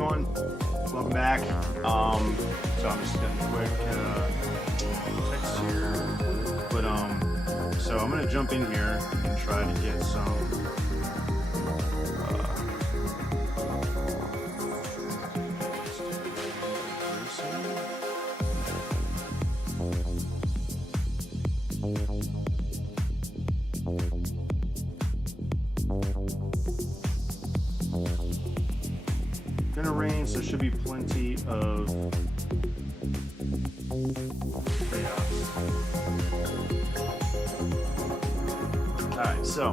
everyone, welcome back. So I'm just getting a quick text here, but so I'm gonna jump in here and try to get some gonna rain, so should be plenty of chaos. Alright, so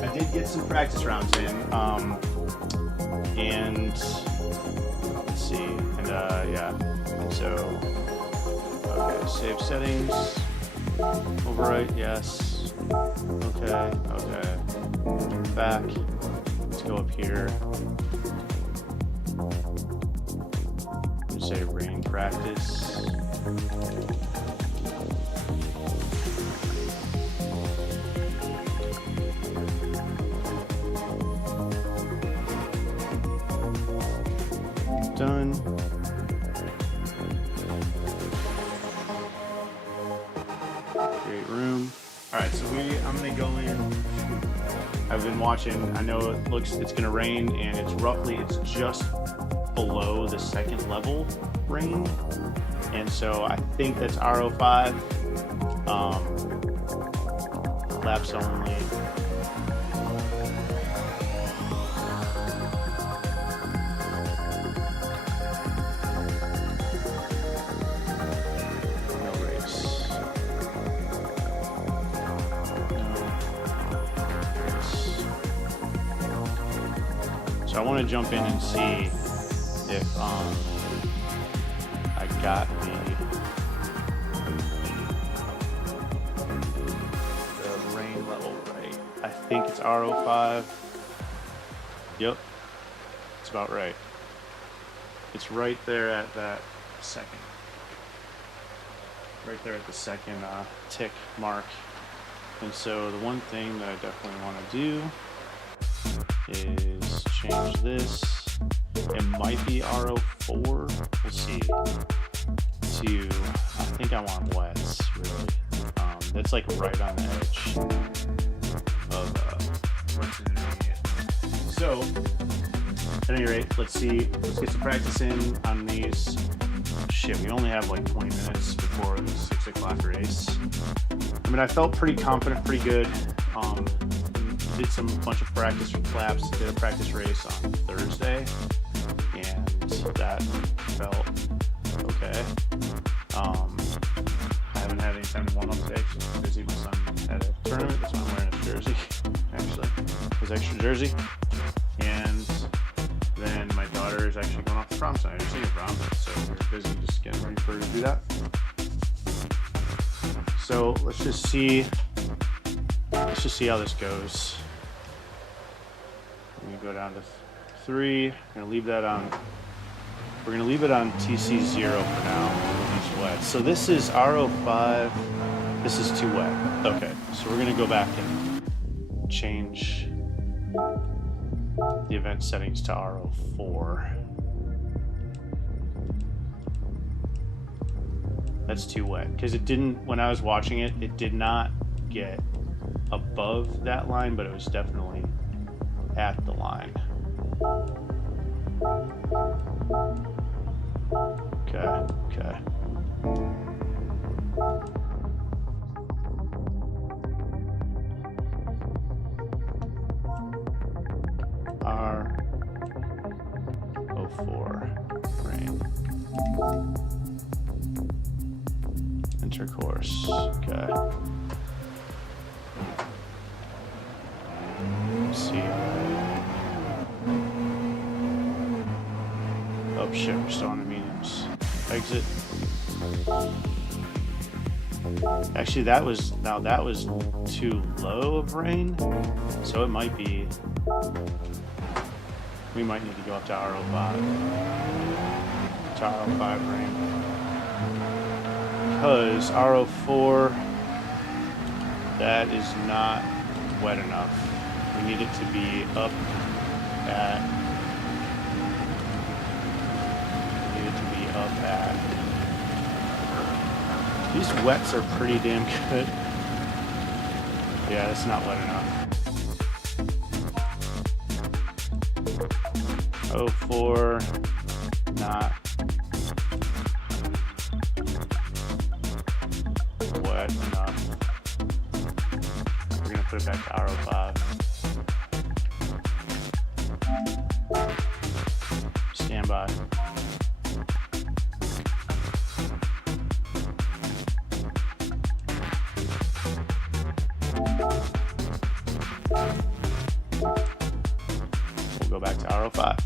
I did get some practice rounds in, and let's see, and yeah, and so, okay, save settings, overwrite, yes, okay, back, let's go up here. Say rain practice. Done. Great room. All right, so I'm gonna go in. I've been watching. I know it's gonna rain, and it's just below the second level rain, and so I think that's RO5, laps only. No race. So I want to jump in and see if I got the rain level right. I think it's RO5. Yep, it's about right. It's right there at that second. Right there at the second tick mark. And so the one thing that I definitely want to do is change this. It might be RO4, we'll see, to, I think I want wets, really. That's like right on the edge of what's intermediate. So, at any rate, let's get some practice in on these. Shit, we only have like 20 minutes before the 6 o'clock race. I mean, I felt pretty confident, pretty good. Did a bunch of practice laps, did a practice race on Thursday, and that felt okay. I haven't had any time to warm up today because I'm busy. My son had a tournament, that's why I'm wearing his jersey, actually, his extra jersey. And then my daughter is actually going off to prom tonight, her senior prom, so we're busy just getting ready for her to do that. So let's just see how this goes. We're gonna go down to 3. We're gonna leave that on. We're gonna leave it on TC0 for now. It's wet. So this is RO5. This is too wet. Okay, so we're gonna go back and change the event settings to RO4. That's too wet because it didn't. When I was watching it, it did not get above that line, but it was definitely at the line. Okay. R04 rain. Enter course. Okay. Let's see. Oh shit, we're still on the mediums. Exit. Actually, that was too low of rain, so it might be. We might need to go up to RO5. To RO5 rain. Because RO4, that is not wet enough. We need it to be up at These wets are pretty damn good. Yeah, that's not wet enough. 04, not wet enough. We're gonna put it back to R05. Stand by. We'll go back to R05.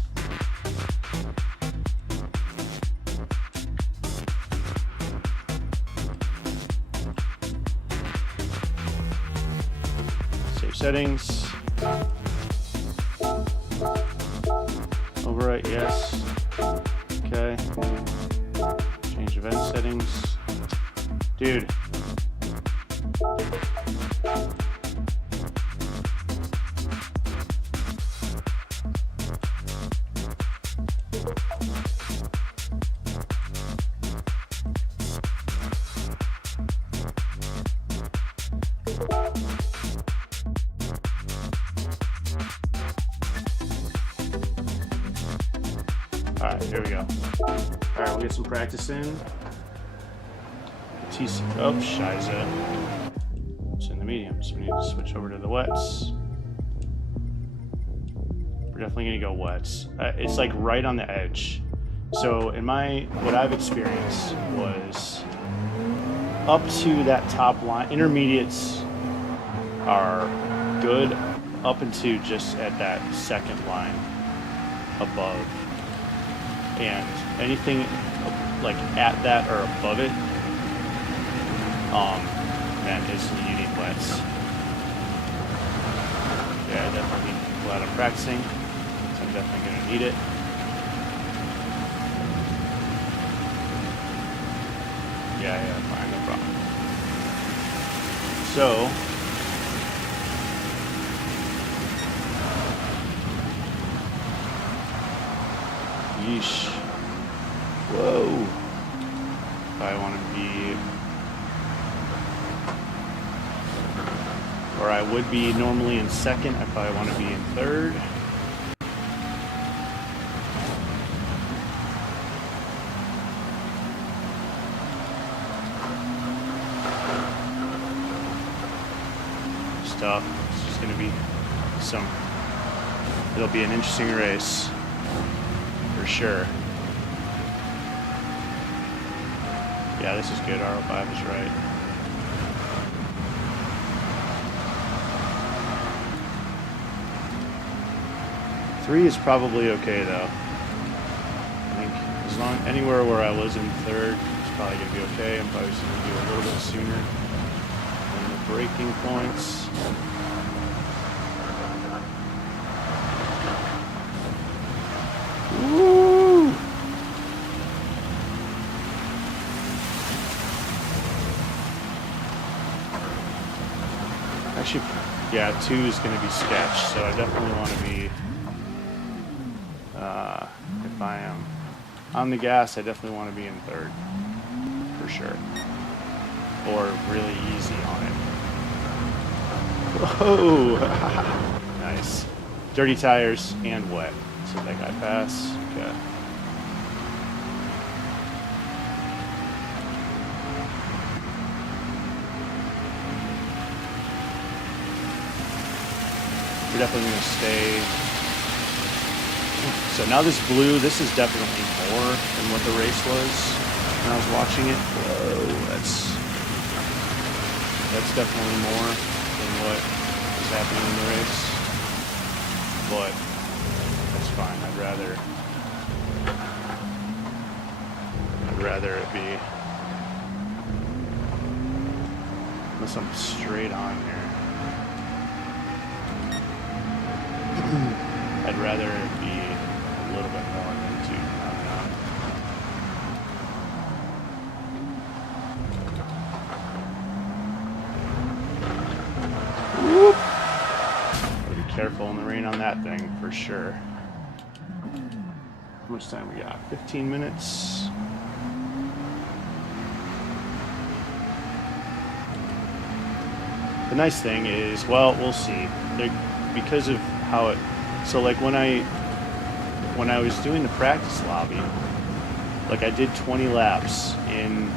Save settings. Overwrite, yes. Okay. Change event settings. Dude. Alright, here we go. Alright, we'll get some practice in. TC. Oh, Shiza. It's in the mediums. We need to switch over to the wets. We're definitely going to go wets. It's like right on the edge. So, what I've experienced was up to that top line. Intermediates are good up into just at that second line above. And anything like at that or above it, then you need wets. Yeah, I definitely need a lot of practicing, so I'm definitely gonna need it. Yeah, fine, no problem. So, yeesh. Whoa. If I want to be, or I would be normally in second, I probably want to be in third. Stuff. It's just going to be it'll be an interesting race. For sure. Yeah, this is good. R05 is right. Three is probably okay though. I think as long anywhere where I was in third, it's probably gonna be okay. I'm probably just gonna do a little bit sooner than the braking points. Woo! Actually, yeah, 2 is going to be sketch, so I definitely want to be, if I am on the gas, I definitely want to be in third, for sure, or really easy on it. Whoa! Nice. Dirty tires and wet. So that guy pass. Okay. We're definitely going to stay. So now this blue, this is definitely more than what the race was when I was watching it. Whoa, that's definitely more than what was happening in the race. But that's fine. I'd rather it be, unless I'm straight on here. I'd rather it be a little bit more than 2. Whoop. Gotta be careful in the rain on that thing for sure. How much time we got? 15 minutes. The nice thing is, well, we'll see. Because of how it, so like when I was doing the practice lobby, like I did 20 laps in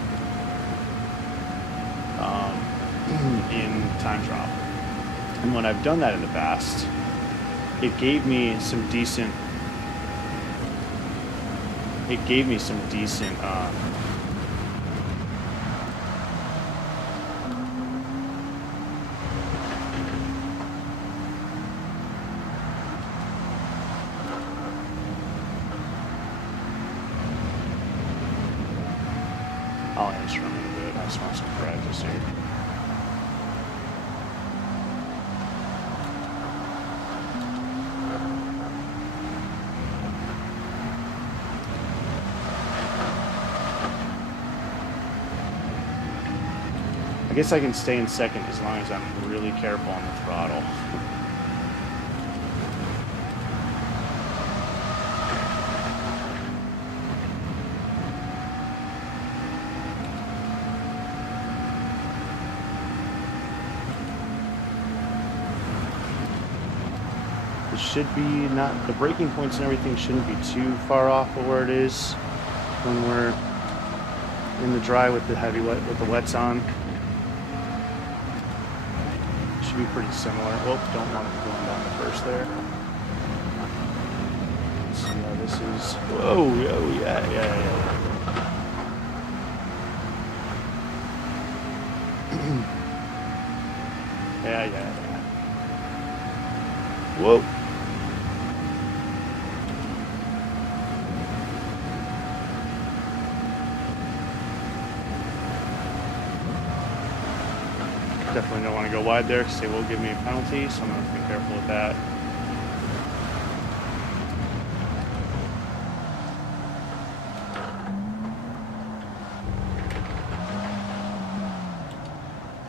time trial, and when I've done that in the past, it gave me some decent. I'll answer them in a bit. I just want some practice here. I guess I can stay in second as long as I'm really careful on the throttle. Should be not, the braking points and everything shouldn't be too far off of where it is when we're in the dry with the heavy wet, with the wets on. Should be pretty similar. Oh, don't want it going down the first there. Let's see how this is. Whoa, oh yeah. Yeah. Whoa. Definitely don't want to go wide there because they will give me a penalty, so I'm going to be careful with that.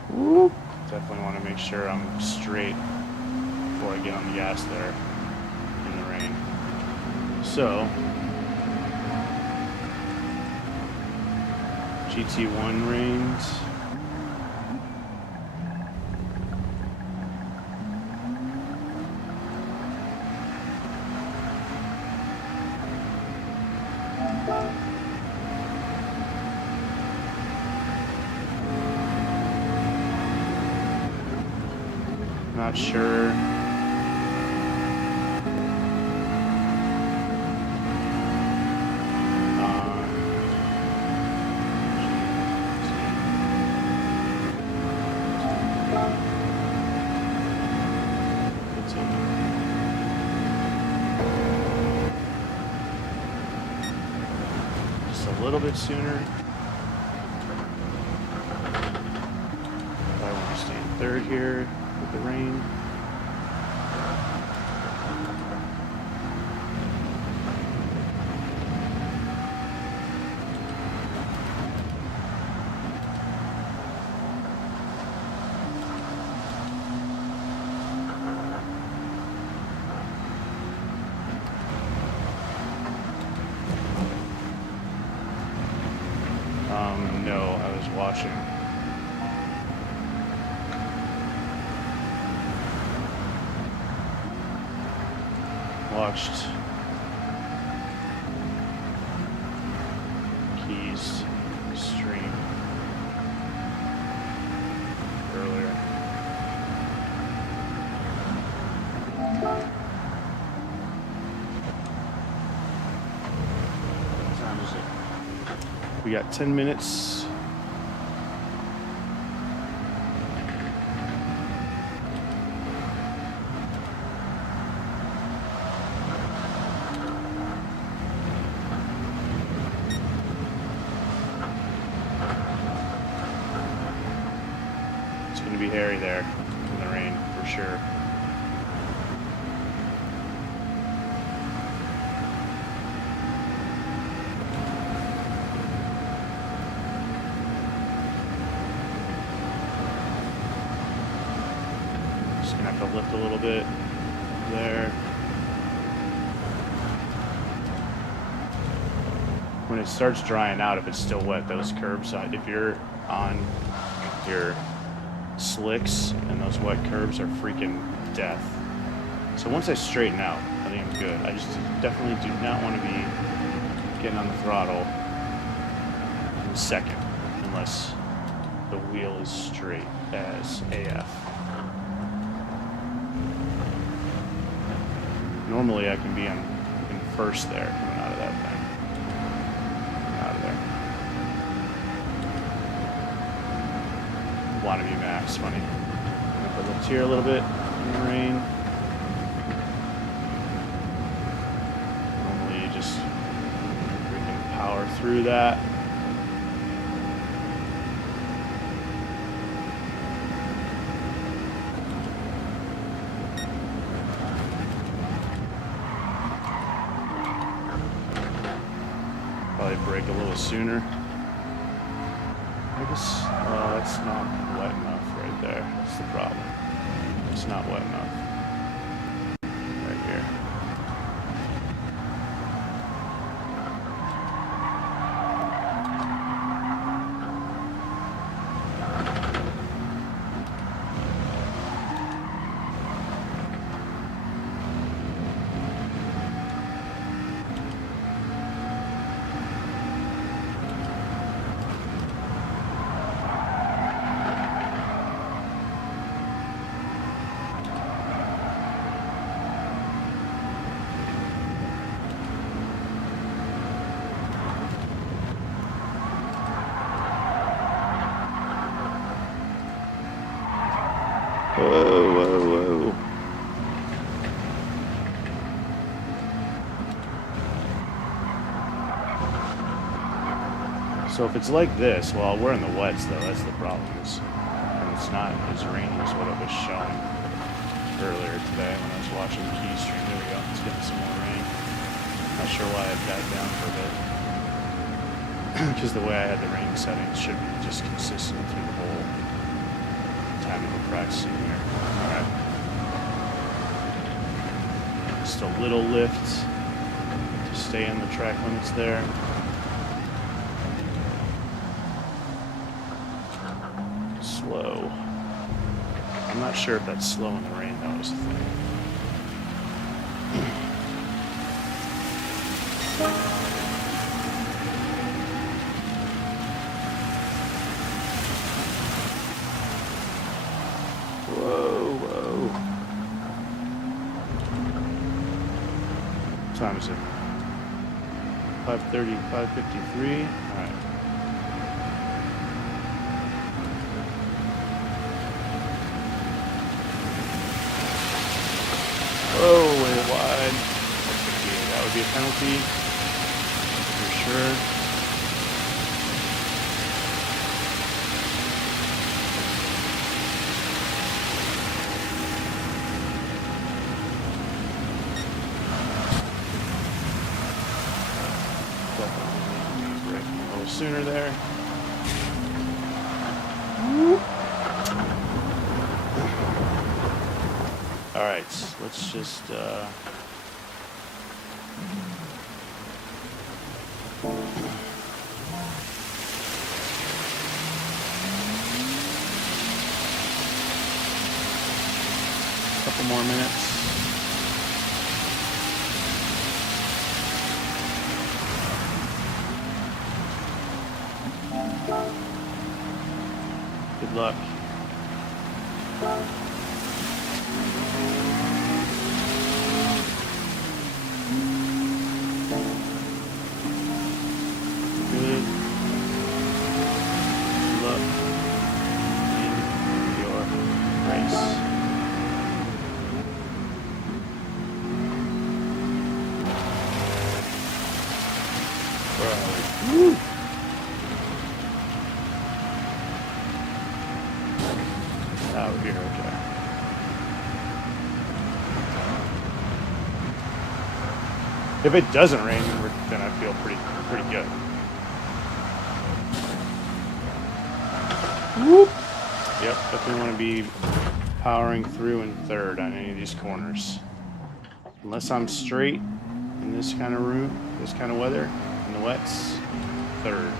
Woo. Definitely want to make sure I'm straight before I get on the gas there in the rain. So, GT1 reigns. Not sure. Just a little bit sooner. I want to stay in third here with the rain. No, I was watching. Watched Keys stream earlier. What time is it? We got 10 minutes. Be hairy there in the rain for sure. Just gonna have to lift a little bit there. When it starts drying out, if it's still wet, those curbs, if you're on your slicks and those wet curves are freaking death. So once I straighten out, I think I'm good. I just definitely do not want to be getting on the throttle in a second unless the wheel is straight as AF. Normally I can be in first there coming out of that thing. Out of there. Want to be max, funny. I'm gonna put lift here a little bit in the rain. Normally you just freaking power through that. Probably brake a little sooner. I guess, that's not wet enough right there. That's the problem. It's not wet enough. Right here. Whoa, whoa, whoa. So if it's like this, well, we're in the wets though, that's the problem. And it's not as rainy as what it was showing earlier today when I was watching the key stream. There we go, it's getting some more rain. Not sure why it died down for a bit. Because the way I had the rain settings should be just consistent through the whole time that we're practicing here. Alright. Just a little lift to stay in the track limits there. Slow. I'm not sure if that's slow in the rain though, is the thing. What time is it? 5:30, 5:53. All right. Oh, way wide. That would be a penalty for sure. Sooner there. All right, let's just couple more minutes. Good luck. Good luck in your race. Woo! Out here, okay. If it doesn't rain, then I feel pretty good. Whoop. Yep, definitely want to be powering through in third on any of these corners. Unless I'm straight in this kind of room, this kind of weather, in the wets, third.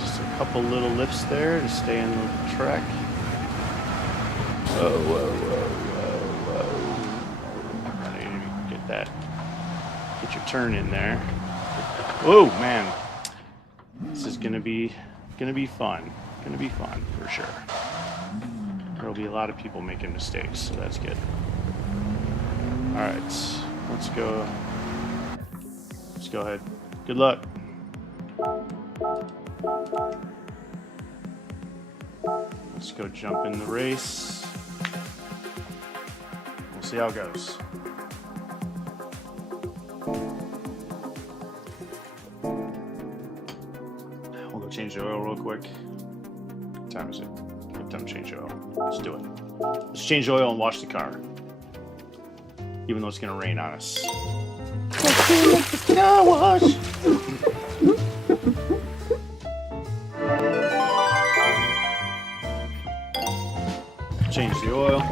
Just a couple little lifts there to stay on the track. Whoa, whoa, whoa, whoa, whoa. I need to get that. Get your turn in there. Whoa, man. This is gonna be fun. Gonna be fun for sure. There'll be a lot of people making mistakes, so that's good. All right, let's go. Let's go ahead. Good luck. Let's go jump in the race. We'll see how it goes. We'll go change the oil real quick. What time is it? What time to change the oil? Let's do it. Let's change the oil and wash the car. Even though it's gonna rain on us. Car wash. Change the oil.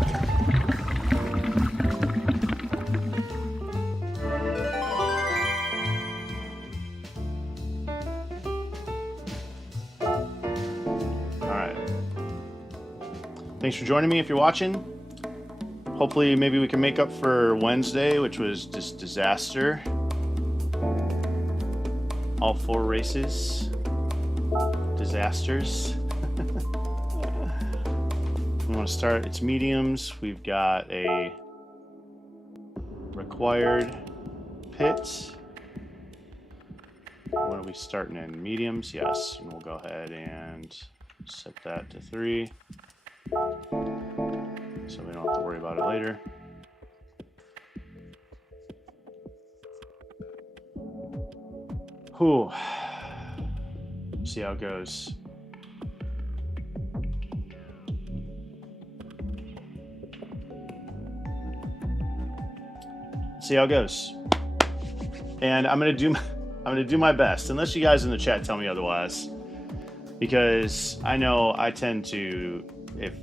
Alright. Thanks for joining me if you're watching. Hopefully maybe we can make up for Wednesday, which was just disaster. All 4 races. Disasters. We want to start, it's mediums. We've got a required pit. When are we starting in? Mediums? Yes. And we'll go ahead and set that to 3. So we don't have to worry about it later. Whew. See how it goes. See how it goes. And I'm gonna do my best, unless you guys in the chat tell me otherwise, because I know I tend to, if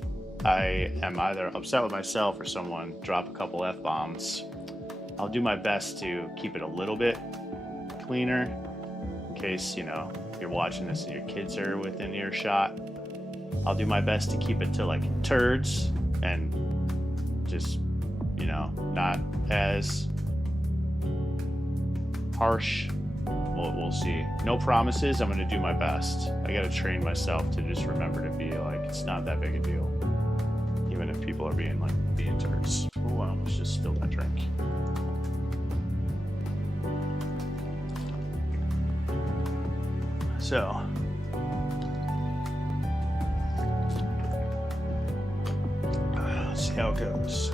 I am either upset with myself or someone, drop a couple F-bombs. I'll do my best to keep it a little bit cleaner, in case, you know, you're watching this and your kids are within earshot. I'll do my best to keep it to like turds and just, you know, not as harsh. We'll see. No promises. I'm going to do my best. I got to train myself to just remember to be like, it's not that big a deal. Even if people are being turds. Oh, I almost just spilled my drink. So, let's see how it goes.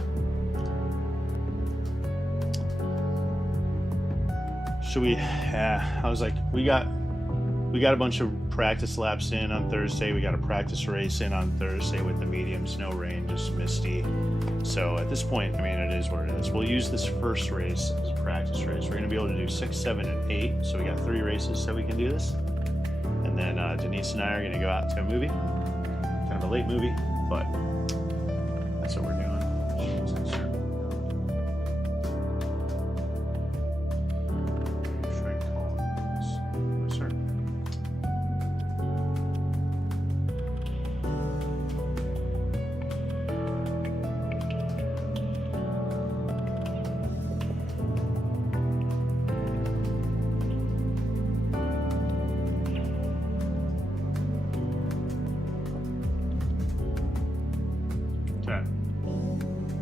Should we? I was like, we got a bunch of practice laps in on Thursday. We got a practice race in on Thursday with the mediums. No rain, just misty. So at this point, I mean, it is what it is. We'll use this first race as a practice race. We're going to be able to do 6, 7, and 8. So we got 3 races so we can do this. And then Denise and I are going to go out to a movie. Kind of a late movie, but that's what we're doing.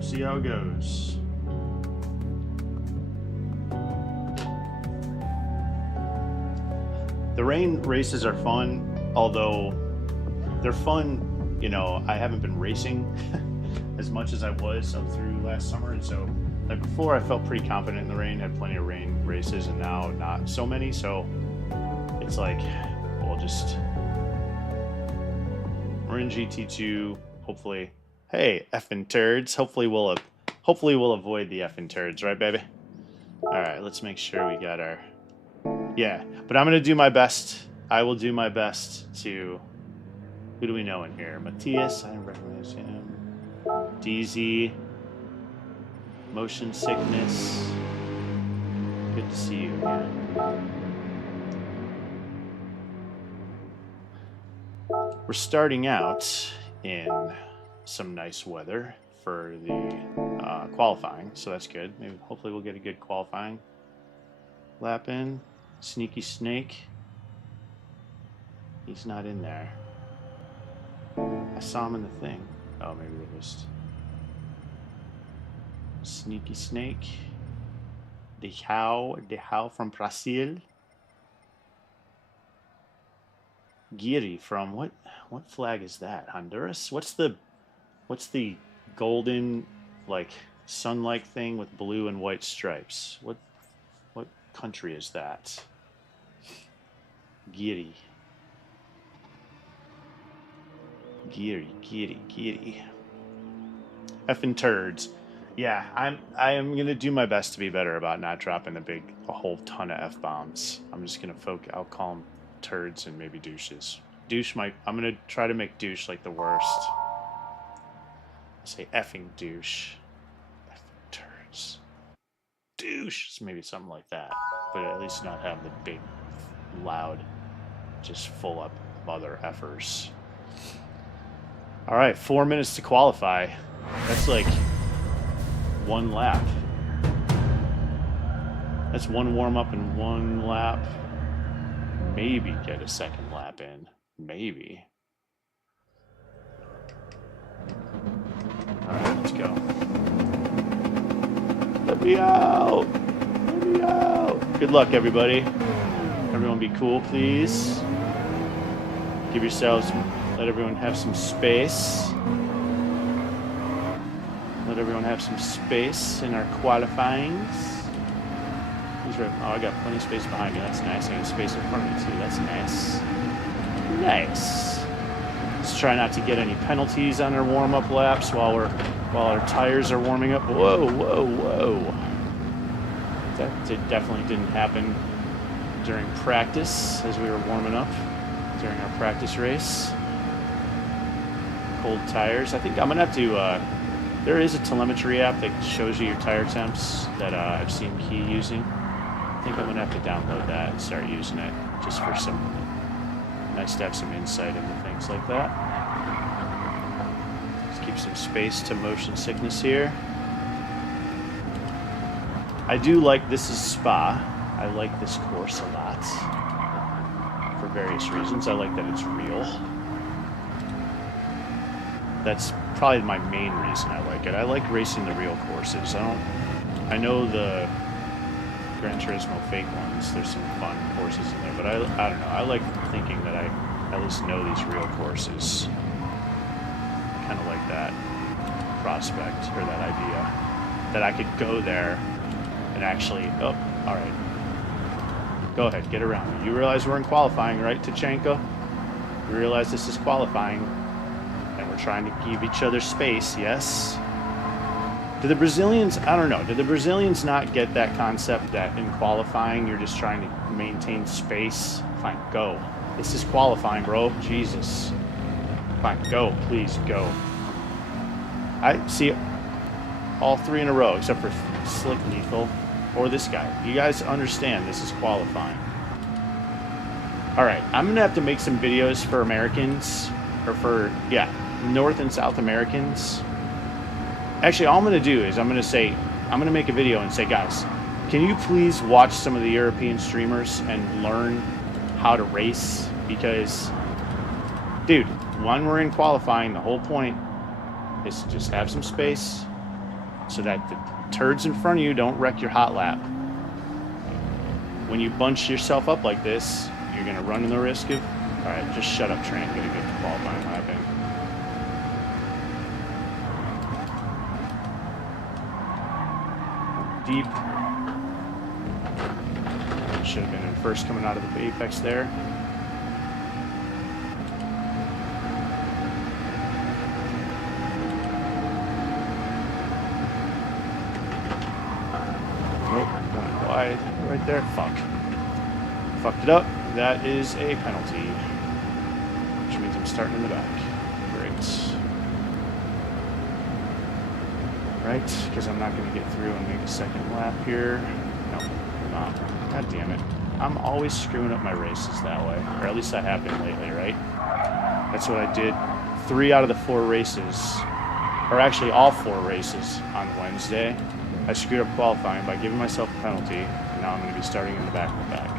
See how it goes. The rain races are fun, although they're fun, you know, I haven't been racing as much as I was up through last summer, and so like before I felt pretty confident in the rain, had plenty of rain races, and now not so many, so it's like, we'll just, we're in GT2, hopefully. Hey, effing turds. Hopefully we'll avoid the effing turds, right, baby? All right, let's make sure we got our... Yeah, but I'm going to do my best. I will do my best to... Who do we know in here? Matthias, I don't recognize him. DZ. Motion sickness. Good to see you again. we're starting out in some nice weather for the qualifying, so that's good. Maybe hopefully we'll get a good qualifying lap in. Sneaky Snake. He's not in there. I saw him in the thing. Oh, maybe they just... Sneaky Snake. De How from Brazil. Giri from what flag is that? Honduras? What's the golden, like, sun-like thing with blue and white stripes? What country is that? Giri. Effing turds. Yeah, I am gonna do my best to be better about not dropping a whole ton of F-bombs. I'm just gonna focus. I'll call them turds and maybe douches. I'm gonna try to make douche like the worst. I'll say effing douche. Effing turds. Douche. Maybe something like that. But at least not have the big, loud, just full up mother effers. Alright, 4 minutes to qualify. That's like one lap. That's one warm up and one lap. Maybe get a second lap in. Maybe. Alright, let's go. Let me out! Let me out! Good luck, everybody. Everyone be cool, please. Give yourselves... Let everyone have some space. Let everyone have some space in our qualifyings. Oh, I got plenty of space behind me. That's nice. I got space in front of me, too. That's nice. Nice. Let's try not to get any penalties on our warm-up laps while our tires are warming up. Whoa, whoa, whoa. That definitely didn't happen during practice as we were warming up during our practice race. Cold tires. I think I'm gonna have to there is a telemetry app that shows you your tire temps that I've seen Key using. I think I'm gonna have to download that and start using it just for some nice to have some insight into things like that. Let's keep some space to motion sickness here. I do like, this is Spa. I like this course a lot for various reasons. I like that it's real. That's probably my main reason I like it. I like racing the real courses. I know the Gran Turismo fake ones, there's some fun courses in there, but I don't know. I like thinking that I at least know these real courses. Kind of like that prospect or that idea that I could go there and actually, oh, all right. Go ahead, get around me. You realize we're in qualifying, right, Tachenko? You realize this is qualifying. And we're trying to give each other space, yes? Do the Brazilians, I don't know, do the Brazilians not get that concept that in qualifying you're just trying to maintain space? Fine, go. This is qualifying, bro. Jesus. Fine, go. Please, go. I see all three in a row, except for Slick Lethal or this guy. You guys understand this is qualifying. Alright, I'm going to have to make some videos for Americans, or for, yeah, North and South Americans. Actually, all I'm going to do is I'm going to make a video and say, guys, can you please watch some of the European streamers and learn how to race? Because, dude, when we're in qualifying, the whole point is to just have some space so that the turds in front of you don't wreck your hot lap. When you bunch yourself up like this, you're going to run the risk of... Alright, just shut up, Trent. I'm going to get the qualifying lap in. Deep. Should have been in first coming out of the apex there. Nope, going wide right there. Fuck. Fucked it up. That is a penalty, which means I'm starting in the back. Great. Right, because I'm not going to get through and make a second lap here. No, I'm not. God damn it. I'm always screwing up my races that way. Or at least I have been lately, right? That's what I did 3 out of the 4 races, or actually all 4 races on Wednesday. I screwed up qualifying by giving myself a penalty, and now I'm going to be starting in the back of the pack.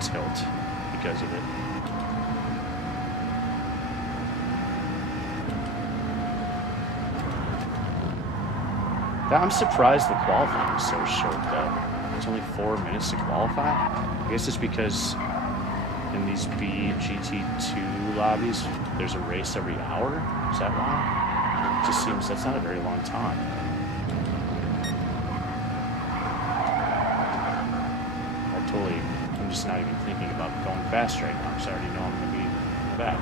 Tilt because of it. I'm surprised the qualifying is so short though. It's only 4 minutes to qualify. I guess it's because in these GT2 lobbies there's a race every hour. Is that why? It just seems that's not a very long time. I'm just not even thinking about going fast right now because I already know I'm going to be in the back.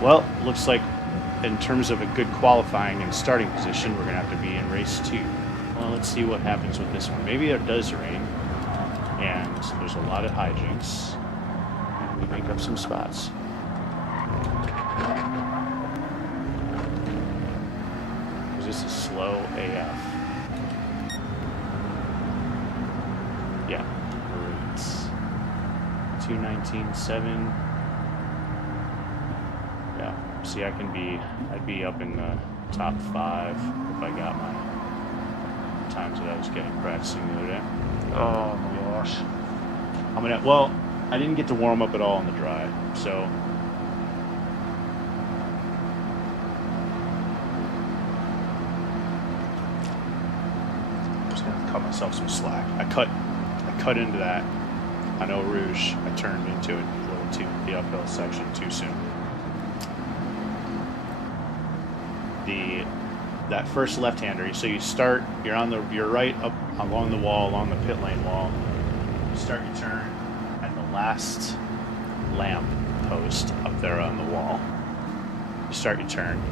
Well, looks like in terms of a good qualifying and starting position, we're going to have to be in race 2. Well, let's see what happens with this one. Maybe it does rain, and there's a lot of hijinks, and we make up some spots. This is slow AF. Yeah, great. 2:19.7. Yeah, see, I'd be up in the top 5 if I got my times that I was getting practicing the other day. Oh my gosh. Well, I didn't get to warm up at all on the dry, so. Cut myself some slack. I cut into that on Eau Rouge. I turned into it a little too the uphill section too soon. That first left-hander. So you're right up along the wall, along the pit lane wall. You start your turn at the last lamp post up there on the wall. You start your turn.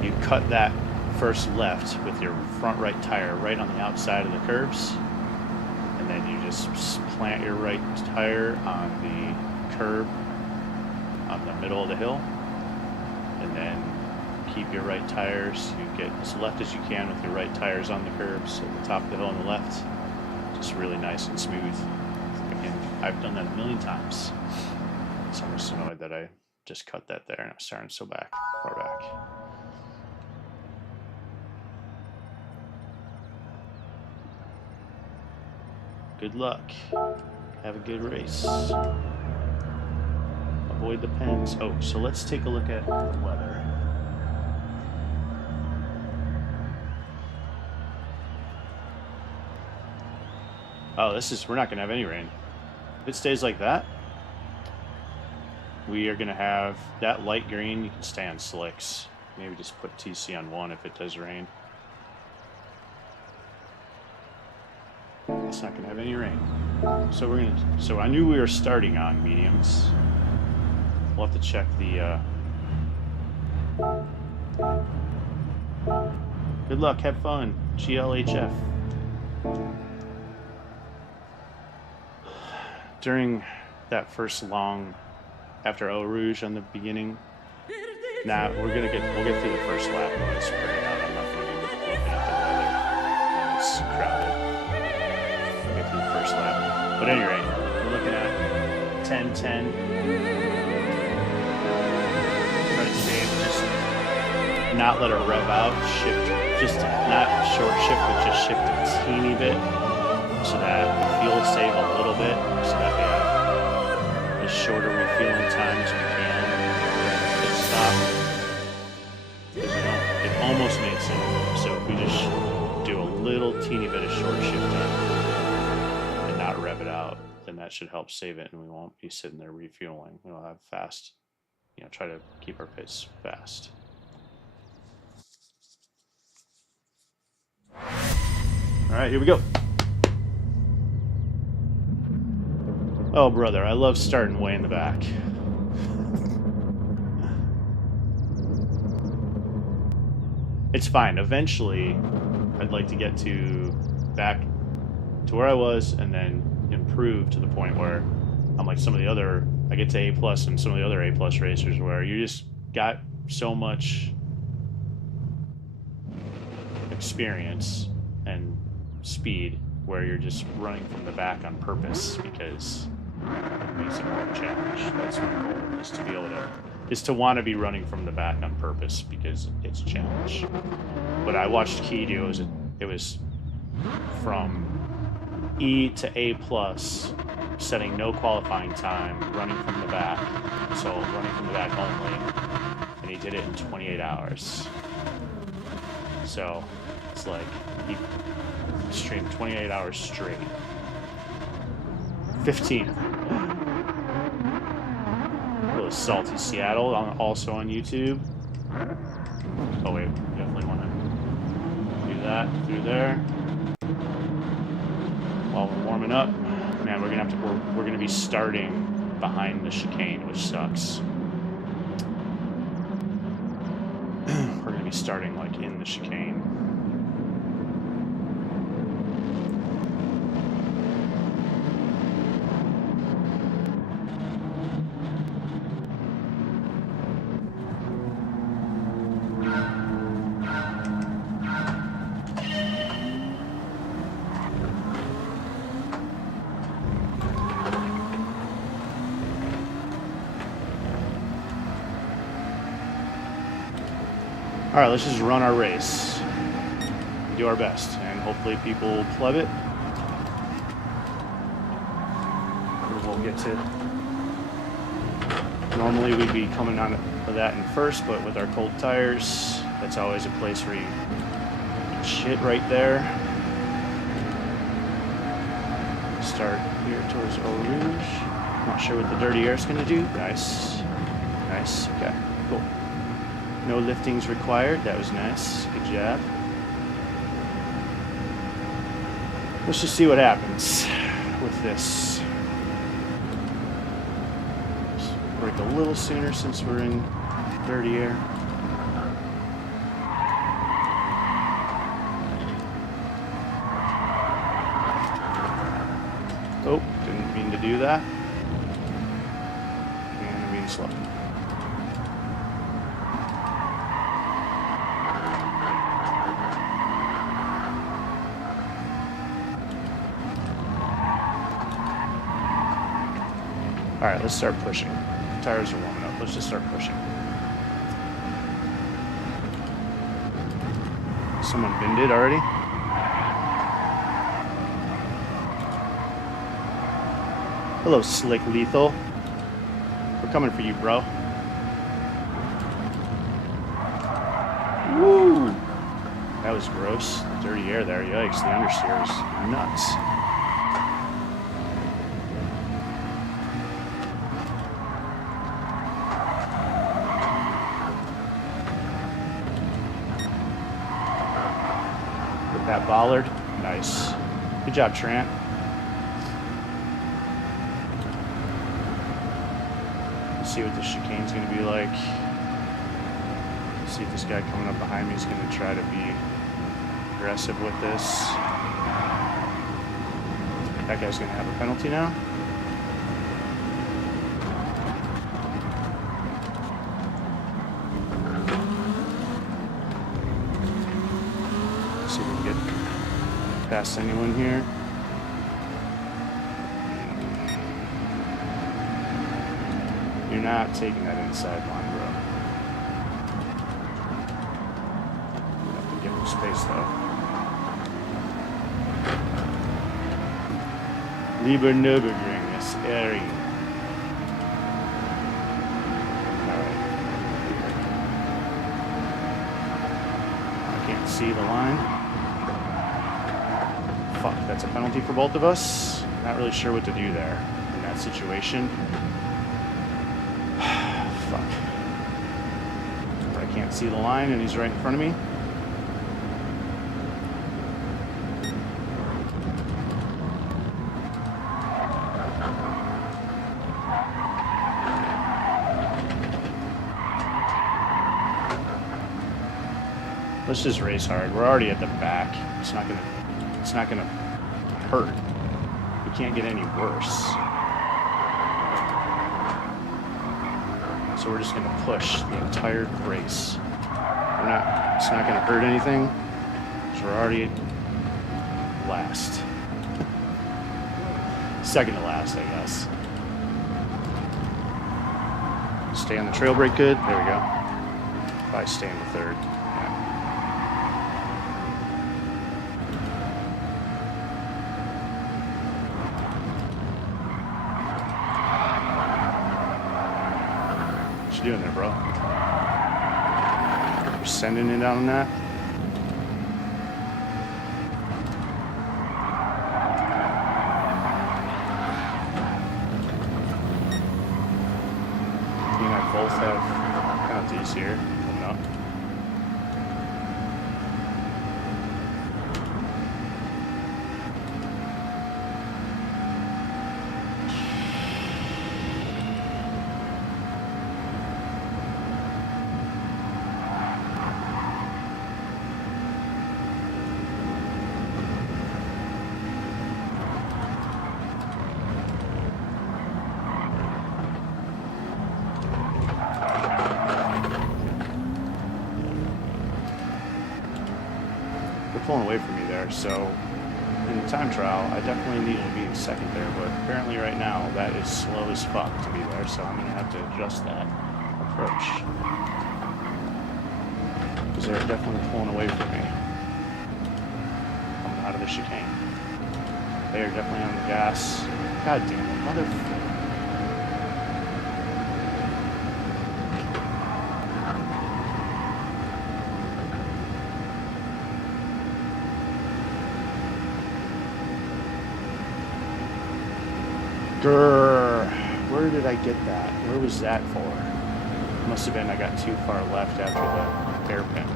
You cut that first left with your front right tire right on the outside of the curbs, and then you just plant your right tire on the curb on the middle of the hill, and then keep your right tires. You get as left as you can with your right tires on the curbs at the top of the hill on the left. Just really nice and smooth. Again, I've done that a million times, so I'm just annoyed that I just cut that there and I'm starting so far back. Good luck. Have a good race. Avoid the pens. Oh, so let's take a look at the weather. Oh, we're not going to have any rain. If it stays like that, we are going to have that light green. You can stay on slicks. Maybe just put TC on 1 if it does rain. It's not going to have any rain. So I knew we were starting on mediums. We'll have to check the good luck, have fun. GLHF. During that first long after Eau Rouge on the beginning. We'll get through the first lap when it's spraying out. I'm not going to be looking at the weather when it's crowded. We'll get through the first lap. But at any rate, we're looking at 10-10. Try to save, just not let her rev out, shift, just not short shift, but just shift a teeny bit so that the fuel save a little bit so that we have as shorter refueling time as we can. Pit stop. It almost makes it. So if we just do a little teeny bit of short shifting and not rev it out, then that should help save it and we won't be sitting there refueling. We'll have fast, try to keep our pits fast. All right, here we go. Oh, brother, I love starting way in the back. It's fine. Eventually, I'd like to get back to where I was and then improve to the point where I'm like some of the other, I get to A+ and some of the other A+ racers where you just got so much experience and speed where you're just running from the back on purpose because it makes it more of a challenge. That's my goal, is to be able to, is to want to be running from the back on purpose because it's a challenge. But I watched Key do it was from E to A+, setting no qualifying time, running from the back. So running from the back only, and he did it in 28 hours. So it's like he streamed 28 hours straight. 15. A little Salty Seattle, also on YouTube. Oh wait, definitely want to do that through there. While we're warming up, man, we're gonna be starting behind the chicane, which sucks. We're gonna be starting like in the chicane. All right, let's just run our race. Do our best, and hopefully people pleb it. We'll get to. Normally we'd be coming on to that in first, but with our cold tires, that's always a place where you shit right there. Start here towards Eau Rouge. Not sure what the dirty air is going to do. Nice. Nice. Okay, cool. No liftings required. That was nice. Good job. Let's just see what happens with this. Let's break a little sooner since we're in dirty air. Oh, didn't mean to do that. And I'm being slow. All right, let's start pushing. Tires are warming up. Let's just start pushing. Someone binned it already? Hello, Slick Lethal. We're coming for you, bro. Woo! That was gross. Dirty air there. Yikes, the understeer is nuts. That bollard. Nice. Good job, Trant. Let's see what the chicane's going to be like. See if this guy coming up behind me is going to try to be aggressive with this. That guy's going to have a penalty now. See if we can get past anyone here. You're not taking that inside line, bro. You have to give him space, though. Lieber Nürburgring ist Eri. Alright. I can't see the line. Fuck, that's a penalty for both of us. Not really sure what to do there in that situation. Fuck. But I can't see the line and he's right in front of me. Let's just race hard. We're already at the back. It's not gonna hurt. We can't get any worse. So we're just gonna push the entire race. It's not gonna hurt anything. So we're already last. Second to last, I guess. Stay on the trail brake good. There we go. Probably stay in the third. What you doing there, bro? You're sending it down on that? You and I both have penalties here coming up. Pulling away from me there, so in the time trial I definitely needed to be in second there, but apparently right now that is slow as fuck to be there, so I'm gonna have to adjust that approach because they're definitely pulling away from me coming out of the chicane. They are definitely on the gas. God damn it, motherfucker. Where did I get that? Where was that for? Must have been I got too far left after the hairpin.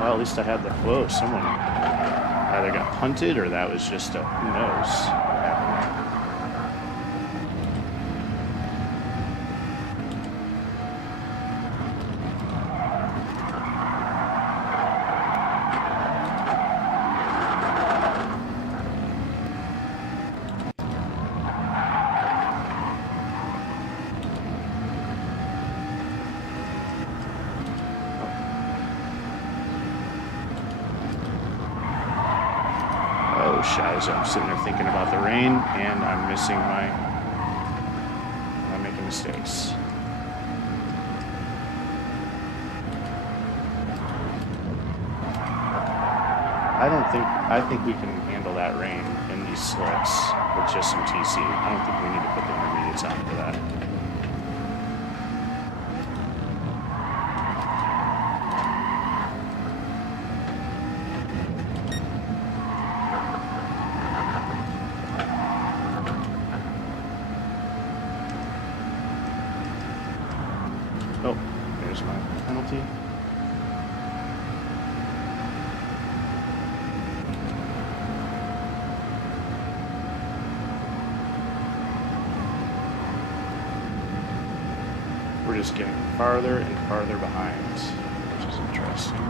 Well, at least I had the whoa, someone either got punted or that was just a who knows. I'm sitting there thinking about the rain, and I'm making mistakes. I think we can handle that rain in these slicks with just some TC. I don't think we need to put the intermediates on for that. Oh, there's my penalty. We're just getting farther and farther behind, which is interesting.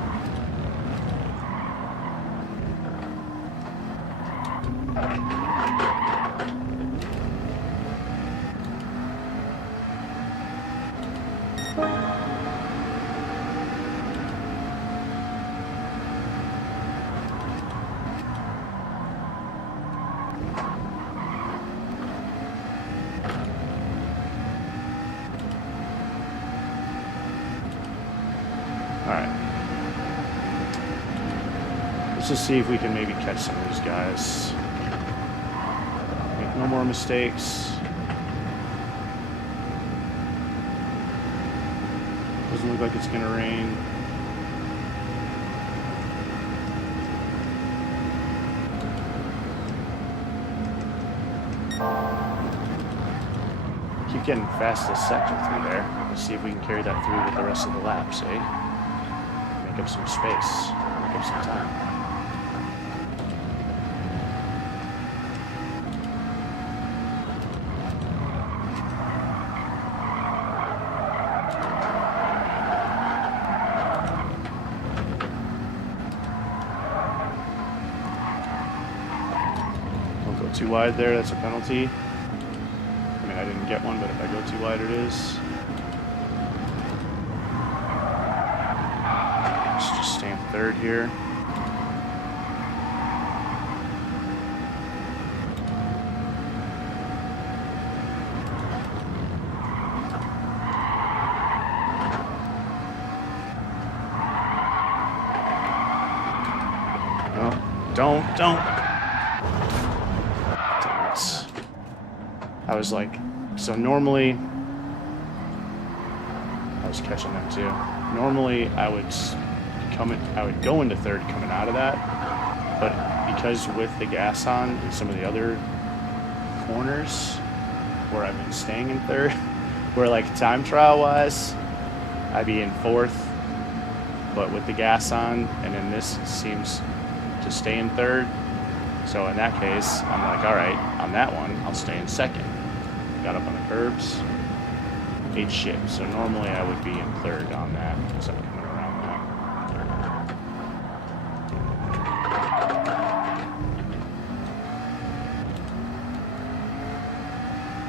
Let's just see if we can maybe catch some of these guys. Make no more mistakes. Doesn't look like it's gonna rain. Keep getting fastest sector through there. Let's see if we can carry that through with the rest of the laps, eh? Make up some space. Make up some time. too wide there, that's a penalty. I mean, I didn't get one, but if I go too wide, it is. Let's just stay in third here. Don't. Damn it. I was like, so normally, I was catching them too. Normally, I would go into third coming out of that, but because with the gas on and some of the other corners where I've been staying in third, where like time trial wise, I'd be in fourth, but with the gas on, and then this seems to stay in third. So in that case, I'm like, all right, on that one, I'll stay in second. Got up on the curbs, ate shit. So normally I would be in third on that because I'm coming around that.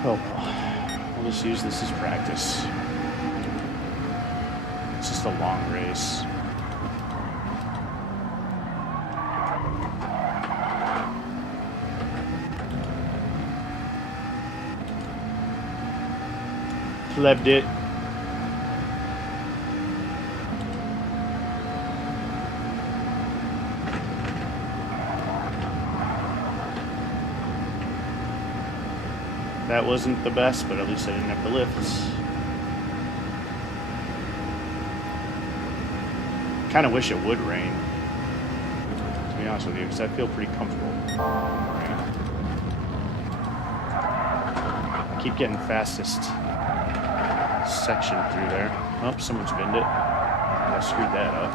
Oh well, we'll just use this as practice. It's just a long race. Flipped it. That wasn't the best, but at least I didn't have the lifts. Kind of wish it would rain, to be honest with you, because I feel pretty comfortable. I keep getting fastest section through there. Oh, someone's binned it. I screwed that up.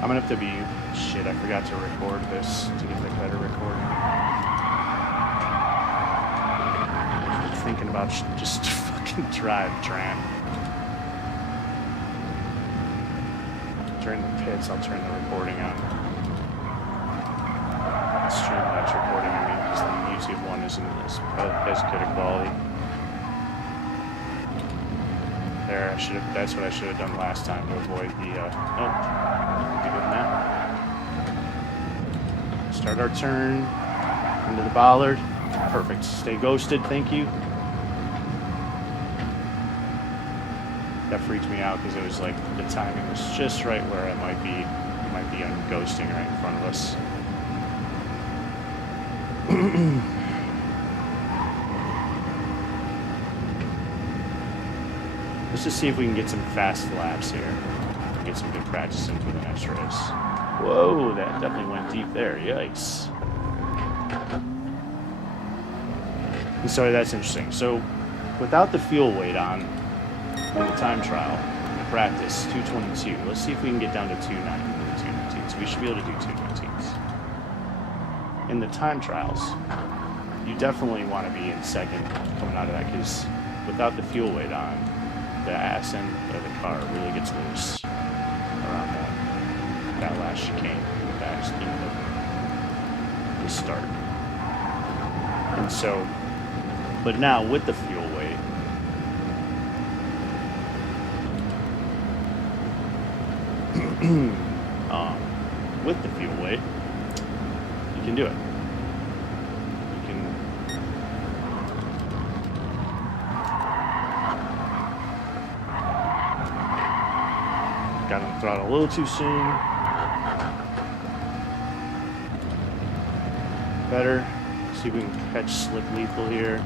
I'm gonna have to be... Shit, I forgot to record this to get the better recording. Thinking about just fucking drive tram. During the pits, I'll turn the recording on. Streamlabs recording, I mean, because the YouTube one isn't as good a quality. There, that's what I should have done last time to avoid the, nope. Good now. Start our turn into the bollard. Perfect. Stay ghosted. Thank you. That freaked me out because it was like the timing was just right where I might be on ghosting right in front of us. Let's just see if we can get some fast laps here. Get some good practice in for the next race. Whoa, that definitely went deep there. Yikes. And so that's interesting. So without the fuel weight on in the time trial, in the practice, 222. Let's see if we can get down to 290 with the 219s. We should be able to do 219s. In the time trials, you definitely want to be in second coming out of that because without the fuel weight on, the ass end of the car really gets loose around that last chicane, that the start. And so, but now with the fuel weight, with the fuel weight, you can do it. You can got on the throttle a little too soon. Better. See if we can catch Slick Lethal here.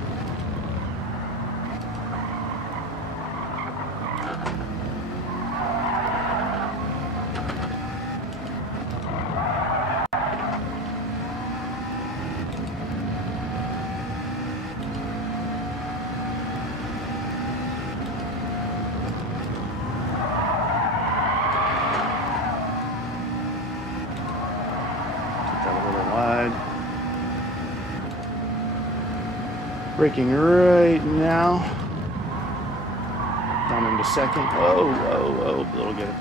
Braking right now. Down into second. Whoa, whoa, whoa. Little good.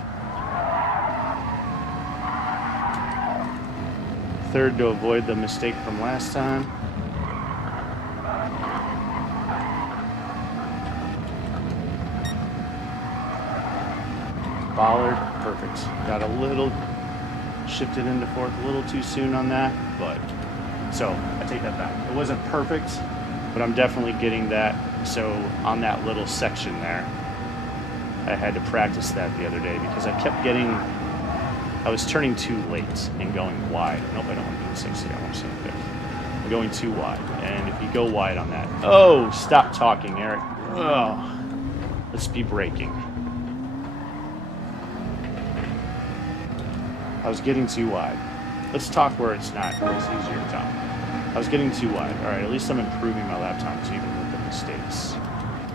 Third to avoid the mistake from last time. Bollard, perfect. Got a little shifted into fourth a little too soon on that, but so I take that back. It wasn't perfect, but I'm definitely getting that. So on that little section there, I had to practice that the other day because I kept getting, I was turning too late and going wide. Nope, I don't want to do the 60, I want to see it. I'm going too wide, and if you go wide on that, oh, stop talking, Eric. Oh, let's be braking. I was getting too wide. Let's talk where it's not. It's easier to talk. I was getting too wide. All right, at least I'm improving my lap times even with the mistakes.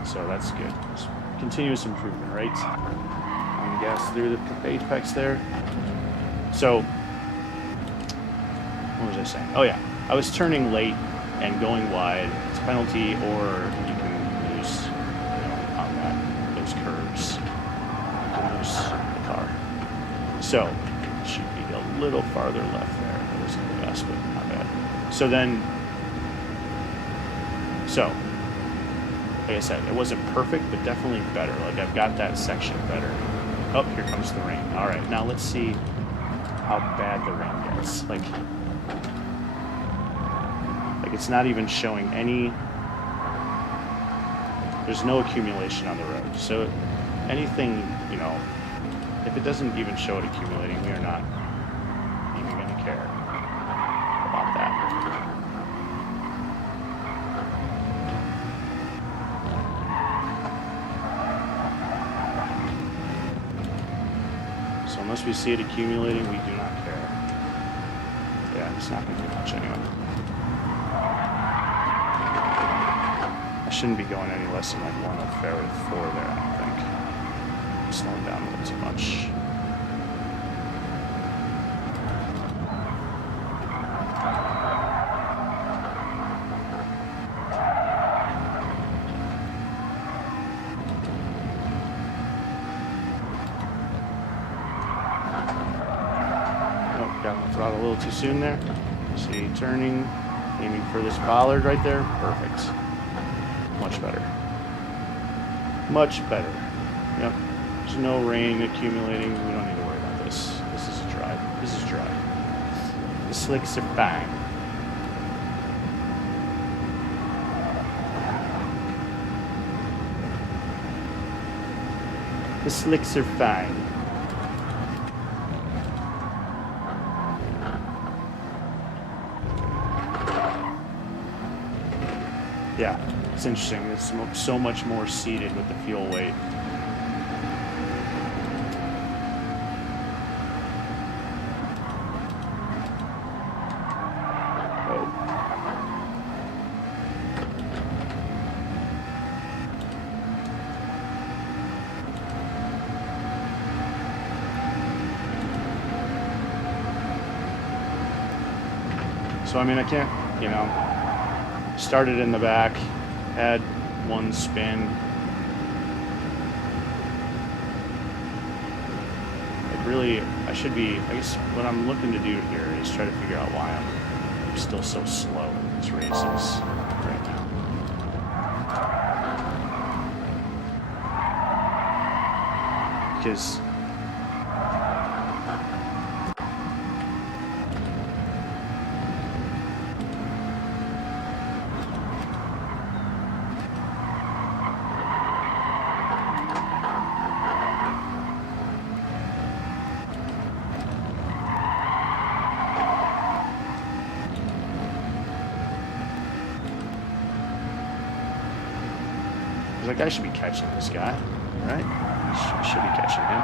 So that's good. It's continuous improvement, right? On the gas through the apex there. So, what was I saying? Oh yeah, I was turning late and going wide. It's a penalty, or you can lose, on those curves. You can lose the car. So, should be a little farther left there. It wasn't the best, but not bad. So then, like I said, it wasn't perfect, but definitely better. Like I've got that section better. Oh, here comes the rain. All right, now let's see how bad the rain gets. Like it's not even showing any. There's no accumulation on the road. So anything, if it doesn't even show it accumulating, we are not even going to care about that. So unless we see it accumulating, we do not care. Yeah, it's not going to do much anyway. I shouldn't be going any less than like 104 there, I don't think. Slowing down a little too much. Oh, got my throttle a little too soon there. See, turning, aiming for this bollard right there. Perfect. Much better. Much better. Yep. There's no rain accumulating. We don't need to worry about this. This is dry. This is dry. The slicks are fine. The slicks are fine. Yeah, it's interesting. It's so much more seated with the fuel weight. So, I mean, I can't, started in the back, had one spin. Like, really, I guess what I'm looking to do here is try to figure out why I'm still so slow in these races right now. Because like, I should be catching this guy, right? I should be catching him.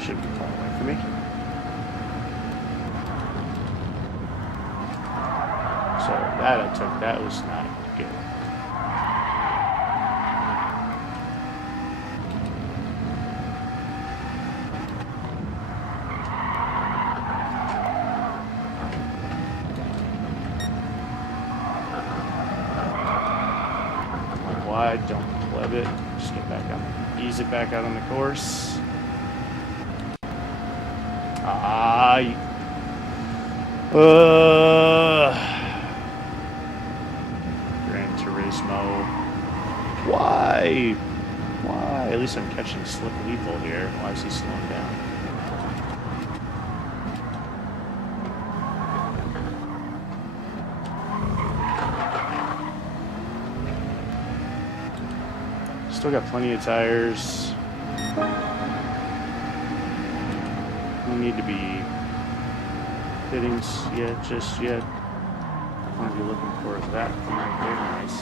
Shouldn't be pulling away from me. So that I took, that was not good. inside, don't pleb it. Just get back on, ease it back out on the course. Gran Turismo. Why? Why? At least I'm catching Slick Lethal here. Why is he slowing down? Still got plenty of tires. No need to be fittings yet, just yet. What I'm looking for is that thing right there. Nice.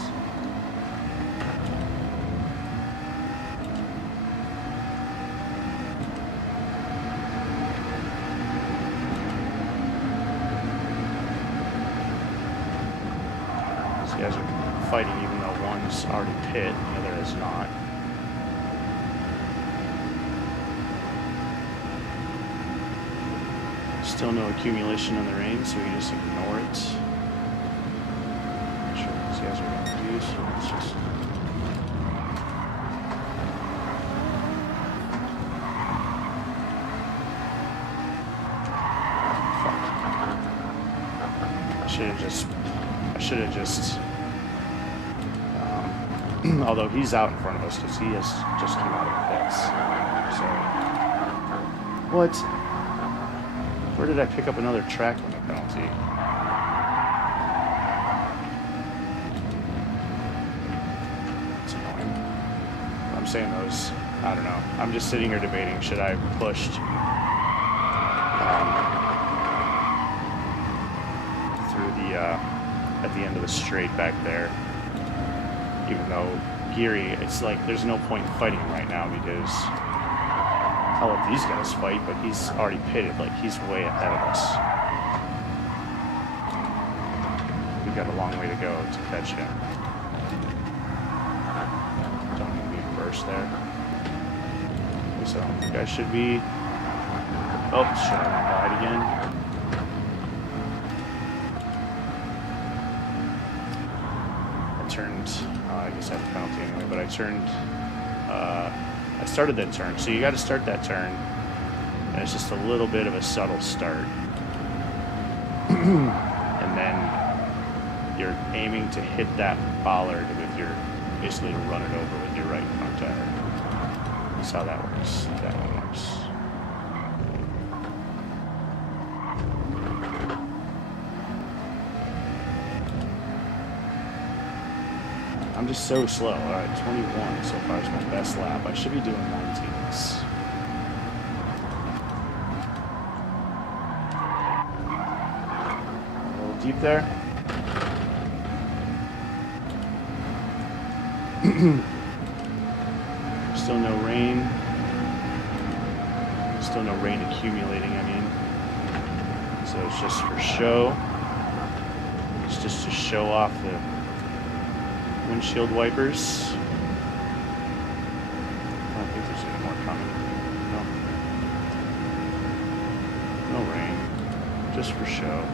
These guys are fighting even though one's already pit and the other is not. Still no accumulation on the reins, so we just ignore it. Not sure what these guys are going to do, so let's just... Fuck. I should have just... although he's out in front of us because he has just come out of the pits. So... What? Where did I pick up another track limit penalty? It's annoying. I'm saying those, I don't know. I'm just sitting here debating, should I have pushed through the, at the end of the straight back there. Even though Geary, it's like there's no point in fighting him right now because I'll let these guys fight, but he's already pitted, like he's way ahead of us. We've got a long way to go to catch him. Don't need me to burst there. At least I don't think I should be. Oh, should I ride again? I turned, I guess I have a penalty anyway, but I turned, I started that turn, so you got to start that turn, and it's just a little bit of a subtle start, and then you're aiming to hit that bollard with your, basically to run it over with your right front tire. That's how that works. That one works. I'm just so slow. Alright, 21 so far is my best lap. I should be doing 19s. A little deep there. Still no rain. Still no rain accumulating, I mean. So it's just for show. It's just to show off the windshield wipers. I don't think there's any more coming. No. No rain. Just for show.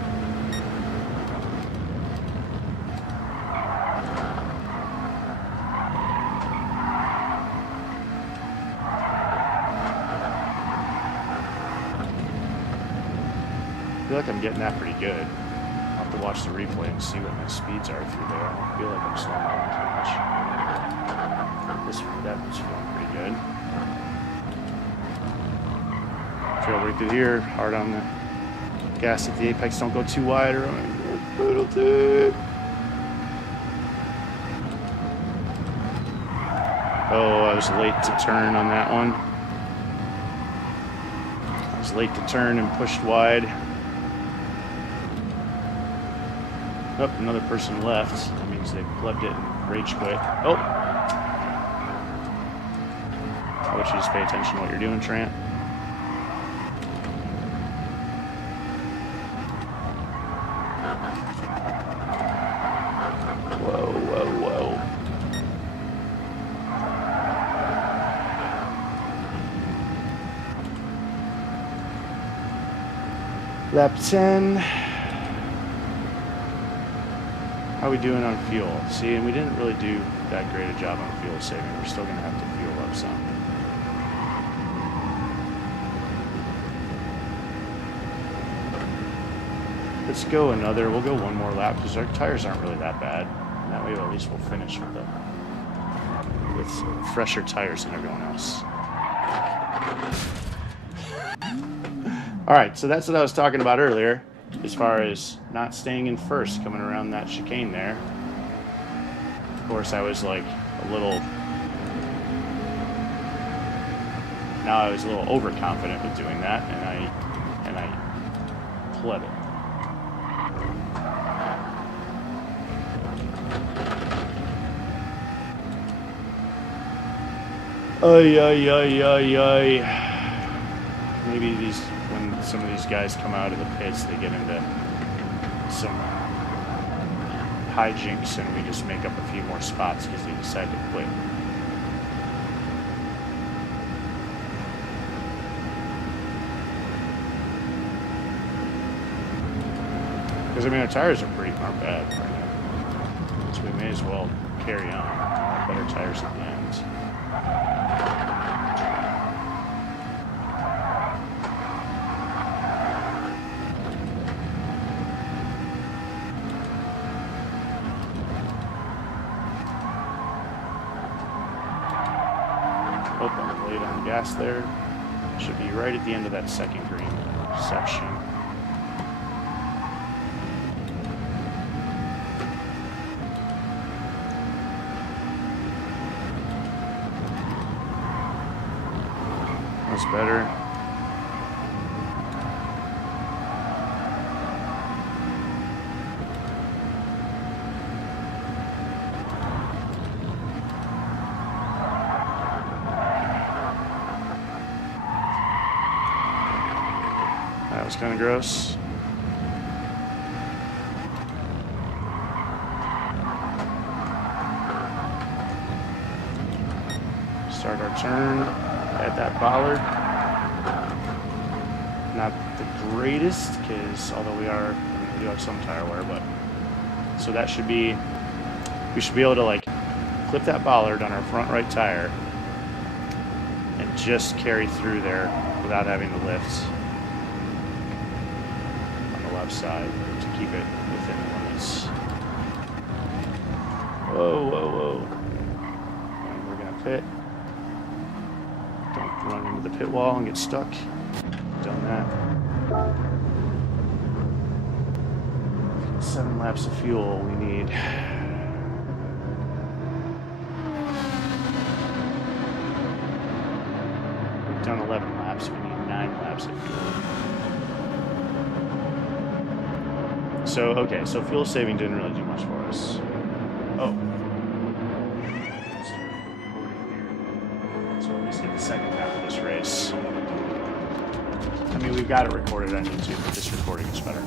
I feel like I'm getting that pretty good. I'll have to watch the replay and see what my speeds are through there. I don't feel like I'm slowing down too much. That was feeling pretty good. Trail right through here, hard on the gas at the apex. Don't go too wide or penalty. Oh, I was late to turn on that one. I was late to turn and pushed wide. Oh, another person left. That means they plugged it and rage quit. Oh! I want you to just pay attention to what you're doing, Trant. Whoa, whoa, whoa. Lap 10. How are we doing on fuel? See, and we didn't really do that great a job on fuel saving. We're still going to have to fuel up some. Let's go we'll go one more lap because our tires aren't really that bad. And that way at least we'll finish with fresher tires than everyone else. Alright, so that's what I was talking about earlier, as far as not staying in first, coming around that chicane there. Of course, I was like a little overconfident with doing that, and I pled it. Maybe when some of these guys come out of the pits, they get into some hijinks and we just make up a few more spots because they decide to quit. Because I mean our tires aren't bad right now, so we may as well carry on. Better tires at the end. Oh, I'm late on gas there. Should be right at the end of that second green section. That's better. That was kind of gross. Start our turn at that bollard. Not the greatest, because although we do have some tire wear, but so that should be, we should be able to like clip that bollard on our front right tire and just carry through there without having to lift on the left side to keep it within the limits. Whoa, whoa, whoa. And we're gonna pit. Don't run into the pit wall and get stuck. Done that. 7 laps of fuel we need. We've done 11 laps, we need 9 laps of fuel. So, okay, so fuel saving didn't really do much for us. Oh. So at least get the second half of this race. I mean, we've got it recorded on YouTube, but this recording is better.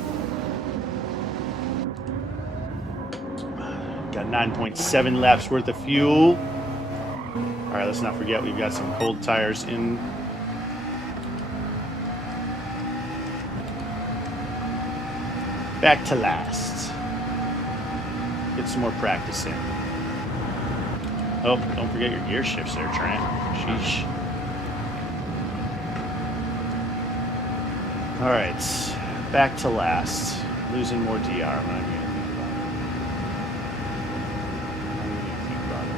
Got 9.7 laps worth of fuel. All right, let's not forget we've got some cold tires in. Back to last. Get some more practice in. Oh, don't forget your gear shifts there, Trent. Sheesh. All right, back to last. Losing more DR. I'm not even gonna think about it.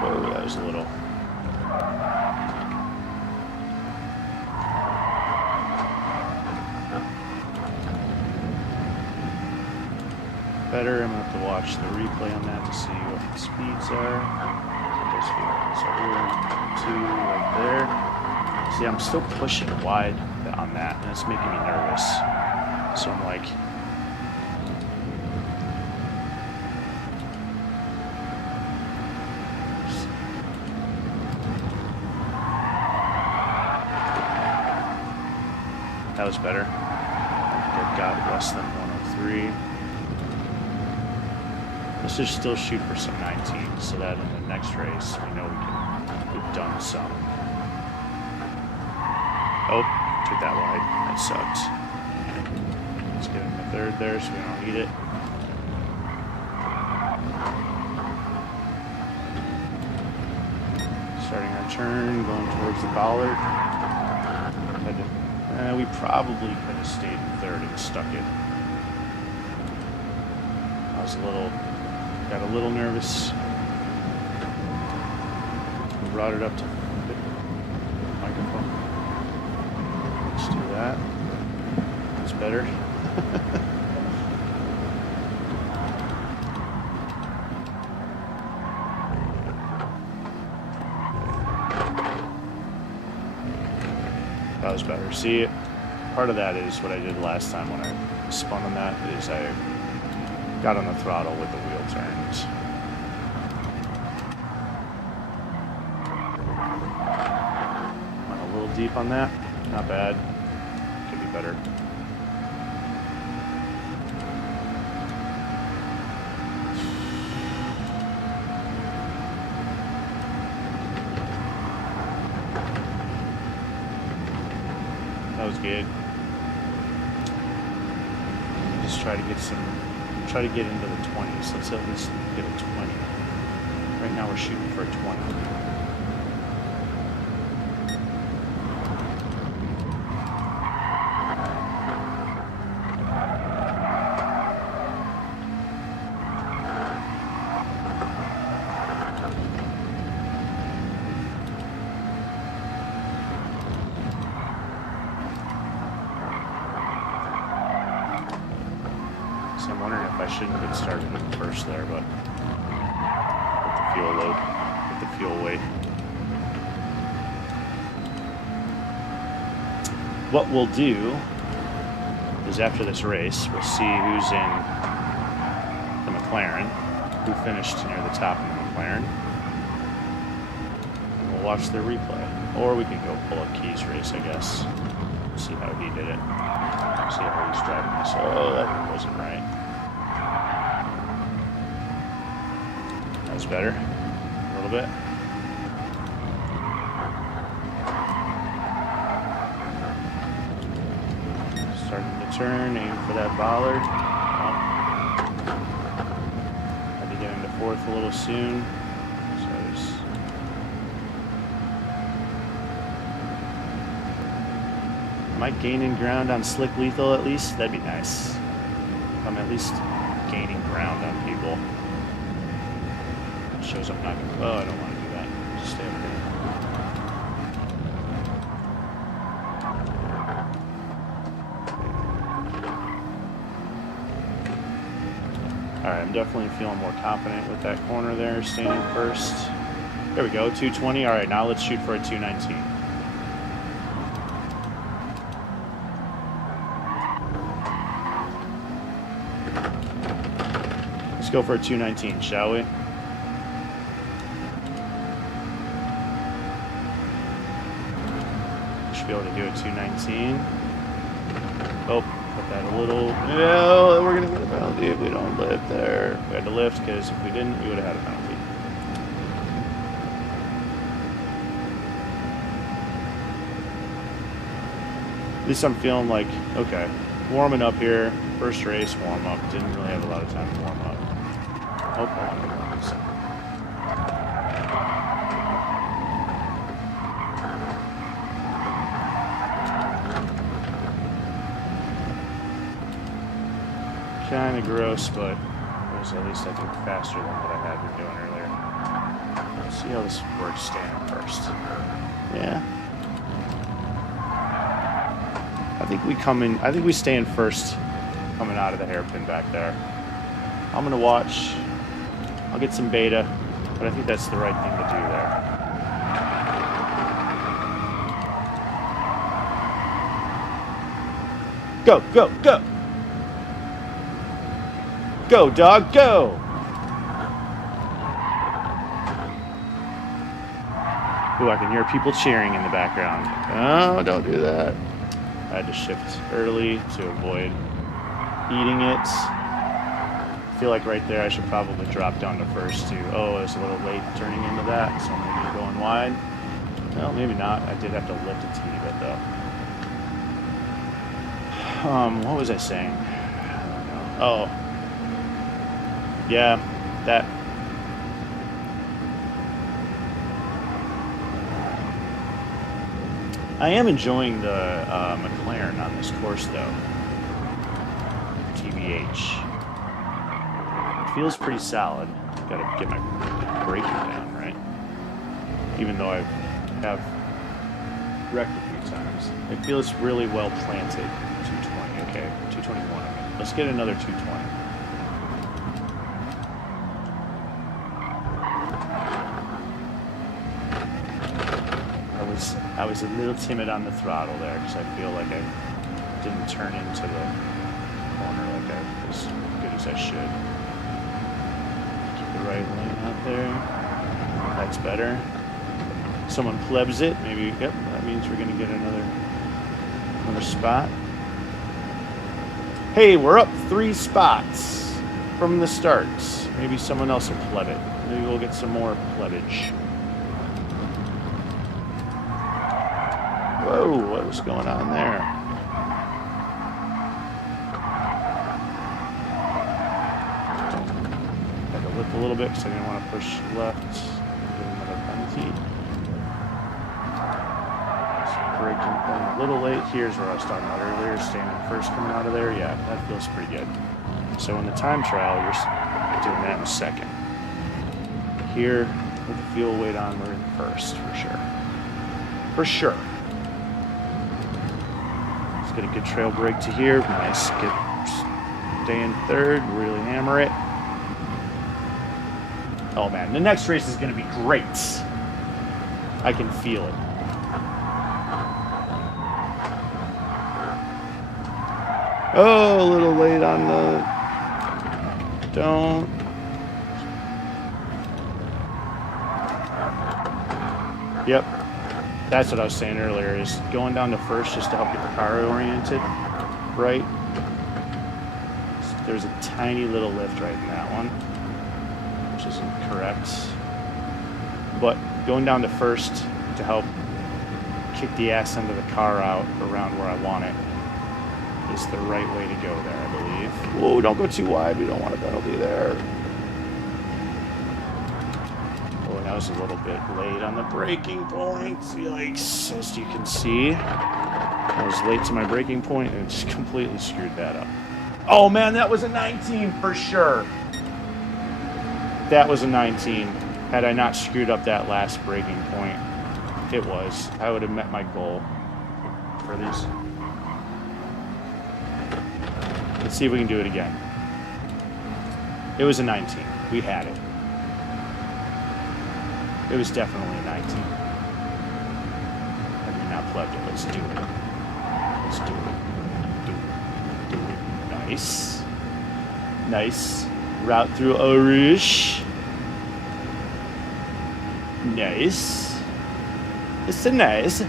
Whoa, that was a little. Better. I'm gonna have to watch the replay on that to see what the speeds are. So here, 2 right there. See, I'm still pushing wide on that, and it's making me nervous. So I'm like, that was better. It got less than 103. Let's just still shoot for some 19, so that in the next race we know we've done some. Oh, took that wide. That sucked. third there, so we don't need it. Starting our turn, going towards the bollard. We probably could have stayed in third and stuck it. I was got a little nervous. Brought it up to the microphone. Let's do that. That's better. That was better. See, part of that is what I did last time when I spun on that, is I got on the throttle with the wheel turns. Went a little deep on that. Not bad. Could be better. That was good. Just try to get into the 20s. Let's at least get a 20. Right now we're shooting for a 20. So I'm wondering if I shouldn't get started with the first there, but with the fuel load, with the fuel weight. What we'll do is after this race, we'll see who's in the McLaren, who finished near the top in the McLaren, and we'll watch their replay. Or we could go pull up Key's race, I guess. See how he did it. See how he's driving this. Oh, that wasn't right. That was better. A little bit. Starting to turn, aim for that bollard. Oh. Had to get into fourth a little soon. Am I gaining ground on Slick Lethal at least? That'd be nice. I'm at least gaining ground on people. It shows I'm not gonna. Oh, I don't want to do that. Just stay up here. Alright, I'm definitely feeling more confident with that corner there, standing first. There we go, 220. Alright, now let's shoot for a 219. Go for a 219, shall we? Should be able to do a 219. Oh, put that a little. No, we're gonna get a penalty if we don't lift there. We had to lift because if we didn't, we would have had a penalty. At least I'm feeling like, okay, warming up here. First race, warm up. Didn't really have a lot of time to warm up. Oh, kind of gross, but it was at least, I think, faster than what I had been doing earlier. Let's see how this works standing first. Yeah. I think we stay in first coming out of the hairpin back there. I'm going to watch. I'll get some beta, but I think that's the right thing to do there. Go, go, go! Go, dog, go! Ooh, I can hear people cheering in the background. Oh, don't do that. I had to shift early to avoid eating it. I feel like right there I should probably drop down to first too. Oh, I was a little late turning into that, so maybe going wide. Well, maybe not. I did have to lift a teeny bit though. What was I saying? Oh. Yeah, that. I am enjoying the McLaren on this course, though. TBH. It feels pretty solid. Gotta get my braking down, right? Even though I have wrecked a few times. It feels really well planted. 220, okay. 221. Let's get another 220. I was a little timid on the throttle there because I feel like I didn't turn into the corner like I as good as I should. Keep the right lane out there. That's better. Someone plebs it. Maybe, yep, that means we're going to get another spot. Hey, we're up 3 spots from the start. Maybe someone else will pleb it. Maybe we'll get some more plebage. Whoa, what was going on there? Had to lift a little bit because I didn't want to push left. Give another penalty. Braking a little late. Here's where I was talking about earlier. Staying in first coming out of there. Yeah, that feels pretty good. So in the time trial, you're doing that in second. Here, with the fuel weight on, we're in first for sure. For sure. Get a good trail brake to here. Nice. Stay in third. Really hammer it. Oh man, the next race is going to be great. I can feel it. Oh, a little late on the. Don't. Yep. That's what I was saying earlier, is going down to first just to help get the car oriented, right? There's a tiny little lift right in that one, which isn't correct. But going down to first to help kick the ass end of the car out around where I want it is the right way to go there, I believe. Whoa, don't go too wide. We don't want a penalty there. I was a little bit late on the braking point. Yikes, as you can see. I was late to my braking point and just completely screwed that up. Oh man, that was a 19 for sure. That was a 19. Had I not screwed up that last braking point, it was. I would have met my goal for these. Let's see if we can do it again. It was a 19. We had it. It was definitely a 19. I mean, not plugged it. Let's do it. Let's do it. Do it. Nice. Nice. Route through Orish. Nice. It's a nice.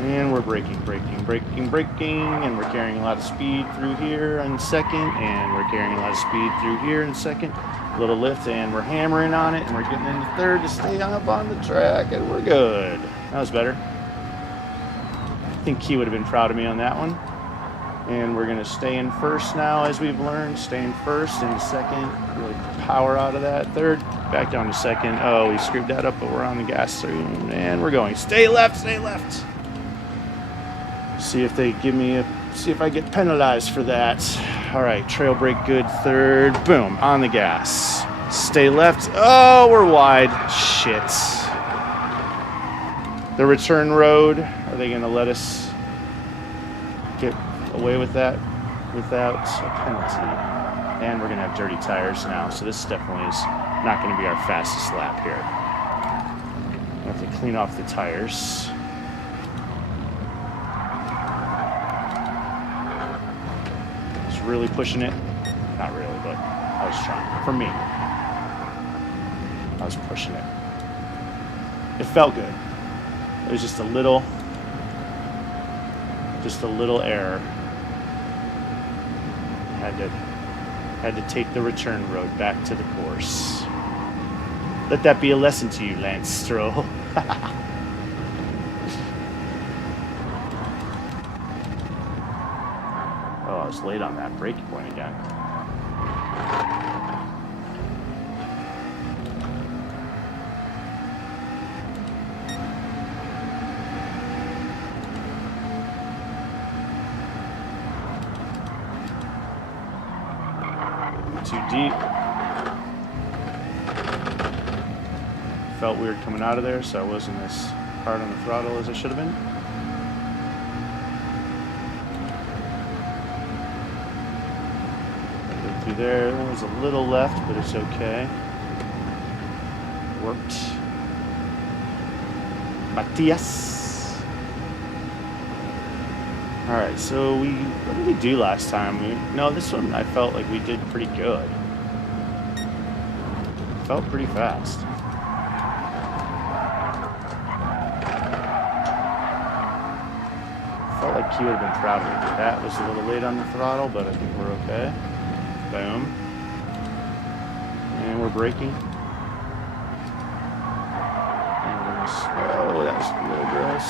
And we're braking, and we're carrying a lot of speed through here in second, and we're carrying a lot of speed through here in second. Little lift, and we're hammering on it, and we're getting into third to stay up on the track, and we're good. That was better. I think Key would have been proud of me on that one. And we're going to stay in first now, as we've learned. Stay in first, into second. Really power out of that. Third, back down to second. Oh, we screwed that up, but we're on the gas soon, and we're going. Stay left, stay left. See if they give me see if I get penalized for that. All right, trail brake good, third, boom, on the gas. Stay left, oh, we're wide, shit. The return road, are they gonna let us get away with that without a penalty? And we're gonna have dirty tires now, so this definitely is not gonna be our fastest lap here. I have to clean off the tires. Really pushing it. Not really, but I was trying. For me, I was pushing it. It felt good. It was just a little error. Had to take the return road back to the course. Let that be a lesson to you, Lance Stroll. was late on that braking point again. Too deep. Felt weird coming out of there, so I wasn't as hard on the throttle as I should have been. Go through there. There was a little left, but it's okay. Worked. Matias. Alright, so what did we do last time? No, this one I felt like we did pretty good. Felt pretty fast. Felt like he would have been proud of me. That was a little late on the throttle, but I think we're okay. Boom. And we're braking. Oh, that was a little gross.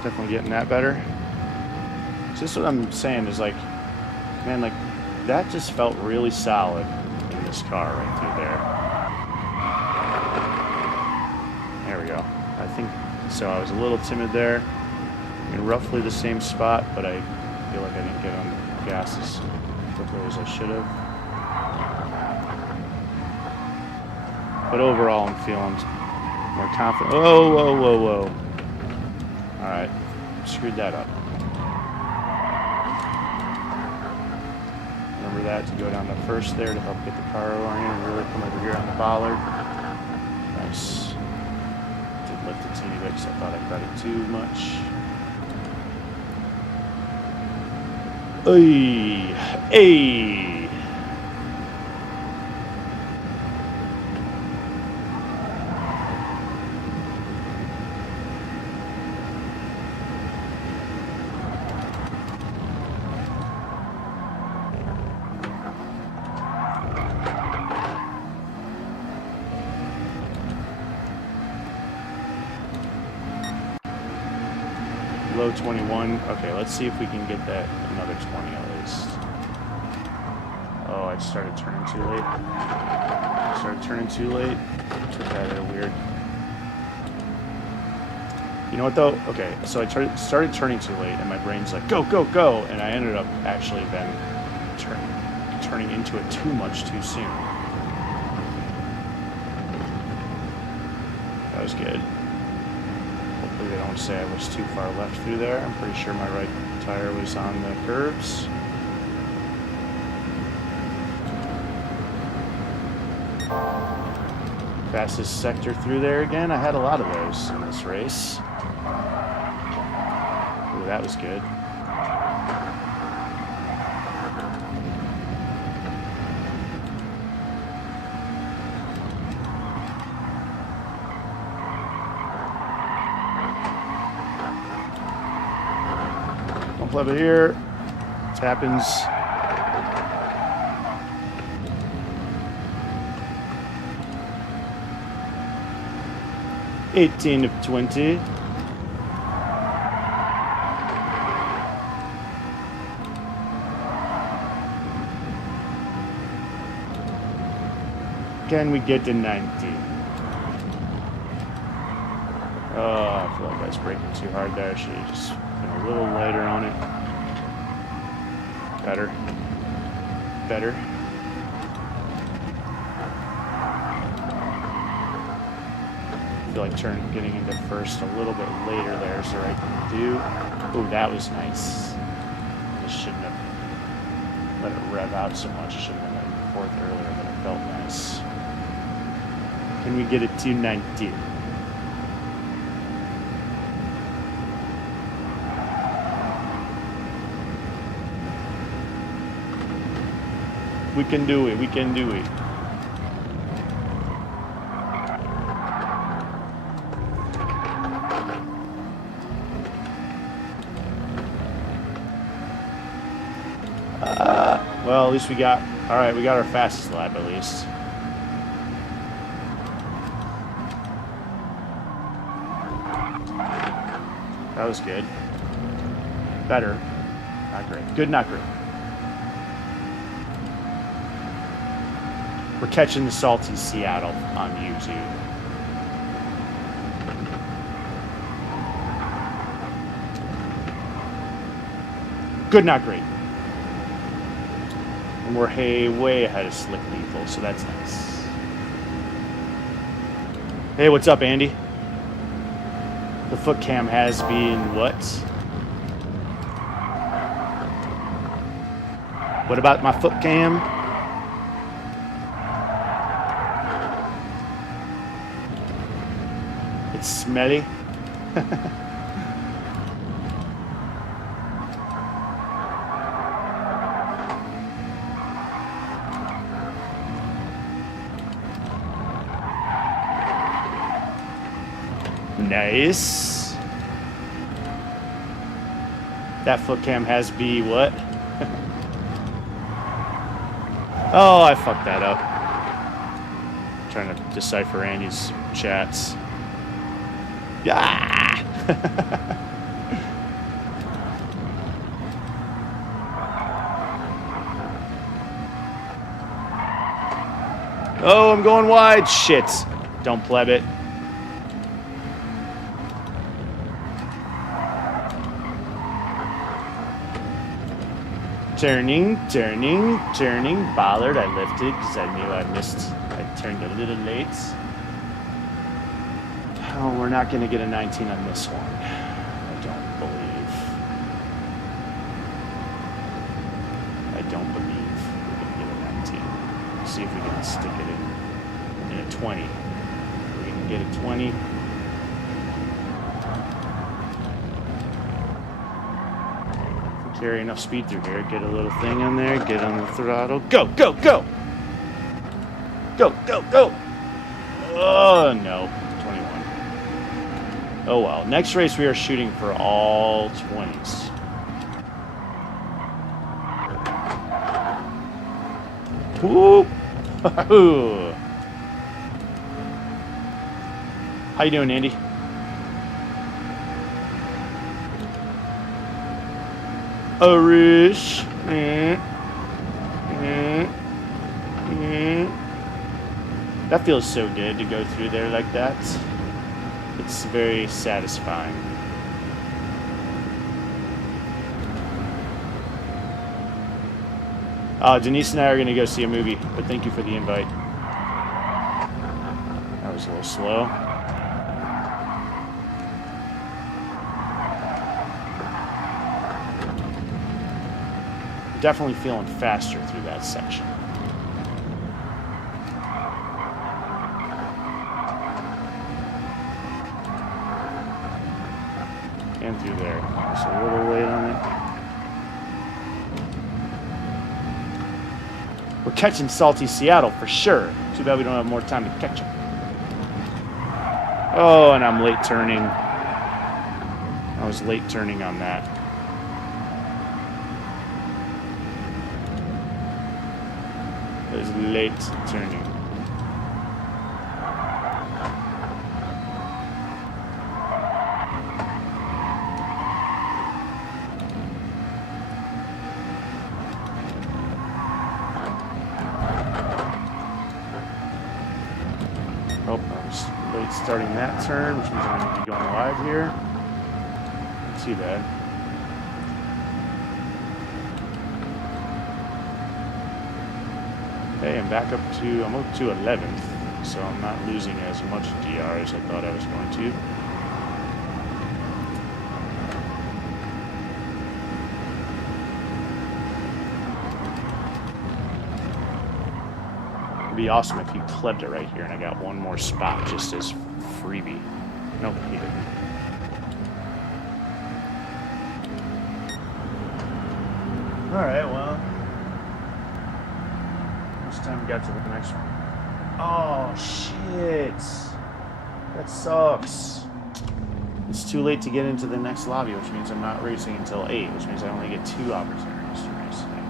Definitely getting that better. So this is what I'm saying is like, man, like that just felt really solid in this car right through there. There we go. I think so. I was a little timid there. In roughly the same spot, but I feel like I didn't get on the gas as quickly as I should have. But overall, I'm feeling more confident. Whoa, whoa, whoa, whoa. All right, screwed that up. Remember that to go down the first there to help get the car oriented and really come over here on the bollard. Nice. Did lift a teeny bit because I thought I cut it too much. Hey, hey. Low 21. Okay, let's see if we can get that another 20 at least. Oh, I started turning too late. Took that at a weird. You know what though? Okay, so I started turning too late, and my brain's like, go, go, go, and I ended up actually then turning into it too much too soon. That was good. Hopefully they don't say I was too far left through there. I'm pretty sure my right tire was on the curbs. Fastest sector through there again. I had a lot of those in this race. Ooh, that was good. Don't flip it here. It happens. $18 of 20. Can we get to 90? Oh, I feel like I was braking too hard there. I should have just been a little lighter on it. Better. Better. I feel like getting into first a little bit later there is the right thing to do. Ooh, that was nice. I shouldn't have let it rev out so much. I should have been in fourth earlier, but it felt nice. Can we get it to 90? We can do it. We can do it. Well, at least we got, all right, we got our fastest lap at least. That was good. Better. Not great. Good, not great. We're catching the salty Seattle on YouTube. Good, not great. And we're way ahead of Slick Lethal, so that's nice. Hey, what's up, Andy? The foot cam has been what? What about my foot cam? It's smelly. Nice. That foot cam has be what? Oh, I fucked that up. I'm trying to decipher Andy's chats. Yeah. Oh, I'm going wide. Shit. Don't pleb it. Turning. Bollard, I lifted because I knew I missed. I turned a little late. Oh, we're not going to get a 19 on this one. I don't believe we're going to get a 19. Let's see if we can stick it in a 20. We can get a 20. Carry enough speed through here. Get a little thing on there. Get on the throttle. Go, go, go! Go, go, go! Oh, no. 21. Oh, well. Next race, we are shooting for all 20s. Whoop! How you doing, Andy? Arish. That feels so good to go through there like that. It's very satisfying. Denise and I are going to go see a movie, but thank you for the invite. That was a little slow. Definitely feeling faster through that section. And through there. Just a little weight on it. We're catching salty Seattle for sure. Too bad we don't have more time to catch them. Oh, and I'm late turning. I was late turning on that. It was late turning. Oh, I was late starting that turn, which means I'm going to be going wide here. Not too bad. Okay, I'm back up to, I'm up to 11th, so I'm not losing as much DR as I thought I was going to. It'd be awesome if you clebbed it right here and I got one more spot just as freebie. Nope, he didn't. Alright, well. Time we got to the next one. Oh shit, that sucks. It's too late to get into the next lobby, which means I'm not racing until 8, which means I only get 2 opportunities to race today.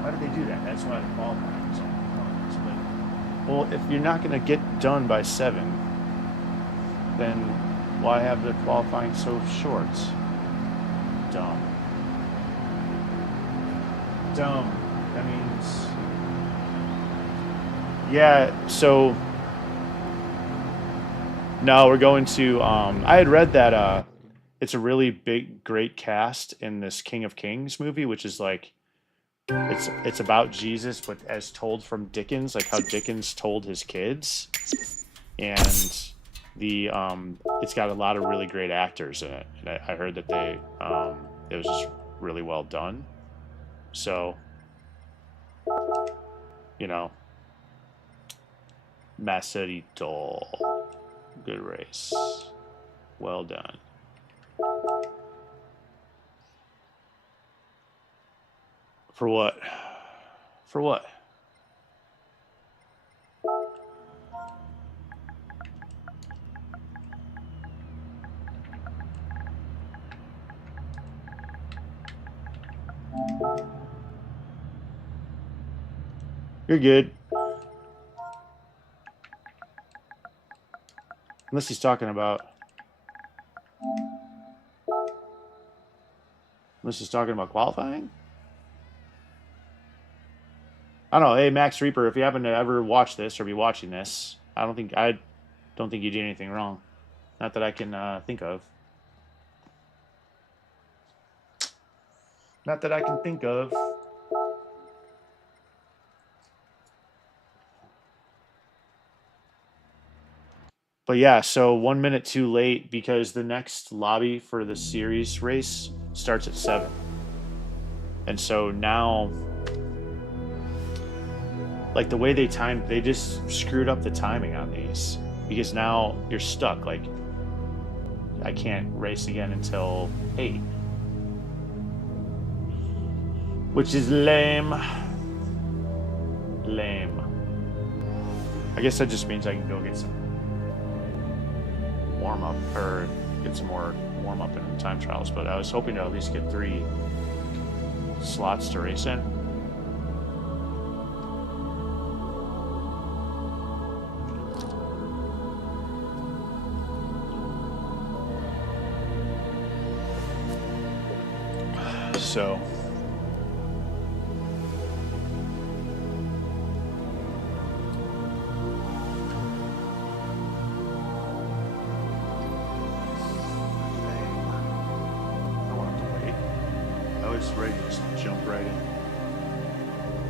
Why did they do that? That's why the qualifying is only points. But well, if you're not going to get done by 7, then Why have the qualifying so short? Dumb. Dumb. That means... Yeah, so... No, we're going to... I had read that it's a really big, great cast in this King of Kings movie, which is like... It's about Jesus, but as told from Dickens, like how Dickens told his kids. And the it's got a lot of really great actors in it. And I heard that it was just really well done. So, you know, Macerito. Good race. Well done. For what? For what? You're good. Unless he's talking about... Unless he's talking about qualifying? I don't know. Hey, Max Reaper, if you happen to ever watch this or be watching this, I don't think you did anything wrong. Not that I can think of. Not that I can think of. But yeah, so 1 minute too late because the next lobby for the series race starts at 7. And so now, like the way they timed, they just screwed up the timing on these. Because now you're stuck. Like, I can't race again until 8. Which is lame. Lame. I guess that just means I can go get some warm-up, or get some more warm-up in time trials, but I was hoping to at least get 3 slots to race in. So... ready to just jump right in.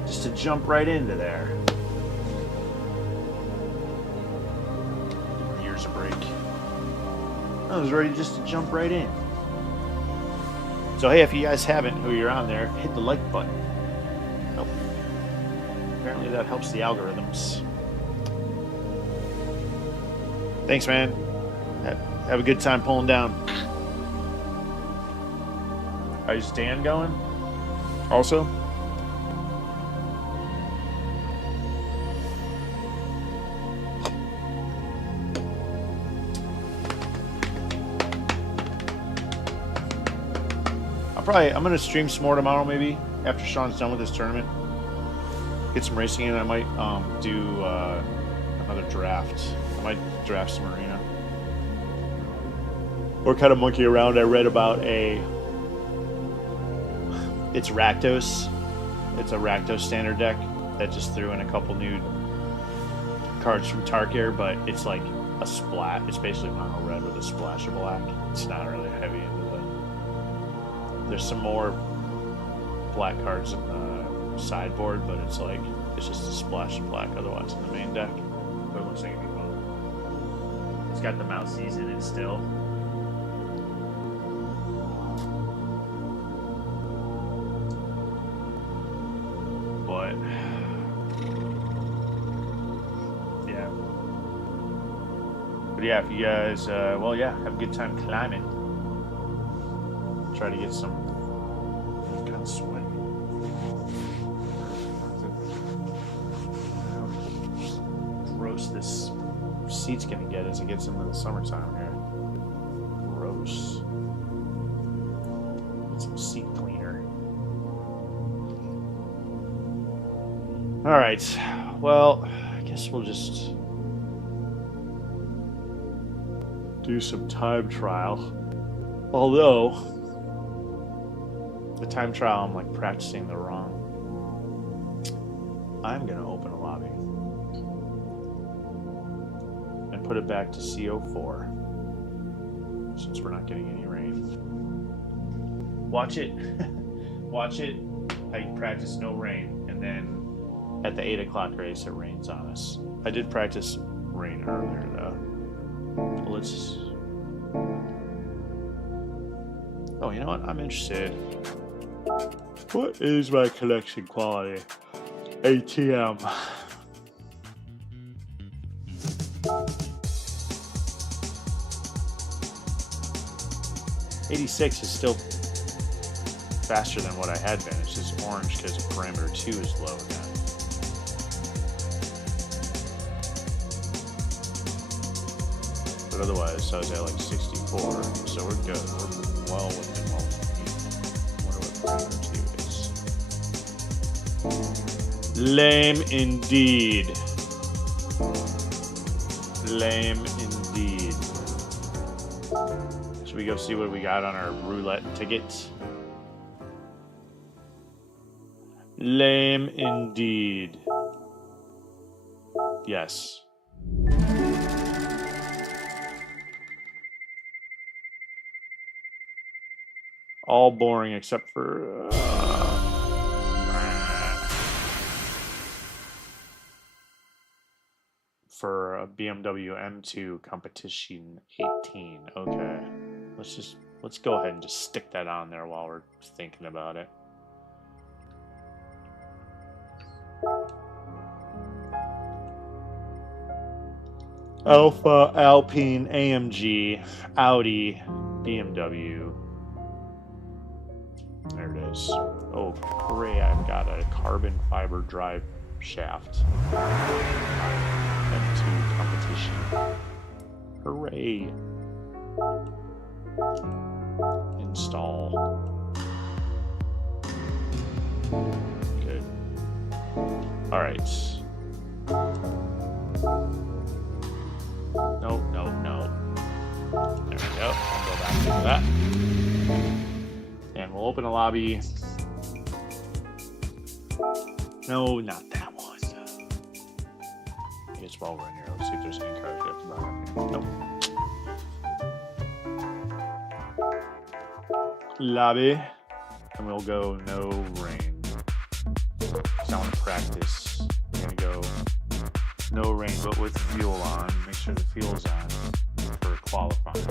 Just to jump right into there. Here's a break. I was ready just to jump right in. So hey, if you guys haven't, who you're on there, hit the like button. Nope. Apparently that helps the algorithms. Thanks, man. Have a good time pulling down. Is Dan going? Also? I'm gonna stream some more tomorrow, maybe after Sean's done with his tournament. Get some racing in. I might do another draft. I might draft some arena. Or kind of monkey around. I read about it's Rakdos. It's a Rakdos standard deck that just threw in a couple new cards from Tarkir, but it's like a splat. It's basically mono red with a splash of black. It's not really heavy into the... There's some more black cards in the sideboard, but it's like, it's just a splash of black otherwise in the main deck. But it looks like it'd be fun. It's got the Mouseys in it still. Yeah, if you guys, well, yeah, have a good time climbing. Try to get some kind of sweat. How gross this seat's gonna get as it gets into the summertime here. Gross. Get some seat cleaner. All right. Well, I guess we'll just do some time trial. Although, the time trial, I'm like practicing the wrong. I'm gonna open a lobby and put it back to CO4 since we're not getting any rain. Watch it. Watch it. I practice no rain, and then at the 8 o'clock race, it rains on us. I did practice rain earlier, though. Let's... Oh, you know what? I'm interested. What is my collection quality? ATM. '86 is still faster than what I had been. It's just orange because parameter 2 is low again. But otherwise, I was at like 64, so we're good. We're well within what we need. I wonder what parameter 2 is. Lame indeed. Lame indeed. Should we go see what we got on our roulette ticket? Lame indeed. Yes. All boring except for... for a BMW M2 competition 18. Okay. Let's go ahead and just stick that on there while we're thinking about it. Alpha, Alpine, AMG, Audi, BMW. There it is. Oh, hooray, I've got a carbon fiber drive shaft. M2 competition. Hooray. Install. Good. Alright. No. There we go. I'll go back to that. And we'll open a lobby. No, not that one. I guess while we're in here, let's see if there's any cards we have to buy. Nope. Lobby. And we'll go no rain. Because I want to practice. I'm going to go no rain, but with fuel on. Make sure the fuel's on for qualifying.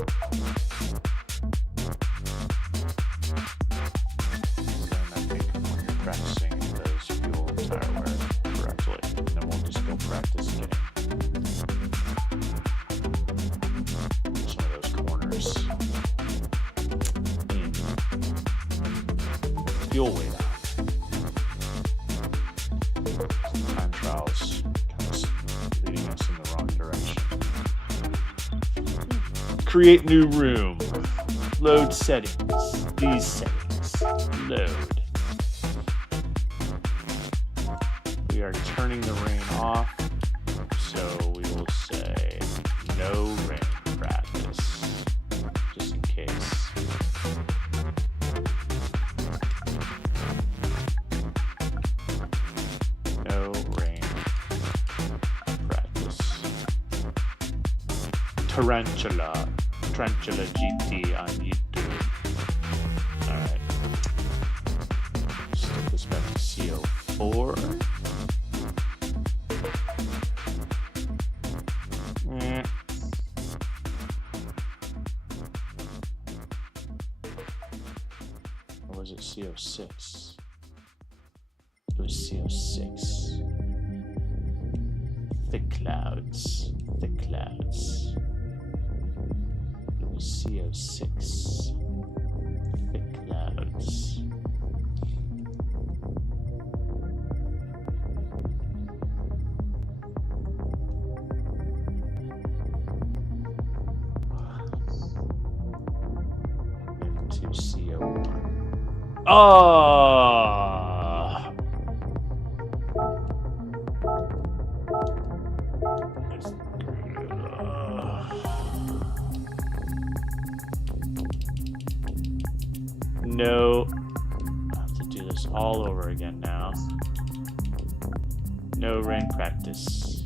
Then I think when you're practicing, it does fuel and tire wear correctly. And then we'll just go practice getting some of those corners in fuel weight on. Time trials kind of leading us in the wrong direction. Create new room. Load settings. These settings. Load. We are turning the rain off, so we will say no rain practice, just in case. No rain practice. Tarantula GT on YouTube. Alright. Stick this back to CO4. Or was it CO6? It was CO6. Thick clouds. Thick clouds. It was CO6. Thick clouds. Into CO1. No. I have to do this all over again now. No rain practice.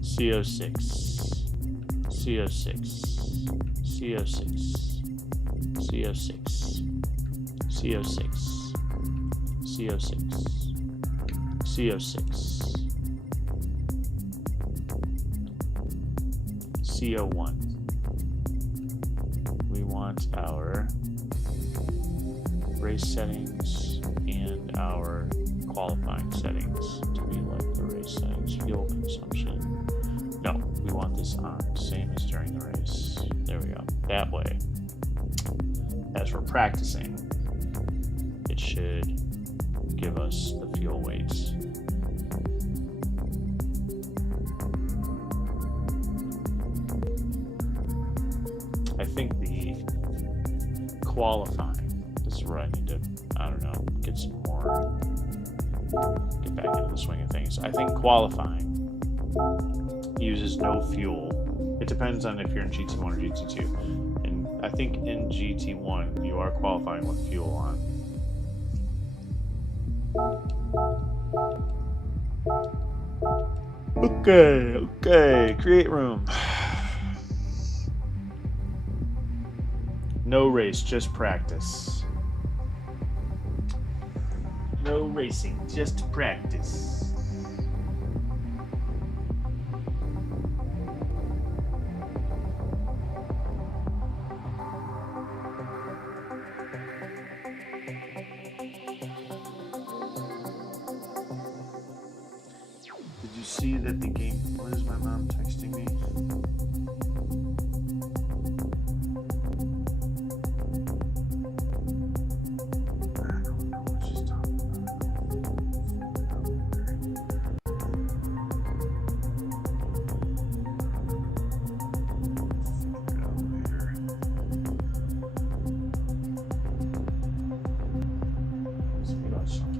CO6. CO6. CO6. CO6. CO6. CO6. CO6. CO1. We want our race settings and our qualifying settings to be like the race settings. Fuel consumption. No, we want this on, same as during the race. There we go. That way, as we're practicing, it should give us the fuel weights. I think the qualifying, this is where I need to, I don't know, get some more, get back into the swing of things. I think qualifying uses no fuel. It depends on if you're in GT1 or GT2. And I think in GT1, you are qualifying with fuel on. Okay, create room. No race, just practice. No racing, just practice. Did you see that the game... What is my mom texting me?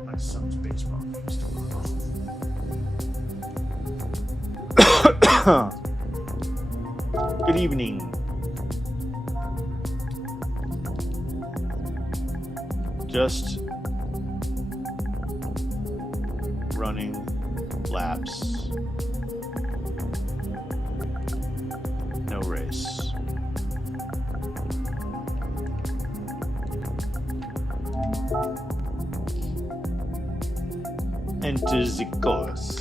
My son's baseball games tomorrow. Good evening. Just running laps. No race. Enter the course.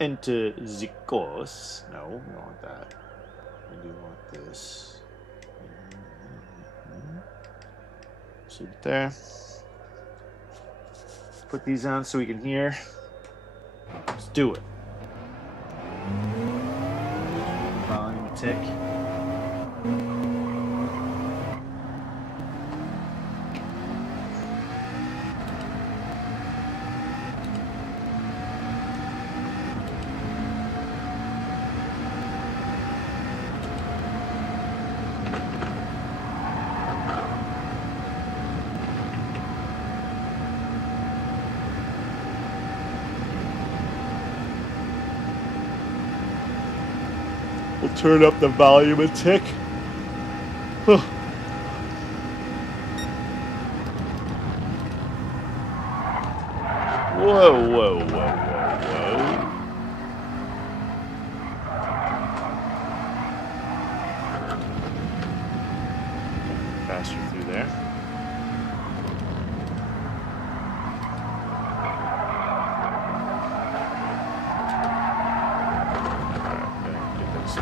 Enter the course. No, we don't want that. We do want this. See it there. Put these on so we can hear. Let's do it. Volume tick. We'll turn up the volume a tick. Whoa, whoa, whoa, whoa, whoa. Faster through there.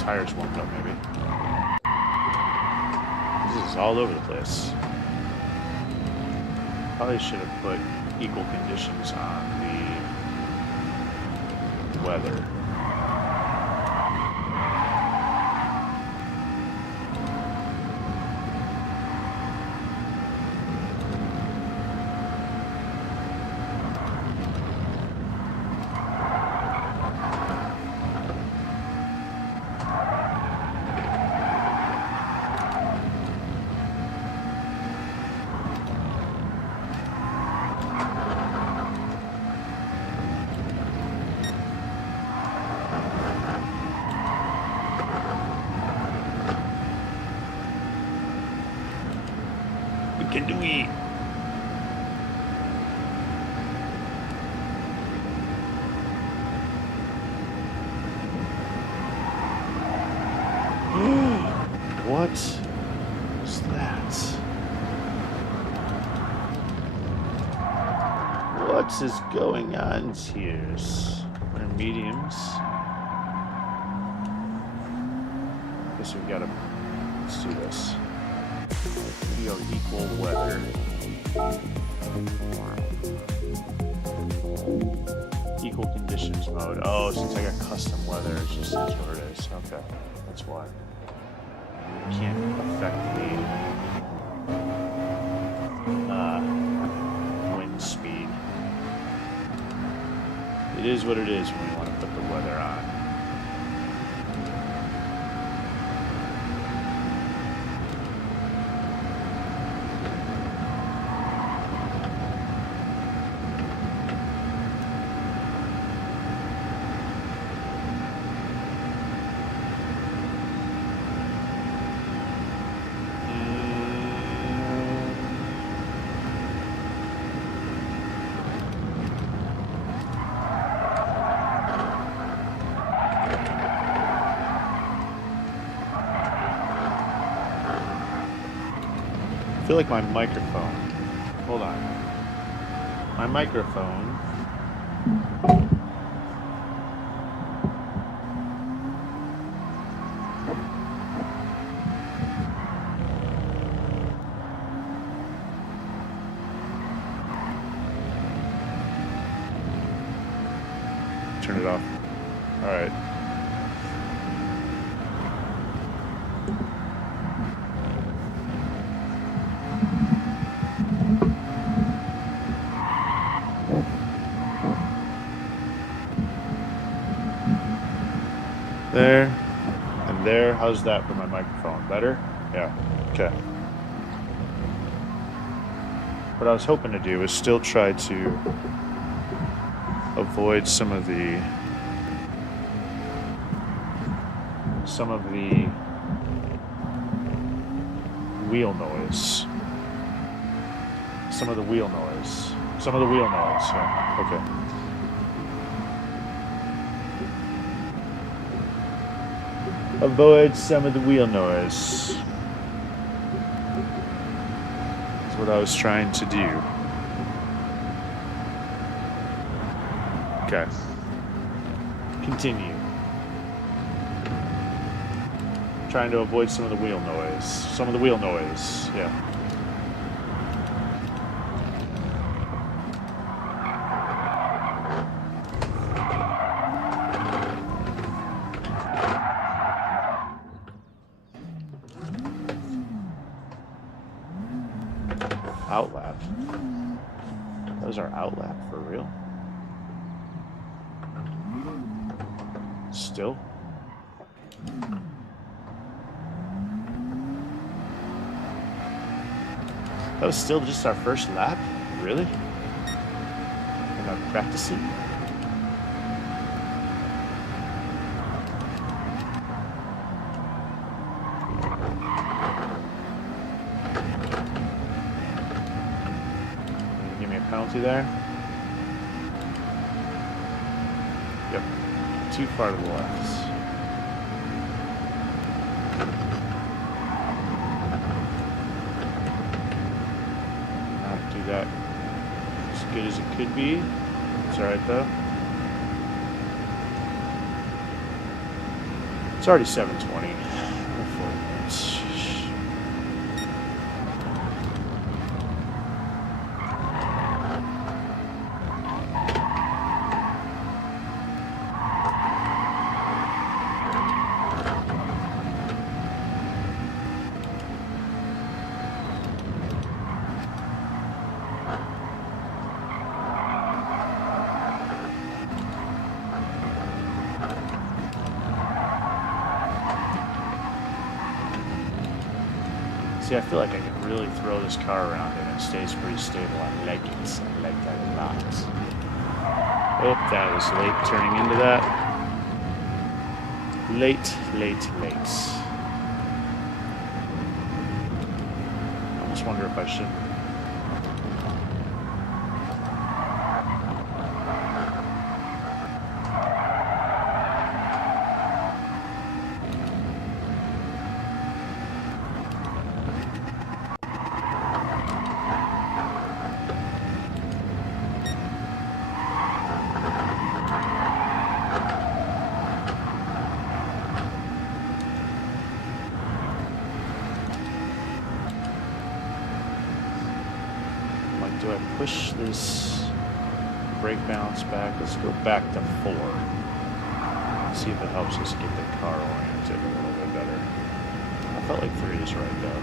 Tires warmed up, maybe. This is all over the place. Probably should have put equal conditions on the weather. can do it. What is that? What is going on here? We're mediums. Guess we gotta. Let's do this. We go equal weather. Equal conditions mode. Oh, since I got custom weather, it just is what it is. Okay, that's why. Can't affect the wind speed. It is what it is when we want to put the weather on. I feel like my microphone. Hold on. My microphone. Turn it off. All right. There, and there. How's that for my microphone? Better? Yeah, okay. What I was hoping to do is still try to avoid some of the wheel noise. Some of the wheel noise, yeah, okay. Avoid some of the wheel noise. That's what I was trying to do. Okay. Continue. Trying to avoid some of the wheel noise. Yeah. Outlap. That was our outlap for real. Still. That was still just our first lap? Really? We're not practicing? Penalty there. Yep. Too far to the left. Not do that as good as it could be. It's alright though. It's already 7:20. 4 minutes. See, I feel like I can really throw this car around and it stays pretty stable. I like it. I like that a lot. Oh, that was late turning into that. Late. Almost just wonder if I should. Do I push this brake balance back? Let's go back to 4. See if it helps us get the car oriented a little bit better. I felt like 3 is right though.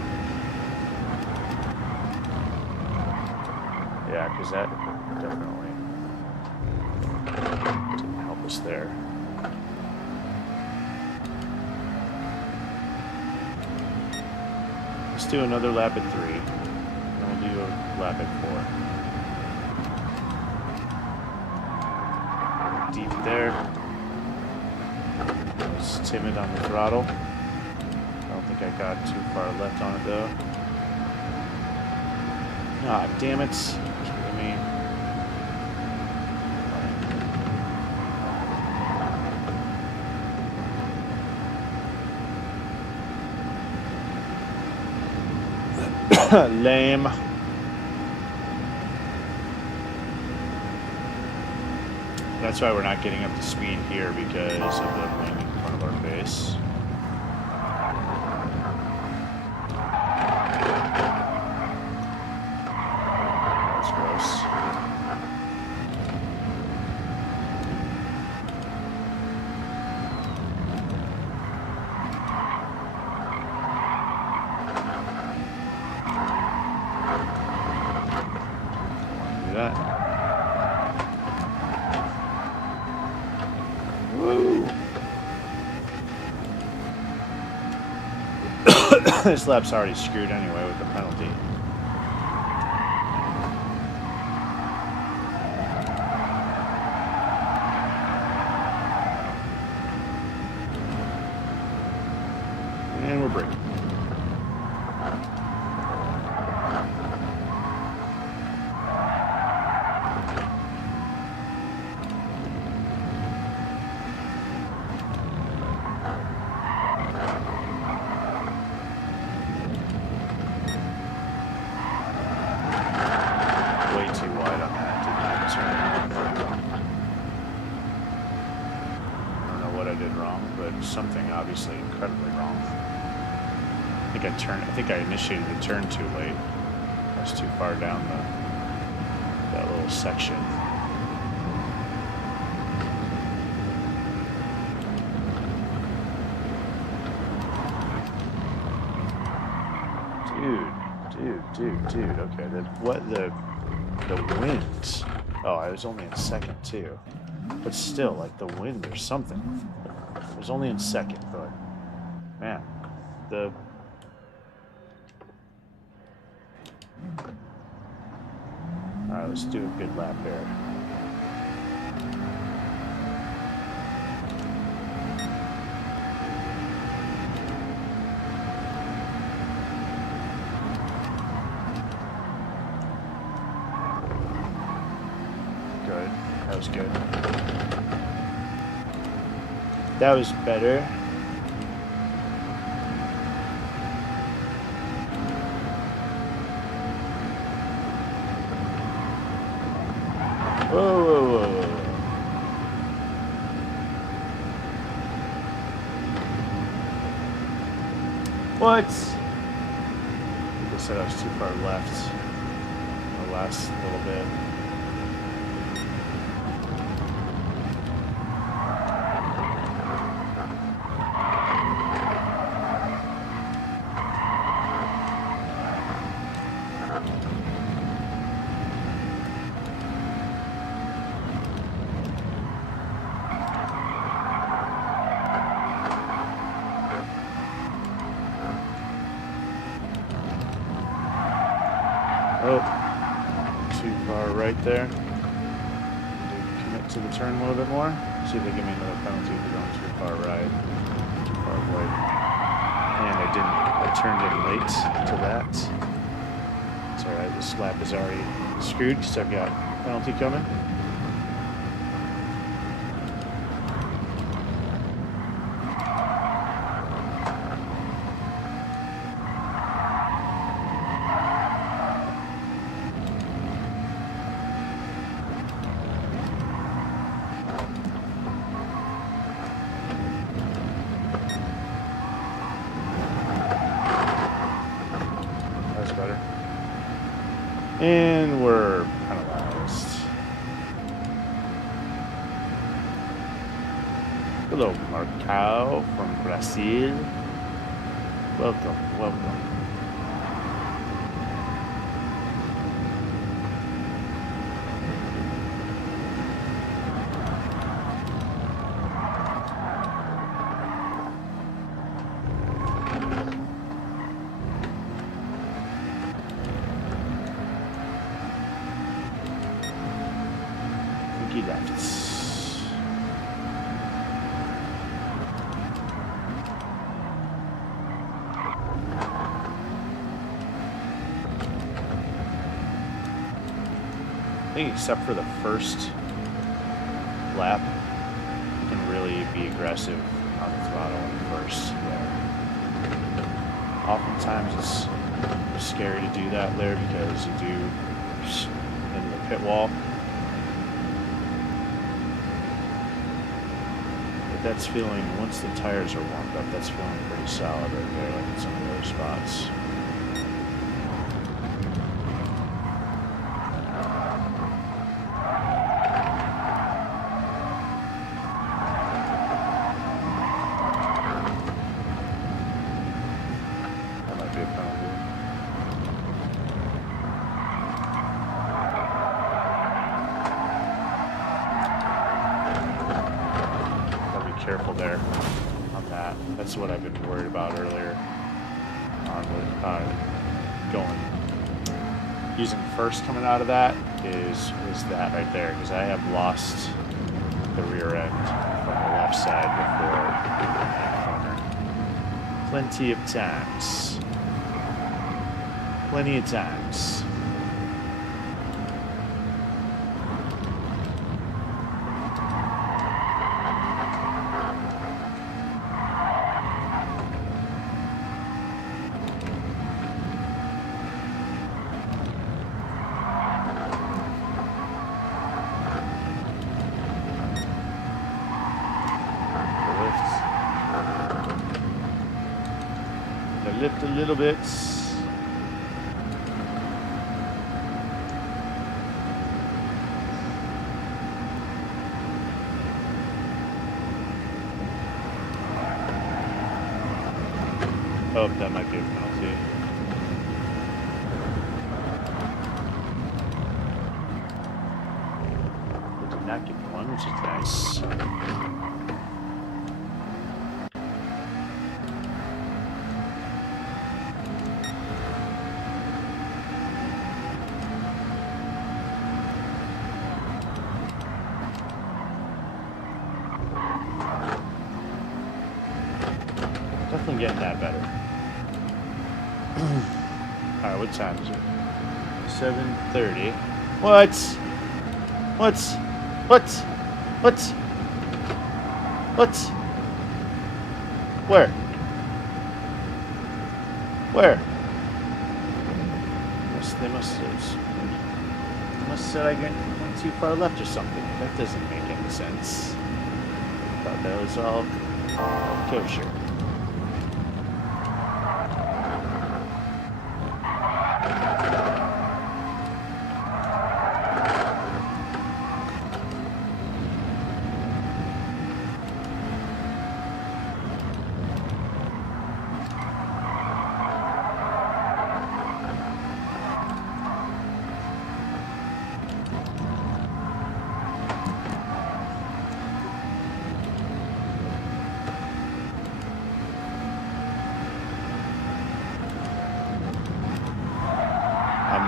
Yeah, because that definitely didn't help us there. Let's do another lap at 3. Do a lap at 4. Deep there. I was timid on the throttle. I don't think I got too far left on it though. Ah, damn it. I mean, lame. That's why we're not getting up to speed here, because of the wing in front of our face. That's gross. Do that. This lap's already screwed anyway with the penalty. And we're braking. Something obviously incredibly wrong. I think I initiated the turn too late. I was too far down that little section. Dude. Okay, the wind. Oh, I was only in second too. But still, like the wind or something. I was only in second, but man, Alright, let's do a good lap there. Good. That was good. That was better. Whoa. What? I think I said I was too far left the last little bit. Oh, too far right there. Commit to the turn a little bit more. See if they give me another penalty for going too far right. Too far right. And I turned in late to that. It's alright, this lap is already screwed because I've got penalty coming. And we're penalized. Hello, Marcao from Brazil. Welcome, welcome. I think except for the first lap, you can really be aggressive on the throttle in the first there. Oftentimes it's scary to do that there because you do into the pit wall. But that's feeling, once the tires are warmed up, that's feeling pretty solid right there, like in some of the other spots. Careful there on that. That's what I've been worried about earlier on using first coming out of that is that right there, because I have lost the rear end from the left side before that corner plenty of times. Plenty of times. Lift a little bit. Oh, that might be a penalty. We did not get one, which is nice. Definitely getting that better. Alright, what time is it? 7:30. What? Where? They must have said I went too far left or something. That doesn't make any sense. Thought that was all kosher.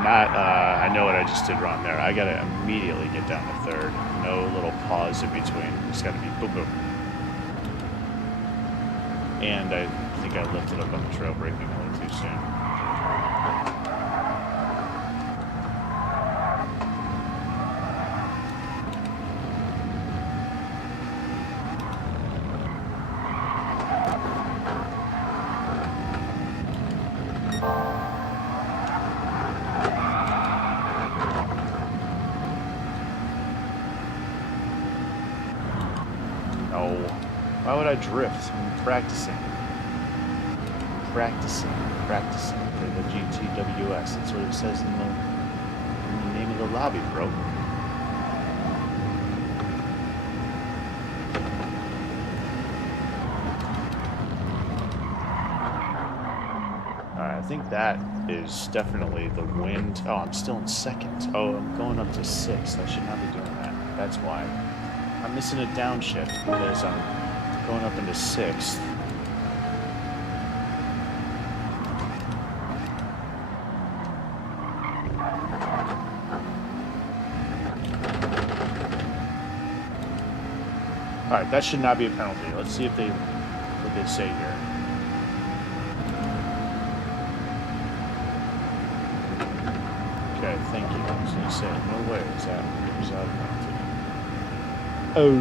I know what I just did wrong there. I gotta immediately get down to third. No little pause in between. It's gotta be boom, boom. And I think I lifted up on the trail braking a little too soon. Why would I drift? I'm practicing. Practicing for the GTWS. That's what it says in the name of the lobby, bro. Alright, I think that is definitely the wind. Oh, I'm still in second. Oh, I'm going up to 6th. I should not be doing that. That's why. I'm missing a downshift because I'm going up into 6th. Alright, that should not be a penalty. Let's see if what they say here. Okay, thank you. I was going to say, no way is that a penalty. Oh,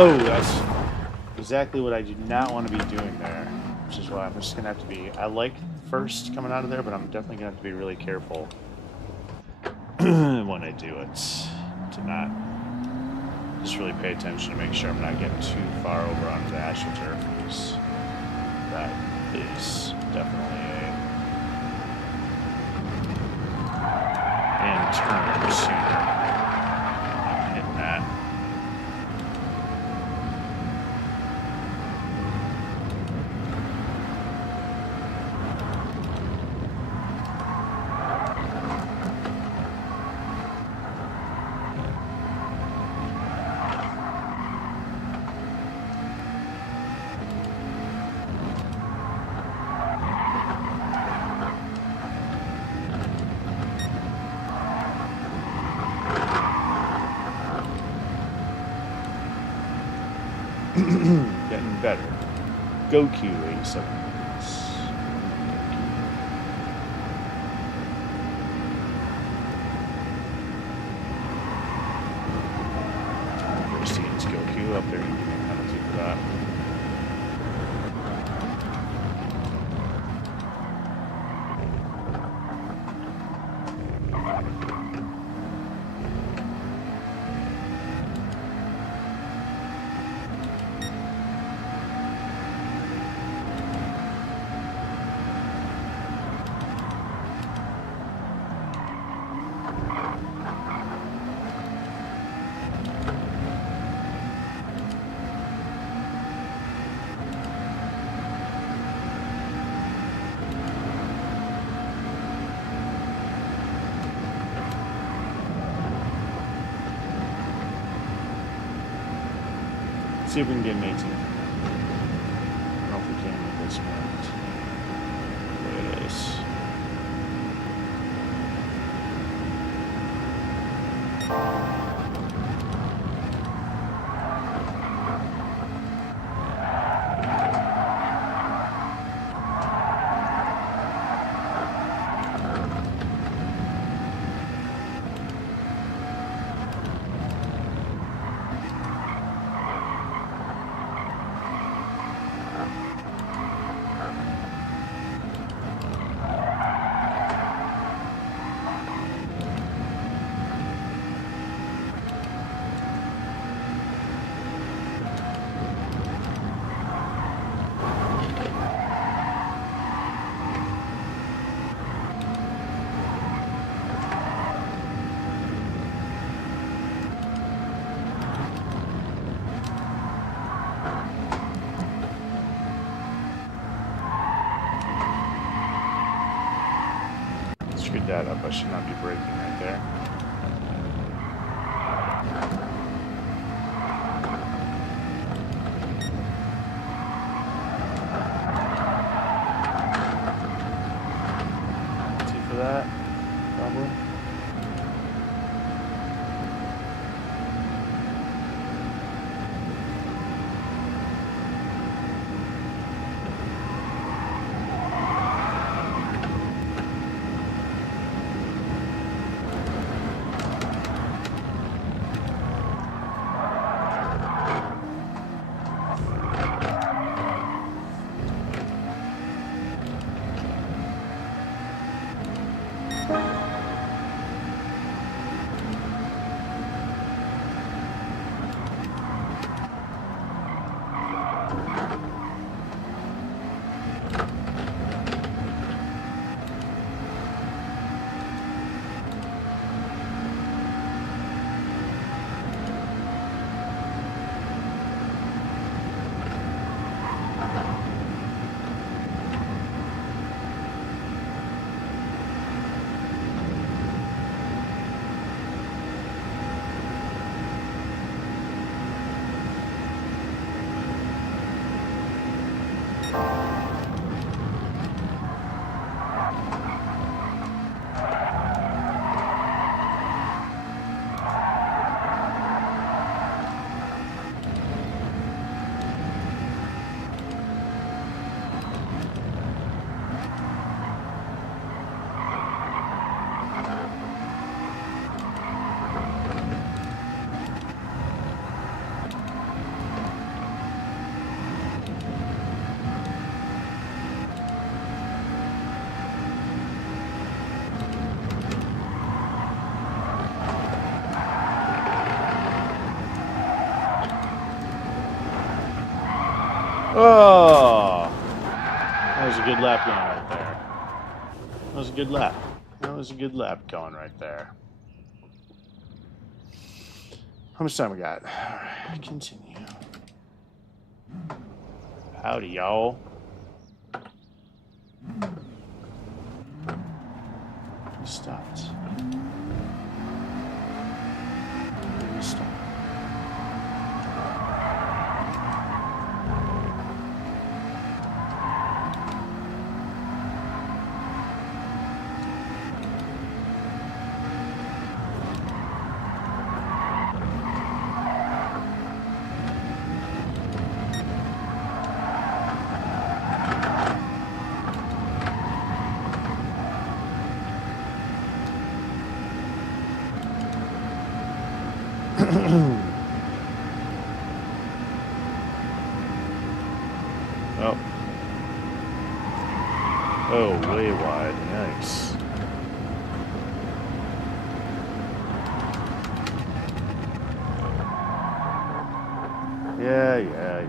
oh, that's exactly what I do not want to be doing there, which is why I'm just going to have to be... I like first coming out of there, but I'm definitely going to have to be really careful when I do it, to not just really pay attention to make sure I'm not getting too far over onto the AstroTurf, because that is definitely and turn sooner. I'm hitting that. Getting better. Goku 87. First against Goku up there, you give me a penalty for that. See if we can get an 18. I don't know if we can at this point. There it is. Screwed that up. I should not be braking right there. See for that, probably. Oh! That was a good lap going right there. That was a good lap. That was a good lap going right there. How much time we got? Alright, continue. Howdy, y'all. We stopped. We stopped. Oh. Oh, way wide. Nice. Yeah. Yeah.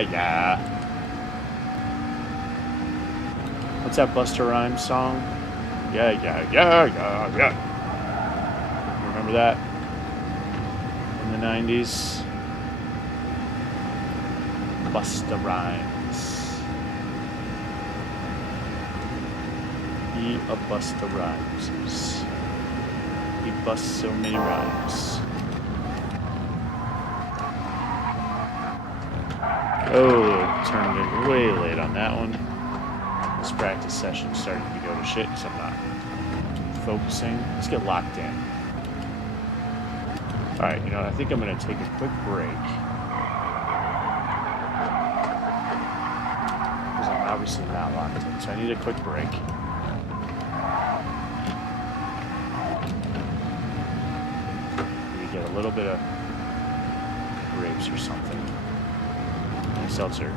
Yeah. What's that Busta Rhymes song? Yeah. Remember that? In the 90s? Busta Rhymes. He a Busta Rhymes. He busts so many rhymes. Oh, turned in way late on that one. This practice session starting to go to shit because I'm not focusing. Let's get locked in. Alright, you know what? I think I'm going to take a quick break. Because I'm obviously not locked in. So I need a quick break. Maybe get a little bit of grapes or something. And seltzer.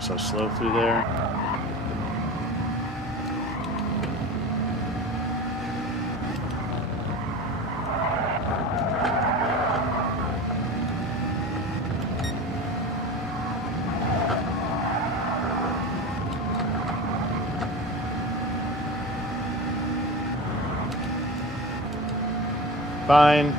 So slow through there. Fine.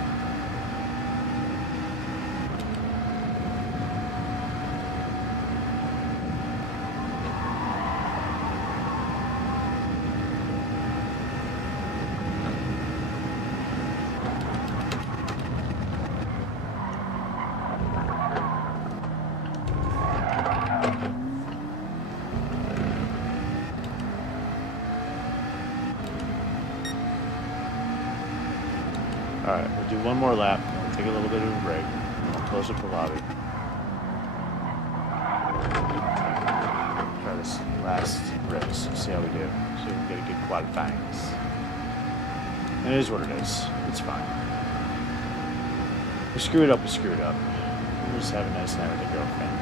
Alright, we'll do one more lap, and we'll take a little bit of a break, and we'll close up the lobby. Try this last race, see how we do. See if we can get a good qualifying. And it is what it is. It's fine. We screw it up, We'll just have a nice night with a girlfriend.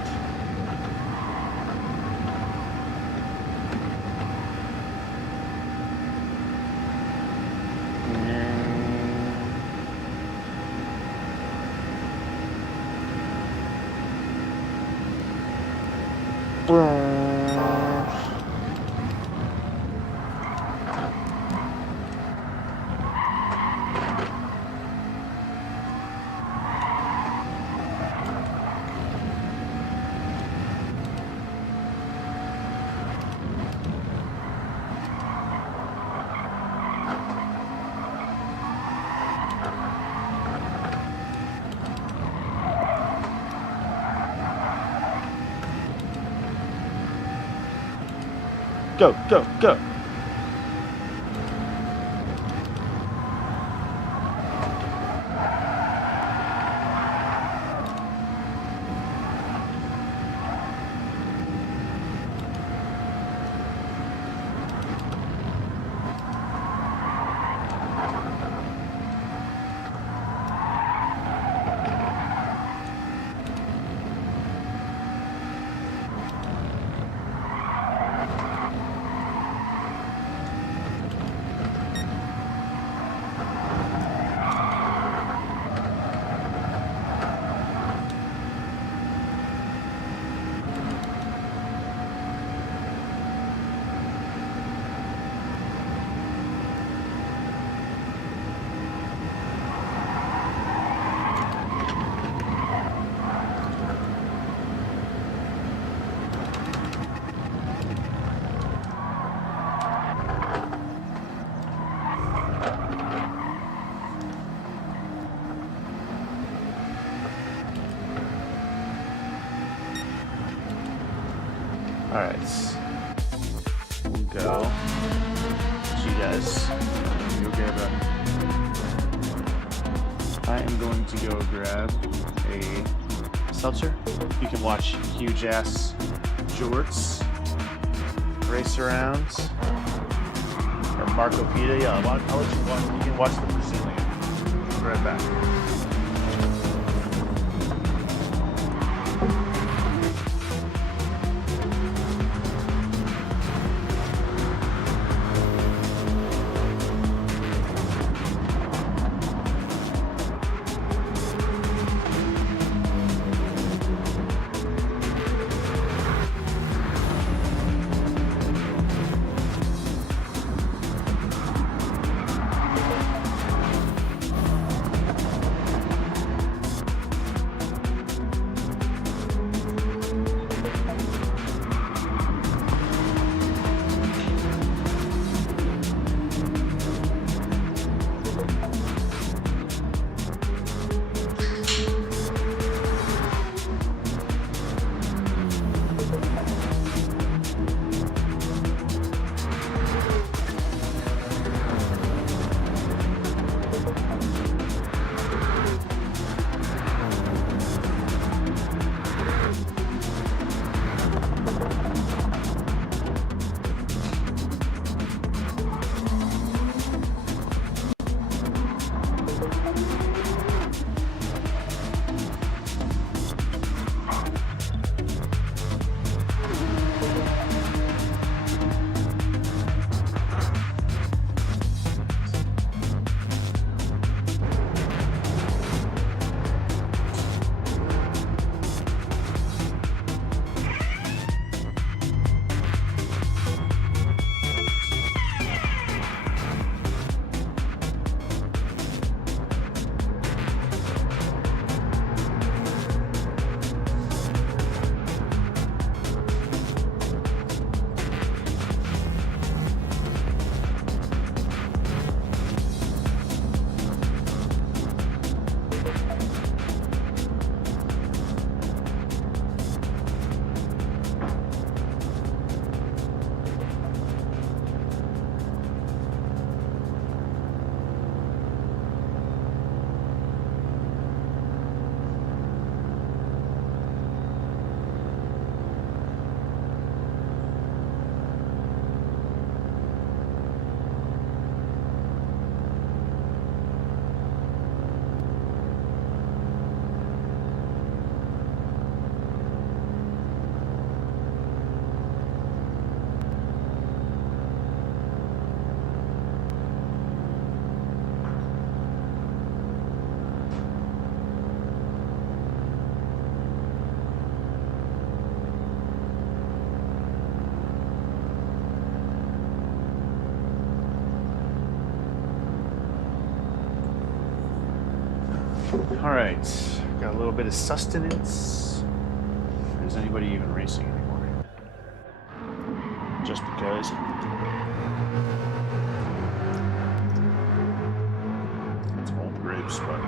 Go. Alright. We'll go. See you guys. You'll grab I am going to go grab a seltzer. You can watch huge ass jorts race around. Or Marco Pita. Yeah, I'll let you watch. You can watch the Brazilian. I'll be right back. Alright, got a little bit of sustenance. Is anybody even racing anymore? Just because. It's old grapes, but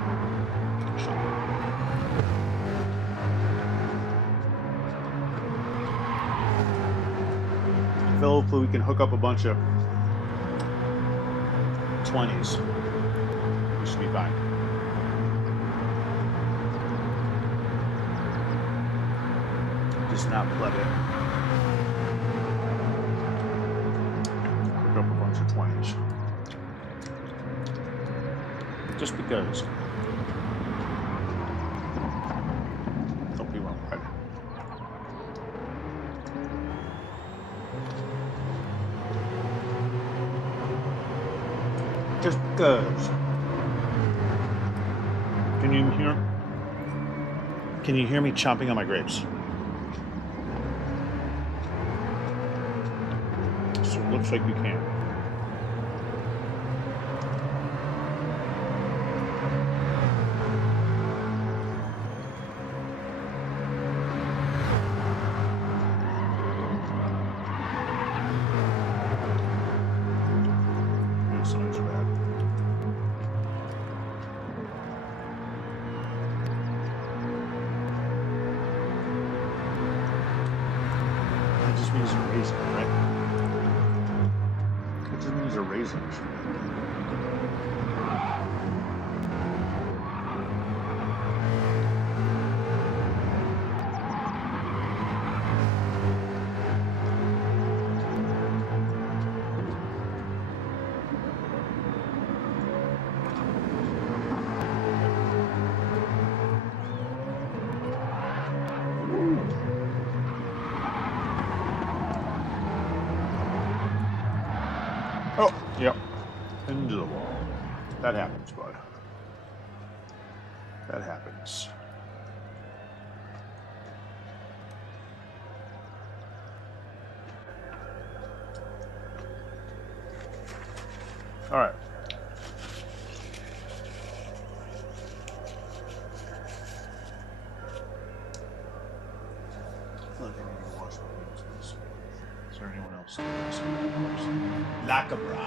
hopefully we can hook up a bunch of 20s. We should be fine. Just not pleb it. Hook up a bunch of 20s. Just because. Hope you won't pleb. Just because. Can you hear? Can you hear me chomping on my grapes? So it looks like you can. Sounds bad. I just just means you're raising, right? It just means you're raising. Oh, yep. Into the wall. That happens, bud. That happens. All right. Look, I need to wash my hands. Is there anyone else? Lacabra.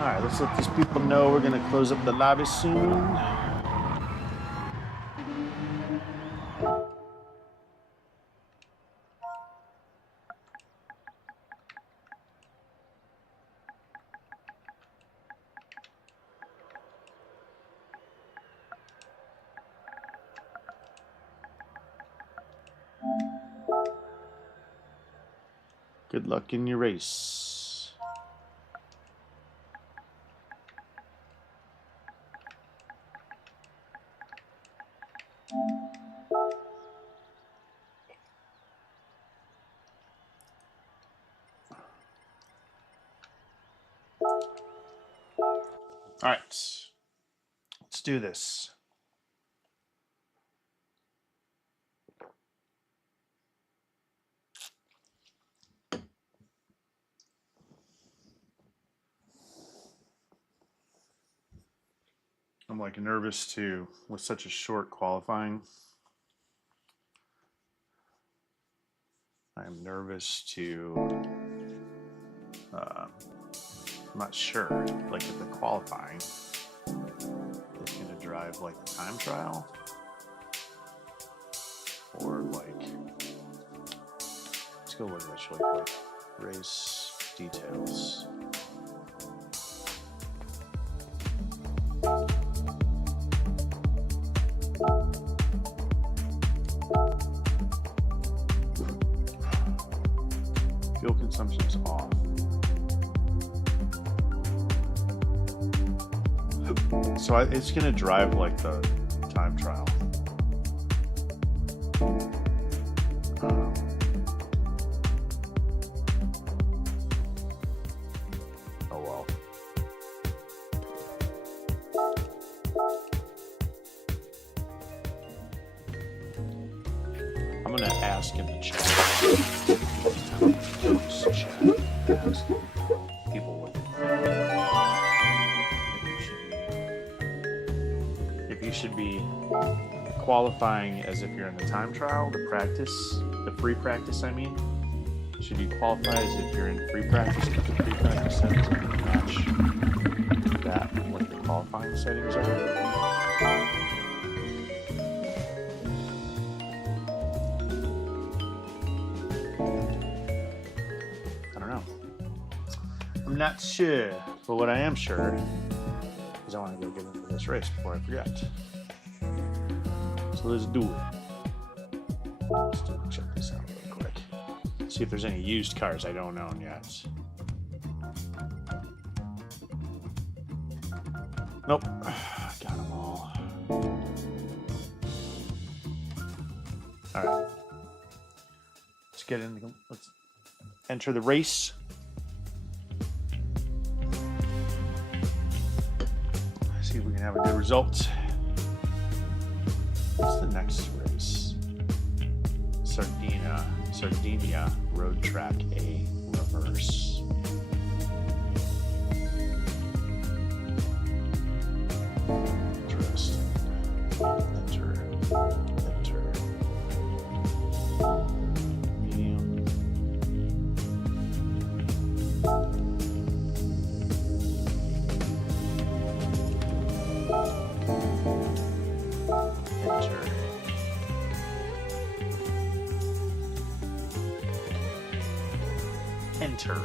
Alright, let's let these people know we're gonna close up the lobby soon. Good luck in your race. All right, let's do this. I'm like nervous too with such a short qualifying. I am nervous to, I'm not sure, like if the qualifying is going to drive like the time trial or like, let's go with this really quick. Race details. Fuel consumption is off. So it's going to drive like the time trial. Oh well. I'm going to ask in the chat. Ask people what if you should be qualifying as if you're in the time trial, the practice, the free practice, I mean. Should you qualify as if you're in free practice, but the free practice settings are going to match that, what the qualifying settings are? I'm not sure, but what I am sure is I want to go get into this race before I forget. So let's do it. Let's check this out real quick. See if there's any used cars I don't own yet. Nope. Got them all. Alright. Let's get in. Let's enter the race. See if we can have a good result. What's the next race? Sardinia Road Track A Reverse. Interesting. Enter. Medium. Enter. Enter.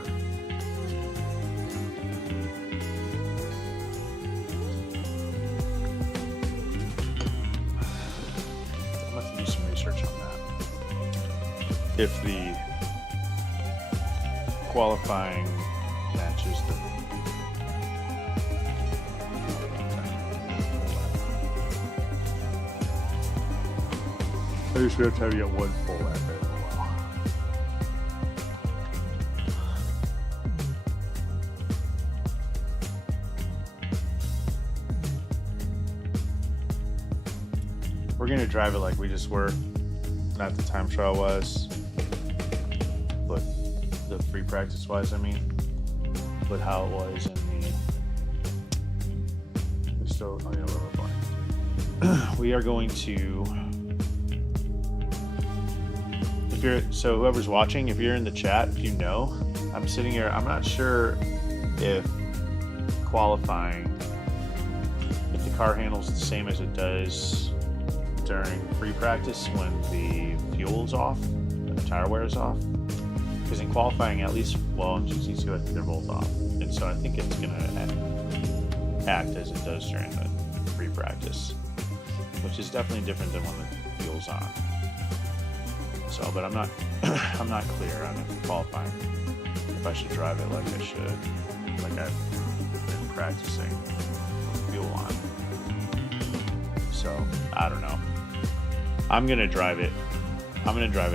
I'll have to do some research on that. If the qualifying matches the I just have to get one full lap in a while. We're gonna drive it like we just were, not the time trial was, but the free practice wise, I mean, but how it was in the still, oh yeah, we're fine. We are going to. So whoever's watching, if you're in the chat, if you know, I'm sitting here, I'm not sure if qualifying, if the car handles the same as it does during free practice when the fuel's off and the tire wear is off. Because in qualifying, at least, well, in GT2, I think they're both off. And so I think it's going to act as it does during the free practice, which is definitely different than when the fuel's on. So, but I'm not clear on if qualifying, if I should drive it like I should, like I've been practicing with fuel on. So, I don't know. I'm gonna drive it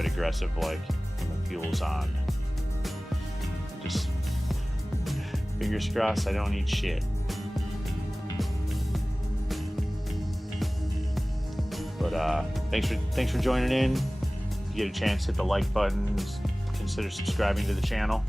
aggressive, like when the fuel's on. Just fingers crossed I don't eat shit. But thanks for joining in. If you get a chance, hit the like button, consider subscribing to the channel.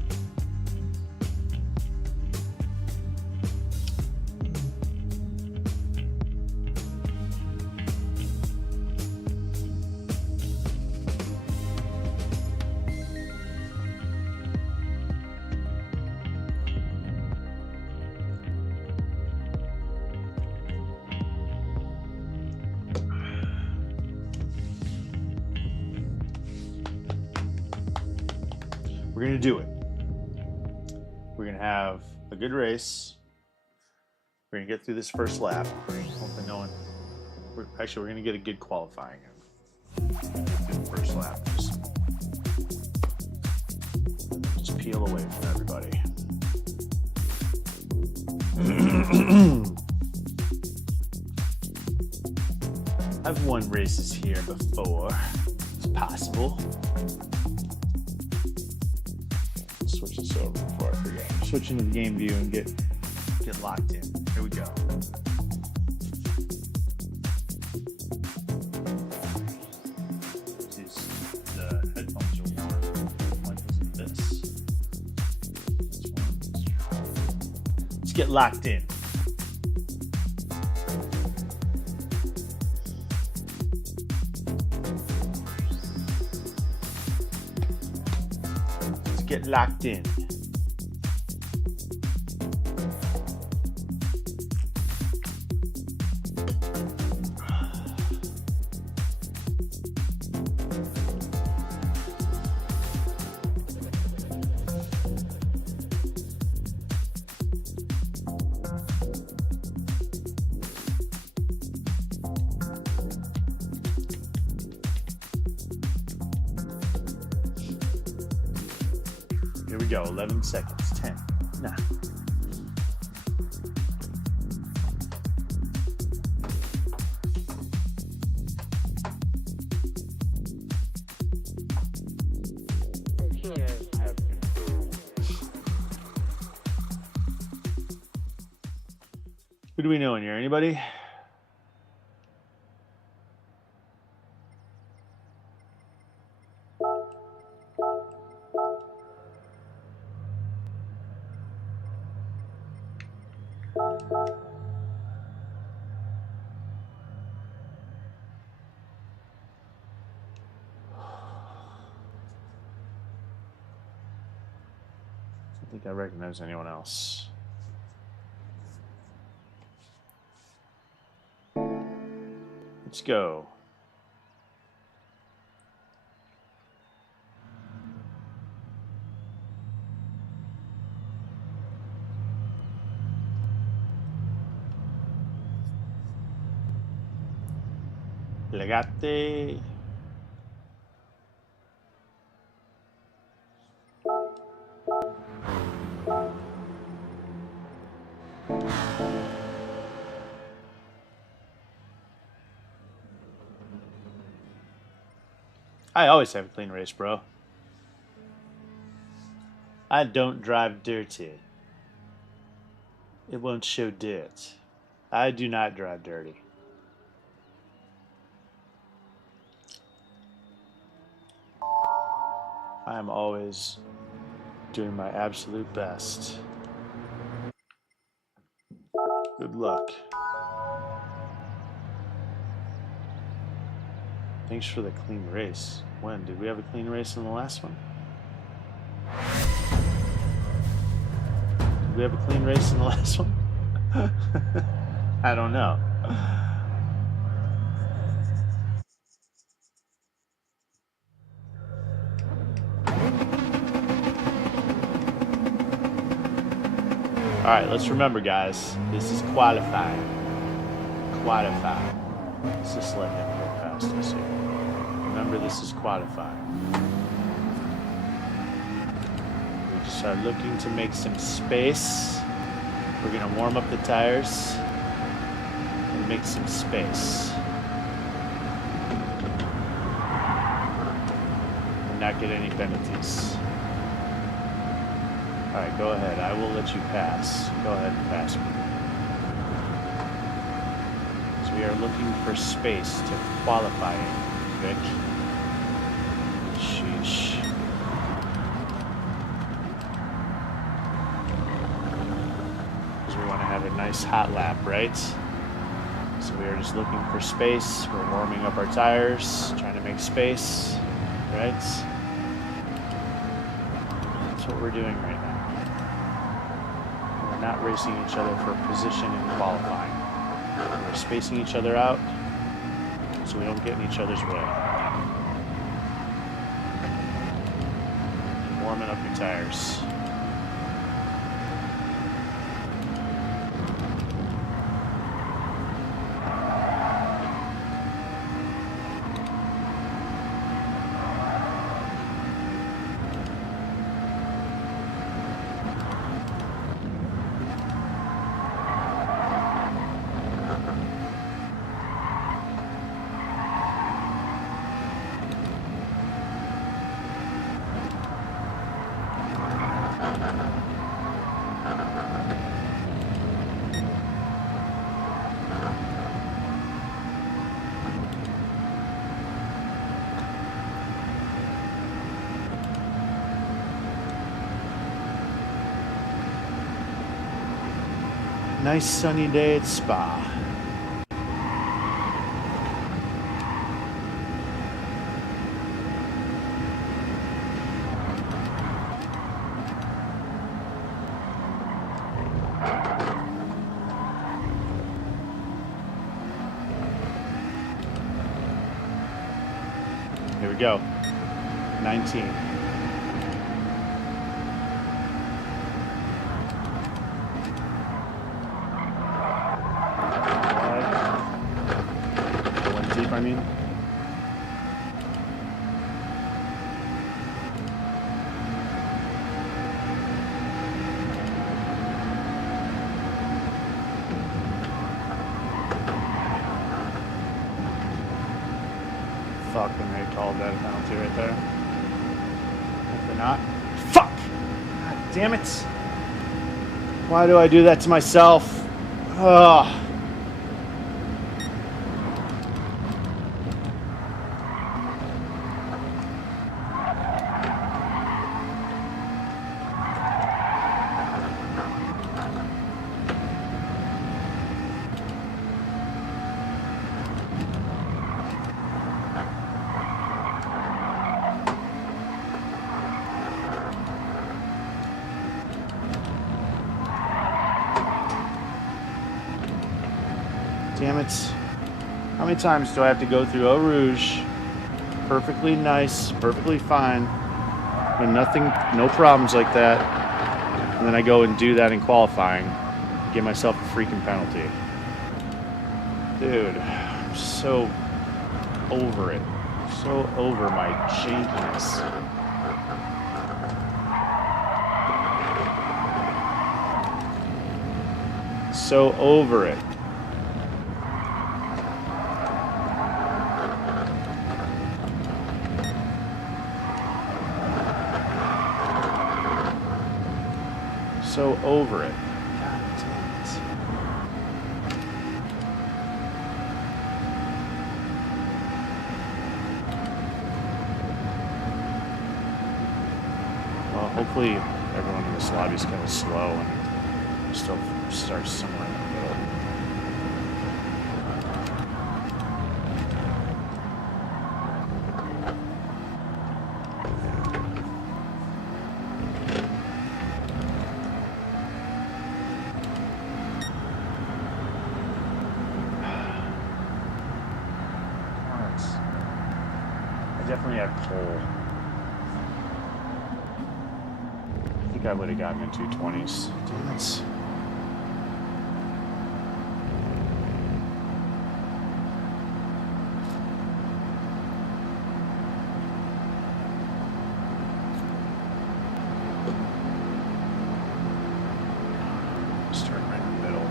We're going to do it. We're going to have a good race. We're going to get through this first lap. Hopefully no one... We're going to get a good qualifying in the first lap. Just peel away from everybody. I've won races here before. It's possible. Switch this over before I forget. Switch into the game view and get locked in. Here we go. The headphones are warm. Like this. Let's get locked in. Get locked in. Here we go. 11 seconds. 10. 9. Who do we know in here? Anybody? I don't think I recognize anyone else. Let's go. Legate. I always have a clean race, bro. I don't drive dirty. It won't show dirt. I do not drive dirty. I am always doing my absolute best. Good luck. Thanks for the clean race. When? Did we have a clean race in the last one? Did we have a clean race in the last one? I don't know. Alright, let's remember, guys. This is qualifying. Qualifying. Let's just let him go past us here. Remember, this is qualifying. We just are looking to make some space. We're going to warm up the tires and make some space. And not get any penalties. Alright, go ahead. I will let you pass. Go ahead and pass me. So we are looking for space to qualify in, Vic. Sheesh. Because we want to have a nice hot lap, right? So we are just looking for space. We're warming up our tires, trying to make space, right? That's what we're doing right now. We're not racing each other for position in qualifying. We're spacing each other out so we don't get in each other's way. Warming up your tires. Nice sunny day at Spa. Here we go. 19. I mean, called that a penalty right there. Hopefully not. Fuck! God damn it! Why do I do that to myself? Ugh. Damn it. How many times do I have to go through Eau Rouge? Perfectly nice, perfectly fine. With nothing, no problems like that. And then I go and do that in qualifying. Give myself a freaking penalty. Dude, I'm so over it. So over my jankiness. So over it. So over it. God damn it. Well, hopefully everyone in this lobby is kind of slow and still starts somewhere in the middle. Definitely had pole. I think I would have gotten in 220s. Damn it. Start right in the middle.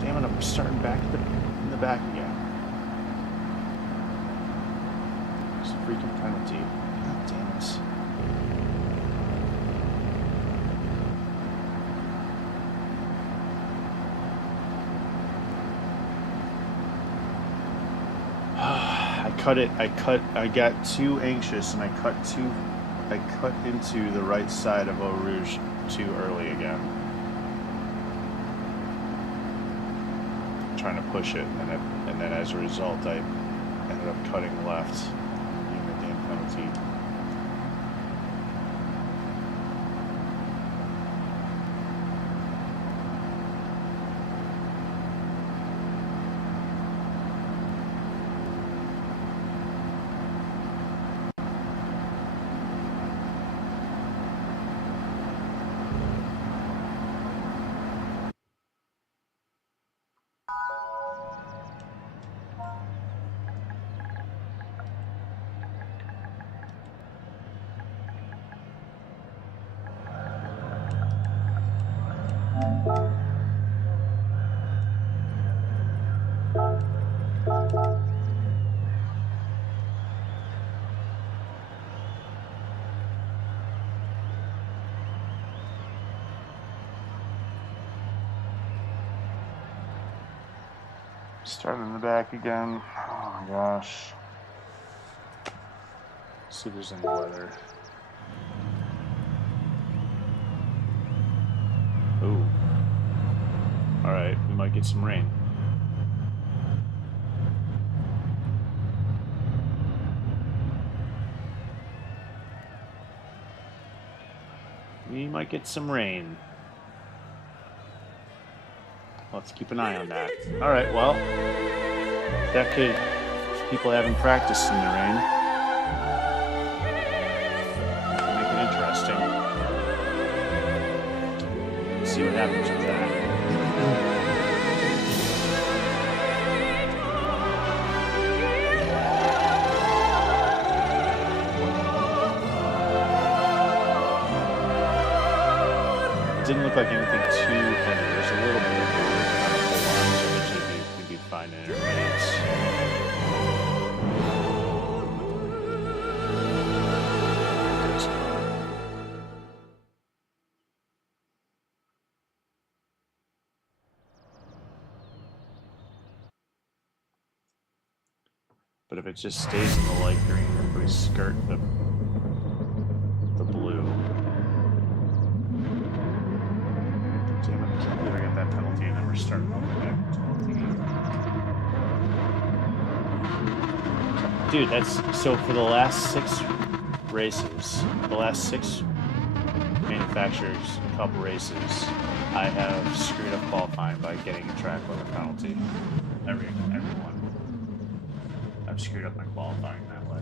Damn it, I'm starting back in the back again. It's a freaking penalty. God damn it. I got too anxious and I cut into the right side of Eau Rouge too early again. Trying to push it, and then as a result, I ended up cutting left, getting the damn penalty. Starting in the back again. Oh my gosh. Let's see if there's any weather. Ooh. Alright, we might get some rain. We might get some rain. Let's keep an eye on that. Alright, well, that could, people haven't practiced in the rain. Make it interesting. Let's see what happens with that. didn't look like anything too heavy. There's a little bit of burn, not a whole lot, so eventually we'd be fine in intermediates. But if it just stays in the light green, if we skirt the blue. Damn it, I can't believe I got that penalty and then we're starting all the way back to penalty. Dude, that's so for the last 6 races, the last 6 manufacturers cup races, I have screwed up qualifying by getting a track with a penalty. Everyone. I've screwed up my qualifying that way.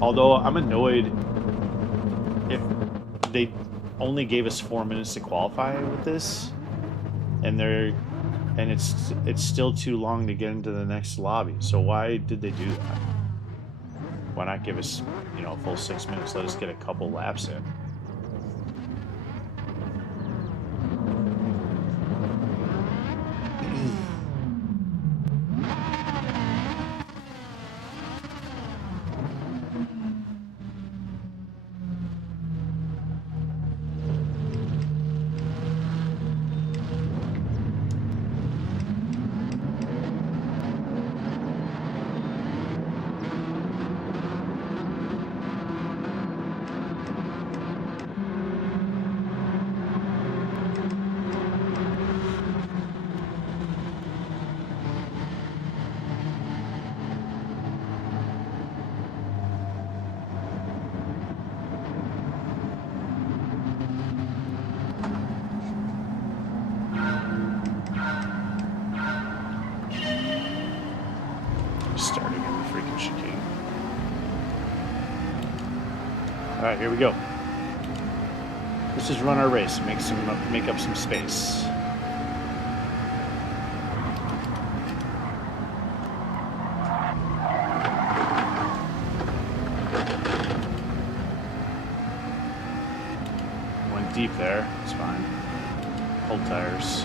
Although I'm annoyed if they only gave us 4 minutes to qualify with this, and it's still too long to get into the next lobby. So why did they do that? Why not give us, you know, a full 6 minutes? Let us get a couple laps in. Starting in the freaking chicane. Alright, here we go. Let's just run our race and make up some space. Went deep there, it's fine. Hold tires.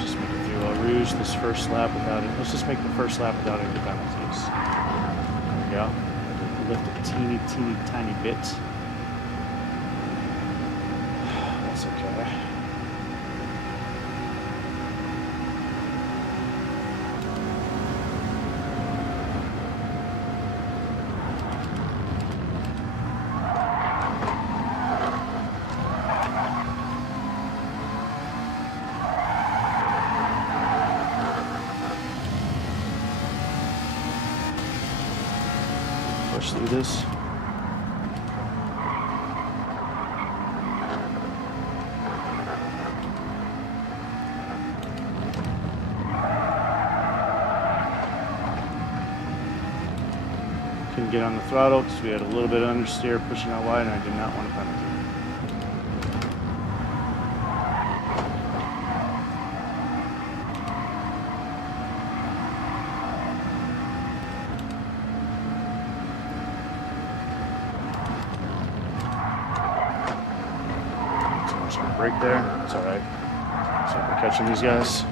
Just make it through Rouge this first lap without it. Let's just make the first lap without any penalties. There we go. Lift a teeny tiny bit. That's okay. Push through this. Couldn't get on the throttle because we had a little bit of understeer pushing out wide, and I did not want a penalty. Break there. It's alright. So we're catching these guys.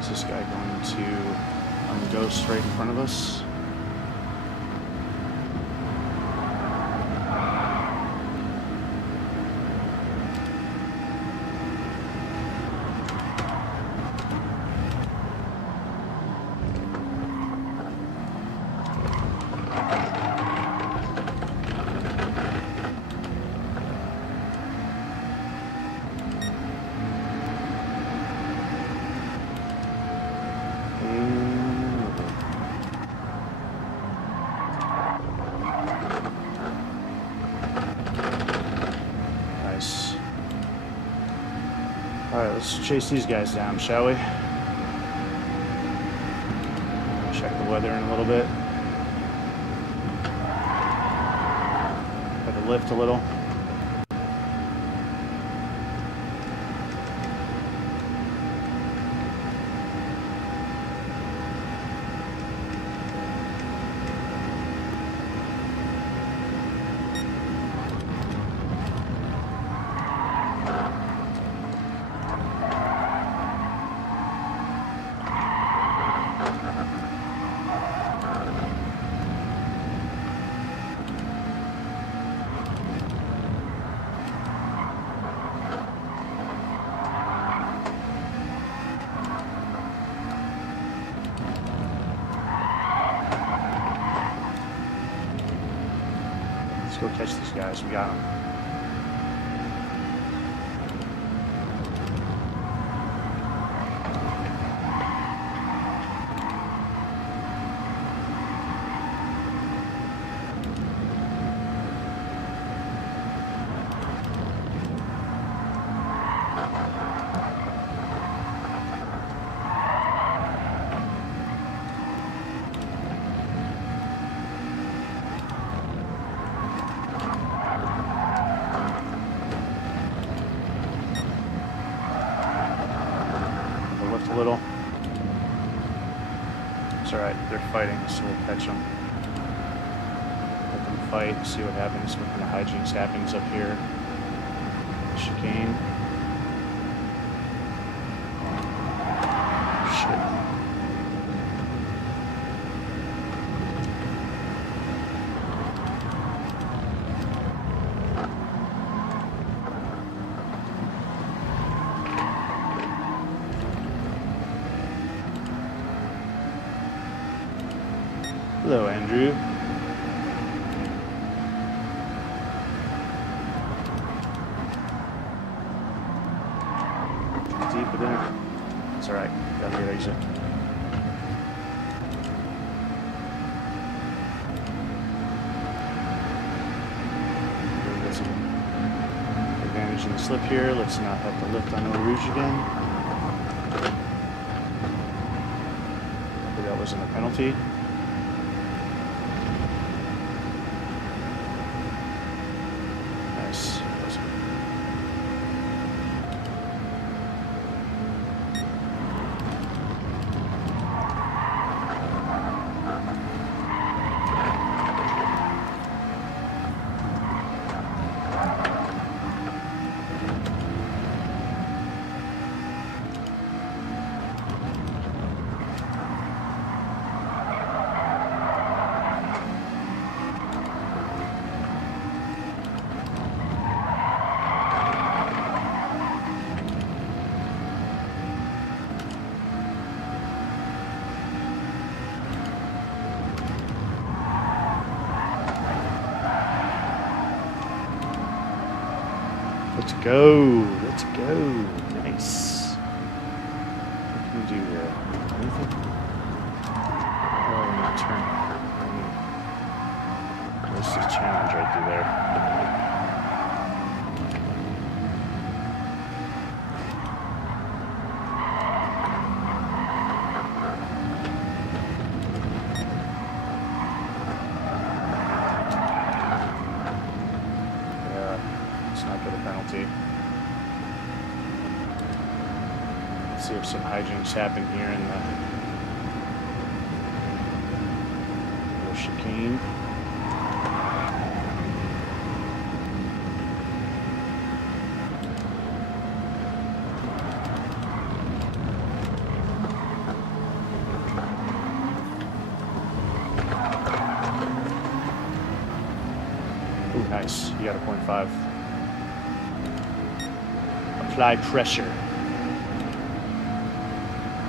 Is this guy going to go straight in front of us? Alright, let's chase these guys down, shall we? the weather in a little bit. Got to lift a little. Let's go catch these guys. We got them. A little. It's alright, they're fighting, so we'll catch them. Let them fight, see what happens, what kind of hijinks happens up here. Chicane. Shit. Hello, Andrew. Deep within it. It's alright. Got a good exit. Get some advantage in the slip here. Let's not have to lift on Eau Rouge again. Hopefully that wasn't a penalty. Let's go. Let's go. Nice. What can we do here? Anything? Oh, we need to turn. This is a challenge right through there. See if some hijinks happen here in the chicane. Ooh, nice. You got a 0.5. Apply pressure.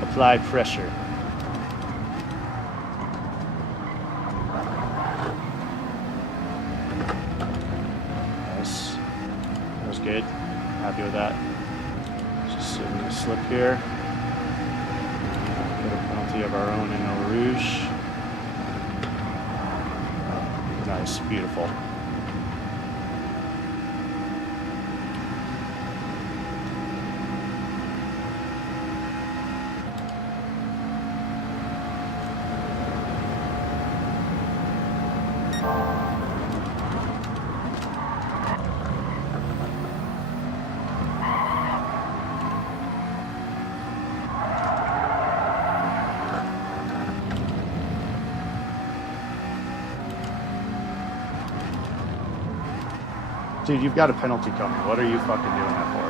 Apply pressure. Nice. That was good. Happy with that. Just sitting a slip here. Get a penalty of our own in Eau Rouge. Nice. Beautiful. Dude, you've got a penalty coming. What are you fucking doing that for?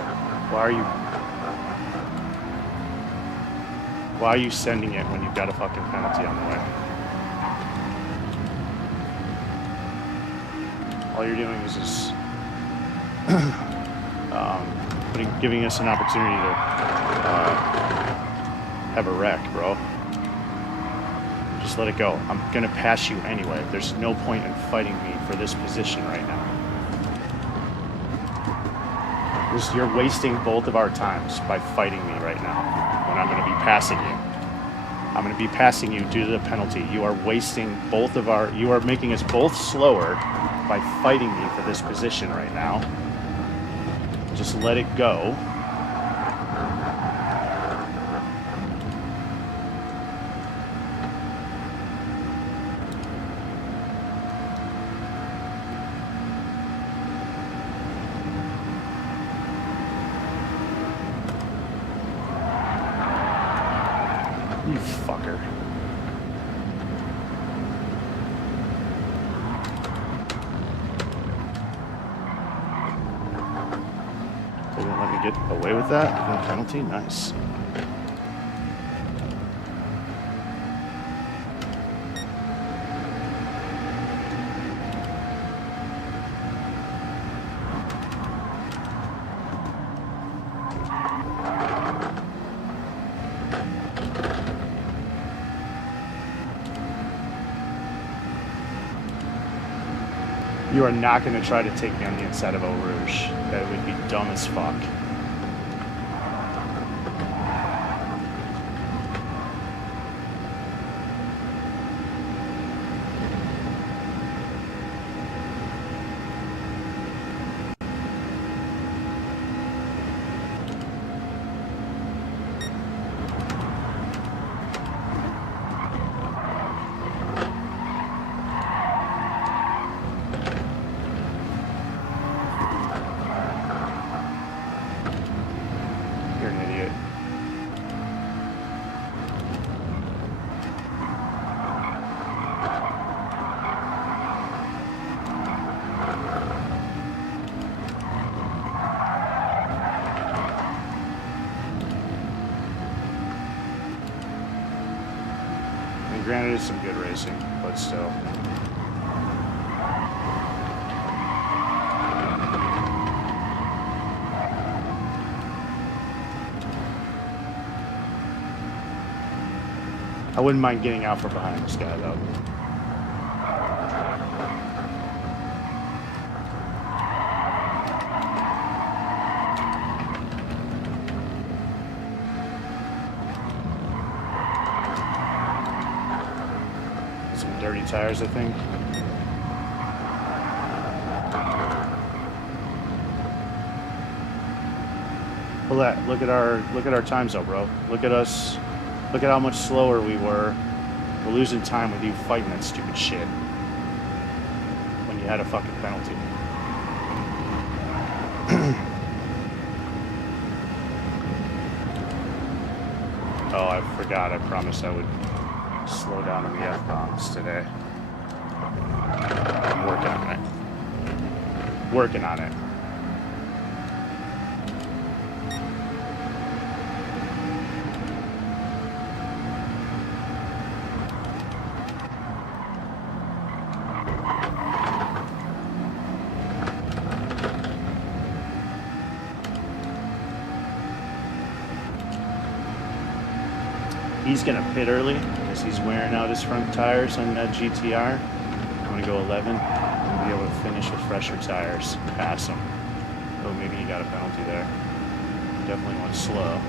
Why are you sending it when you've got a fucking penalty on the way? All you're doing is just giving us an opportunity to have a wreck, bro. Just let it go. I'm gonna pass you anyway. There's no point in fighting me for this position right now. You're wasting both of our times by fighting me right now when I'm gonna be passing you. I'm gonna be passing you due to the penalty. You are wasting both of our, you are making us both slower by fighting me for this position right now. Just let it go. You fucker. They won't let me get away with that? No penalty? Nice. You are not going to try to take me on the inside of Eau Rouge. That would be dumb as fuck. You're an idiot. And granted, it's some good racing, but still. I wouldn't mind getting out from behind this guy, though. Some dirty tires, I think. Look at our times, though, bro. Look at us. Look at how much slower we were. We're losing time with you fighting that stupid shit when you had a fucking penalty. Oh, I forgot. I promised I would slow down on the F-bombs today. I'm working on it. Working on it. He's going to pit early because he's wearing out his front tires on that GTR. I'm going to go 11 and be able to finish with fresher tires, pass him. Oh, maybe he got a penalty there. Definitely went slow.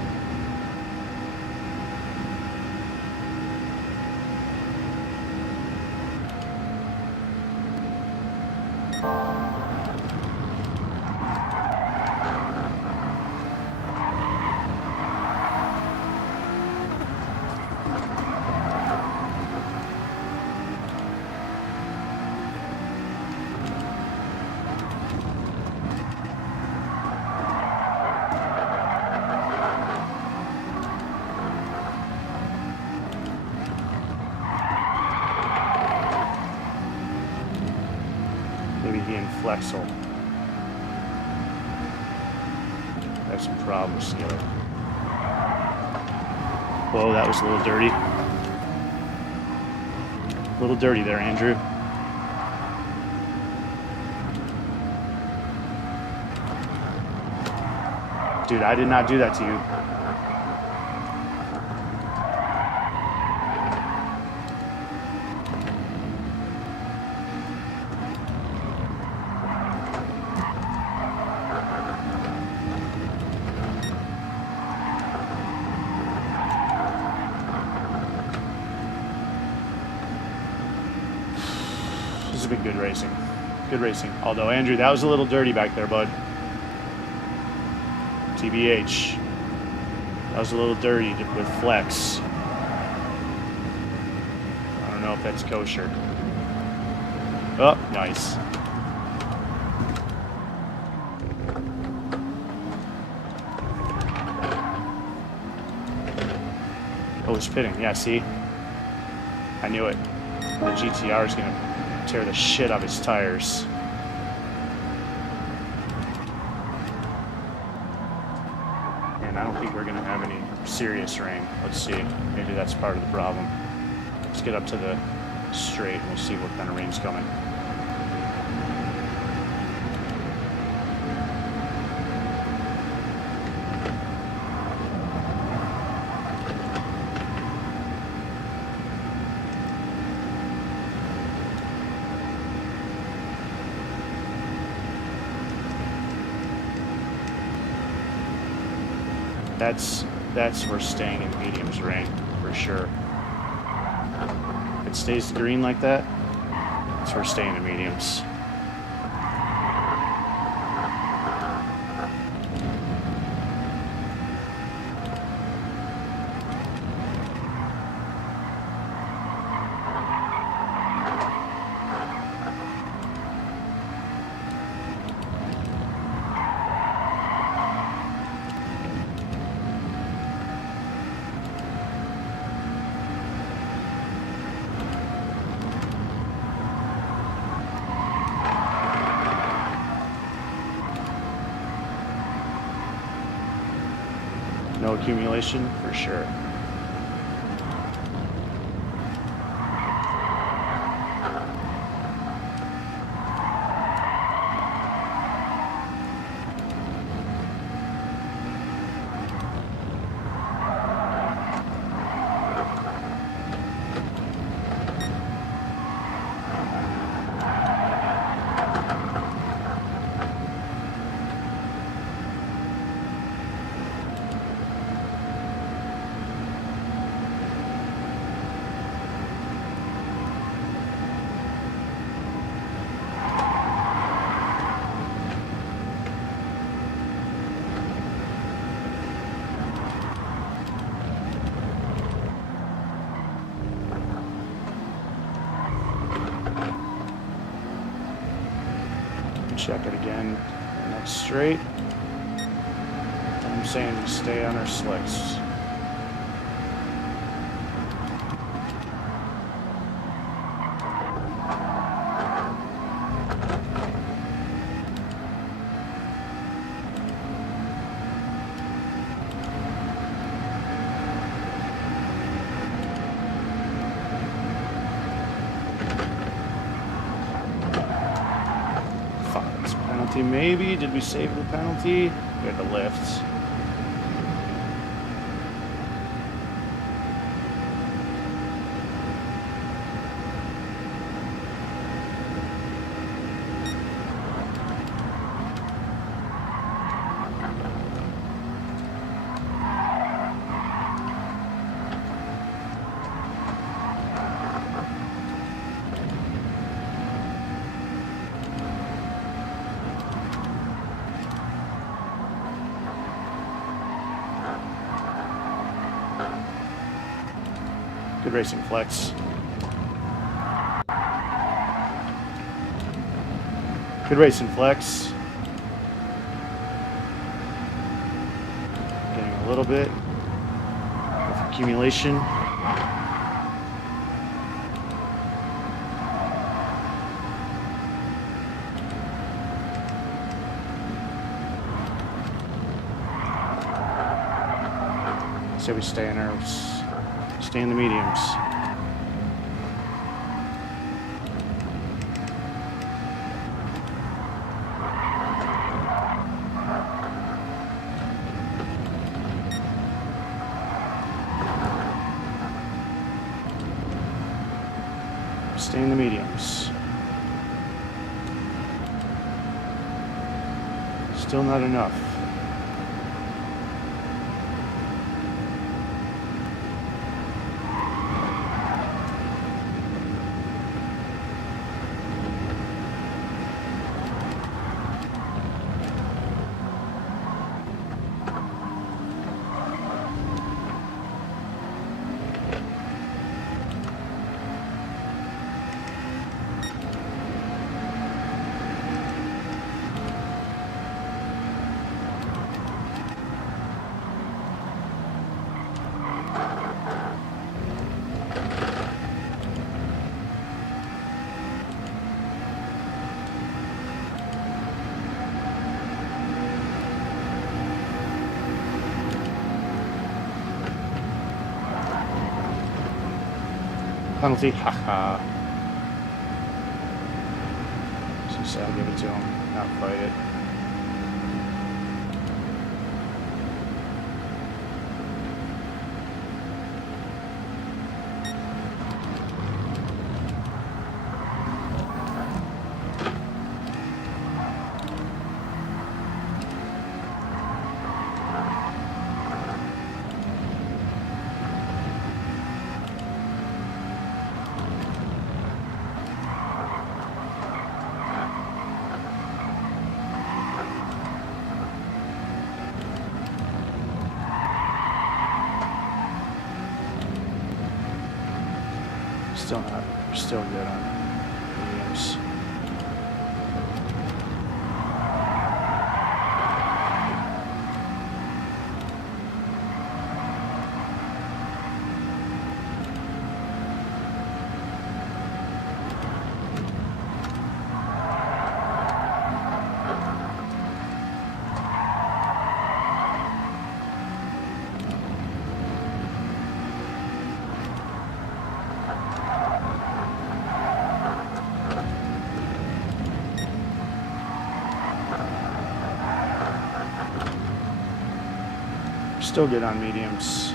Maybe he and Flexel have some problems together. Whoa, that was a little dirty. A little dirty there, Andrew. Dude, I did not do that to you. This has been good racing. Good racing. Although, Andrew, that was a little dirty back there, bud. TBH. That was a little dirty with flex. I don't know if that's kosher. Oh, nice. Oh, it's pitting. Yeah, see? I knew it. The GTR is going to tear the shit out of his tires. And I don't think we're going to have any serious rain. Let's see. Maybe that's part of the problem. Let's get up to the straight and we'll see what kind of rain's coming. That's we're staying in mediums rain for sure. If it stays green like that, that's we're staying in mediums. No accumulation for sure. Check it again. Next straight. I'm saying we stay on our slicks. Maybe. Did we save the penalty? We had to lift. Good racing, Flex. Good racing, Flex. Getting a little bit of accumulation. say we stay in our, stay in the mediums. Stay in the mediums. Still not enough. Penalty, haha. So say I'll give it to him, not fight it. Still not. We're still good on mediums. Still good on mediums.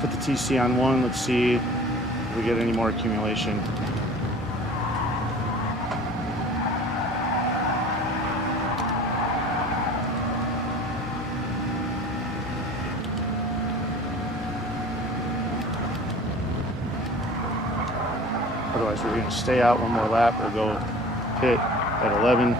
Put the TC on 1. Let's see if we get any more accumulation. Otherwise, we're going to stay out one more lap. We'll go pit at 11.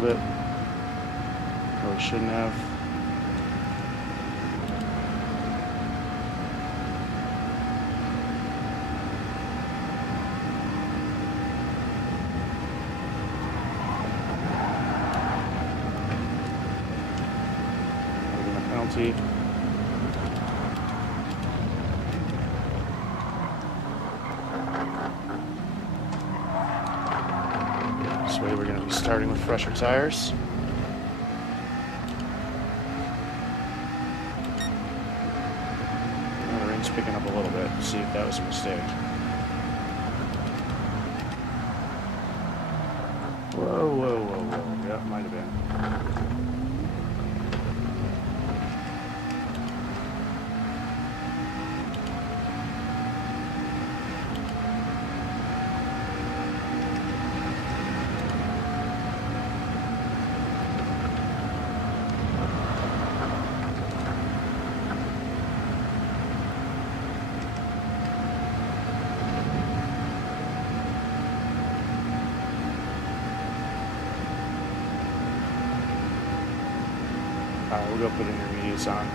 little bit. Really shouldn't have. Taking a penalty. This way we're going to be starting with fresher tires. Picking up a little bit to see if that was a mistake. Whoa, whoa, whoa, whoa. Yeah, might have been. Alright, we'll go put intermediates on.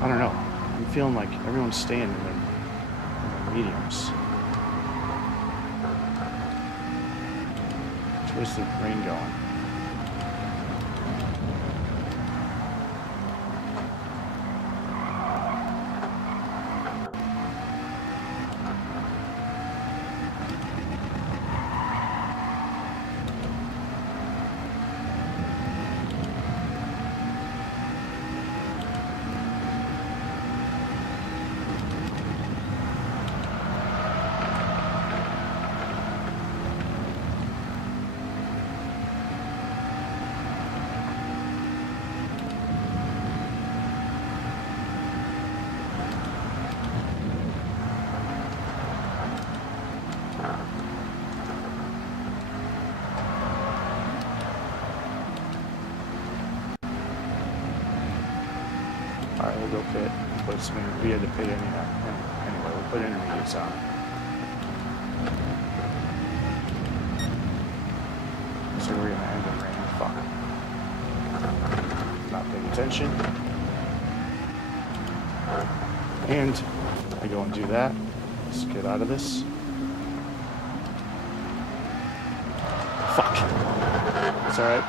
I don't know. I'm feeling like everyone's staying in their mediums. Where's the rain going? Alright, we'll go pit. Put some, we had to pit anyway, we'll put intermediates on. So we're gonna end in rain. Fuck. Not paying attention. And I go and do that. Let's get out of this. Fuck. It's alright.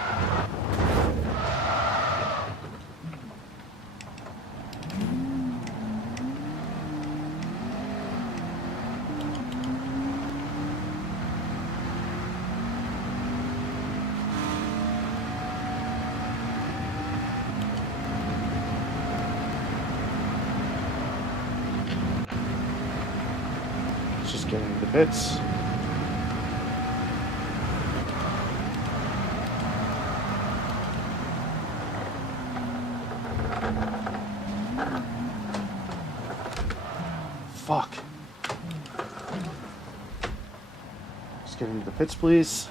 Just getting into the pits. Fuck. Just get into the pits, please.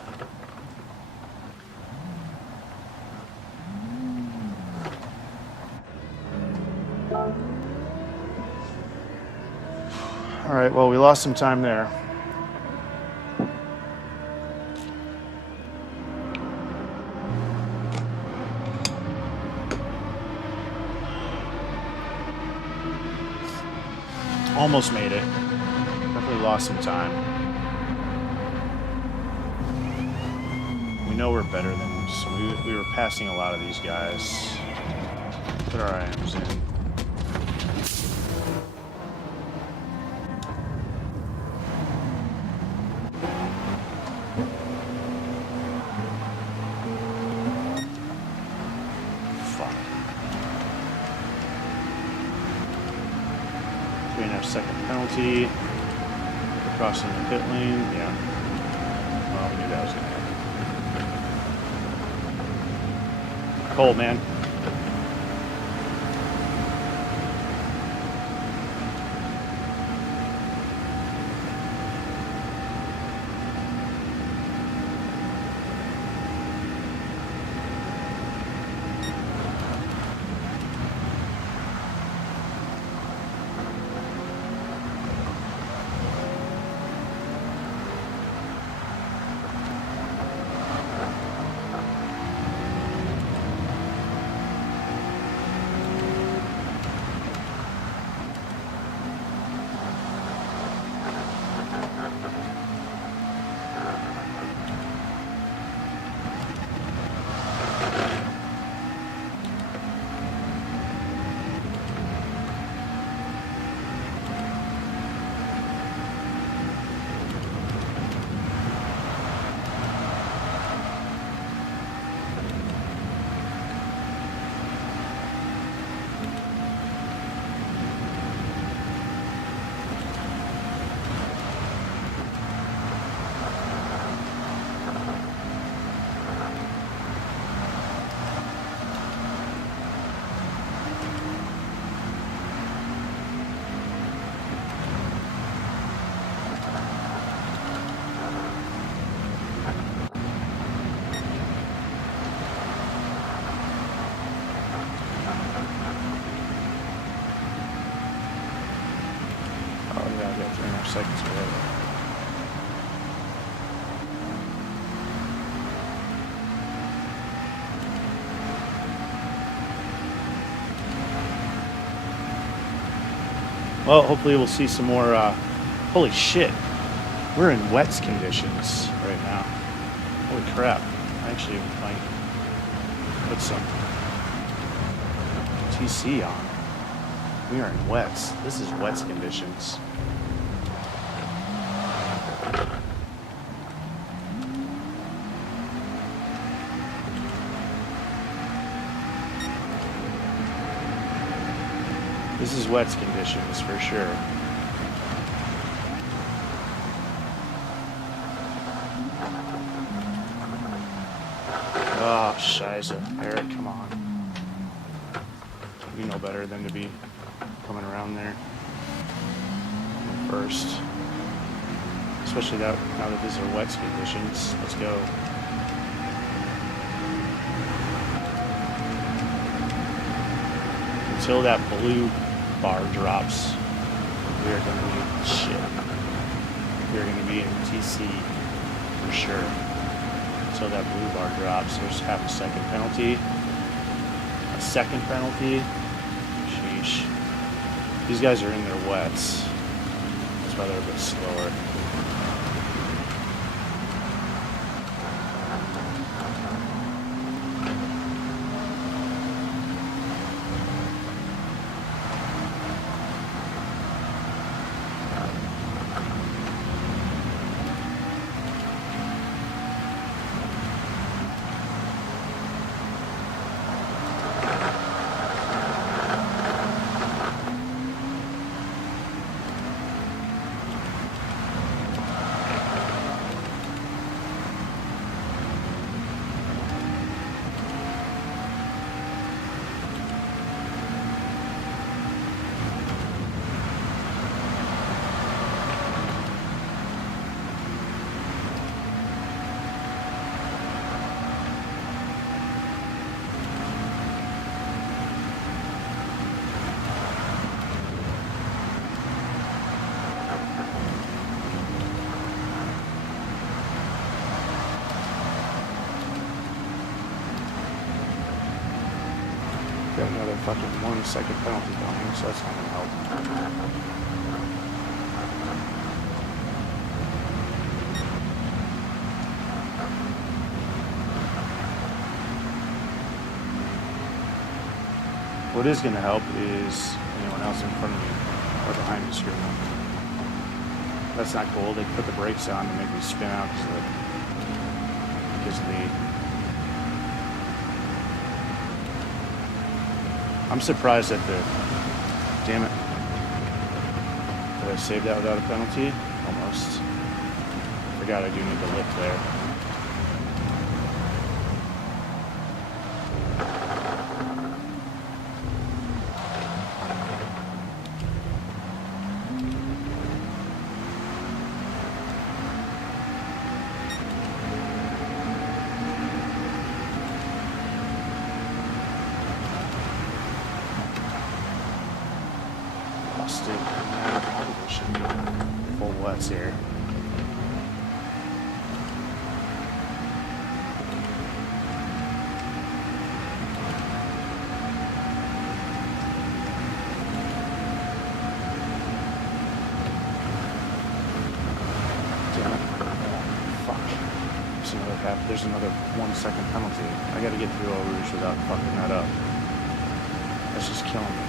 All right, well, we lost some time there. Almost made it. Definitely lost some time. We know we're better than them, so we were passing a lot of these guys. Put our IMs in. Second penalty. Crossing the pit lane. Yeah. Well, we knew that was going to happen. Cold, man. 4 seconds away. Well, hopefully we'll see some more. Holy shit. We're in wets conditions right now. Holy crap. I actually might put some TC on. We are in wets. This is wets conditions. This is wets conditions for sure. Oh, Shiza. Eric, come on. You know better than to be coming around there first. Especially now that these are wets conditions. Let's go. Until that blue bar drops, we are going to be shit. We are going to be in TC for sure. Until that blue bar drops, there's half a second penalty. A second penalty. Sheesh. These guys are in their wets. That's why they're a bit slower. Got another fucking 1 second penalty coming, so that's not gonna help. What is gonna help is anyone else in front of me or behind me screwing up. That's not cool. They put the brakes on to make me spin out because of the. I'm surprised that the. Damn it. Did I save that without a penalty? Almost. Forgot I do need the lift there. Full wets here. Damn it. Fuck. There's another 1 second penalty. I gotta get through Eau Rouge without fucking that up. That's just killing me.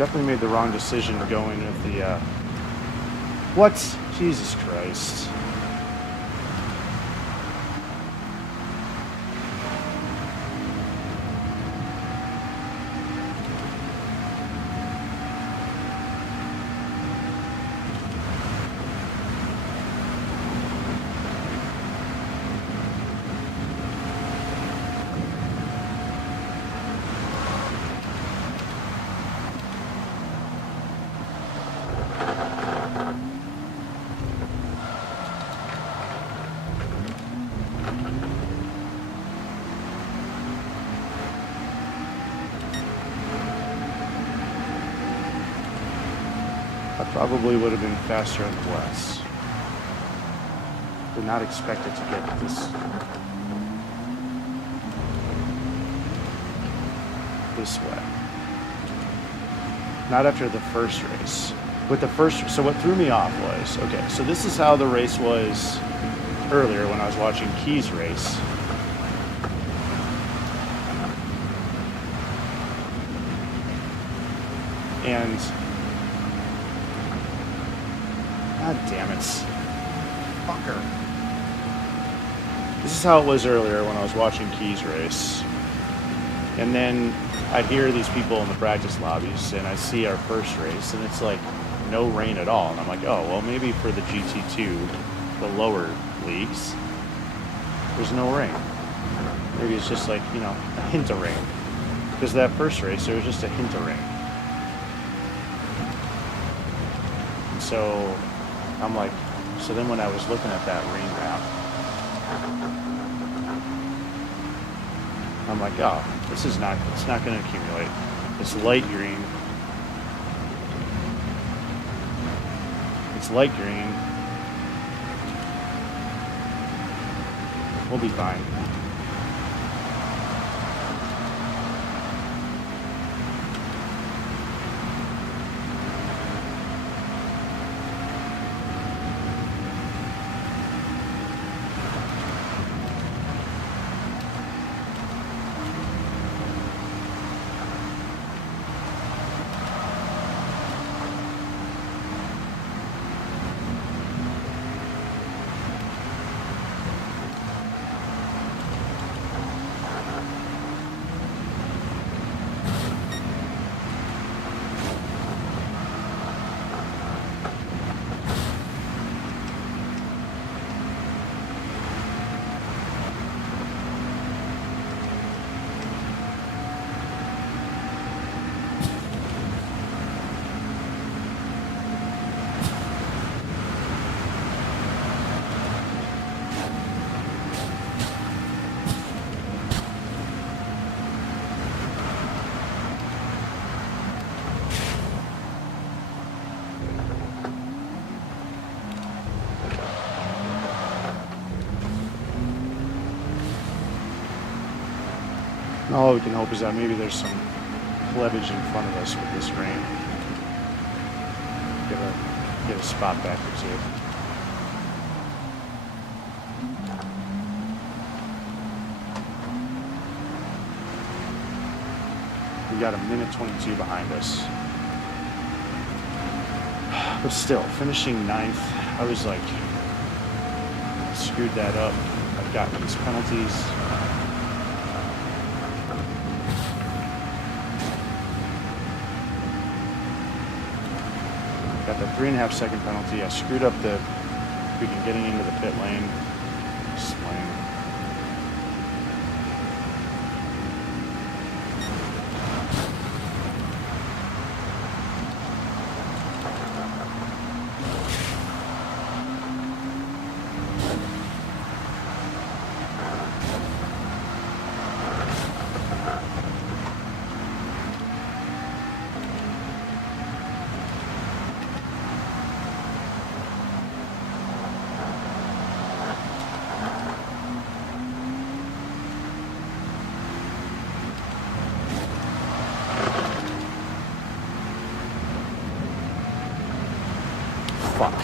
Definitely made the wrong decision going with the, what? Jesus Christ. I probably would have been faster on the wets. Did not expect it to get this wet. Not after the first race. With the first, so what threw me off was, okay, so this is how the race was earlier when I was watching Key's race. And God damn it. Fucker. This is how it was earlier when I was watching Key's race. And then I hear these people in the practice lobbies, and I see our first race, and it's like no rain at all. And I'm like, oh, well, maybe for the GT2, the lower leagues, there's no rain. Maybe it's just like, you know, a hint of rain. Because that first race, there was just a hint of rain. So I'm like, so then when I was looking at that rain map, I'm like, oh, this is not, it's not going to accumulate. It's light green. It's light green. We'll be fine. All we can hope is that maybe there's some cleavage in front of us with this rain. Get a spot back or two. We got a minute 22 behind us. But still, finishing ninth, I was like, screwed that up. I've gotten these penalties. Got the 3.5 second penalty. I screwed up the freaking getting into the pit lane. Slang. Fuck.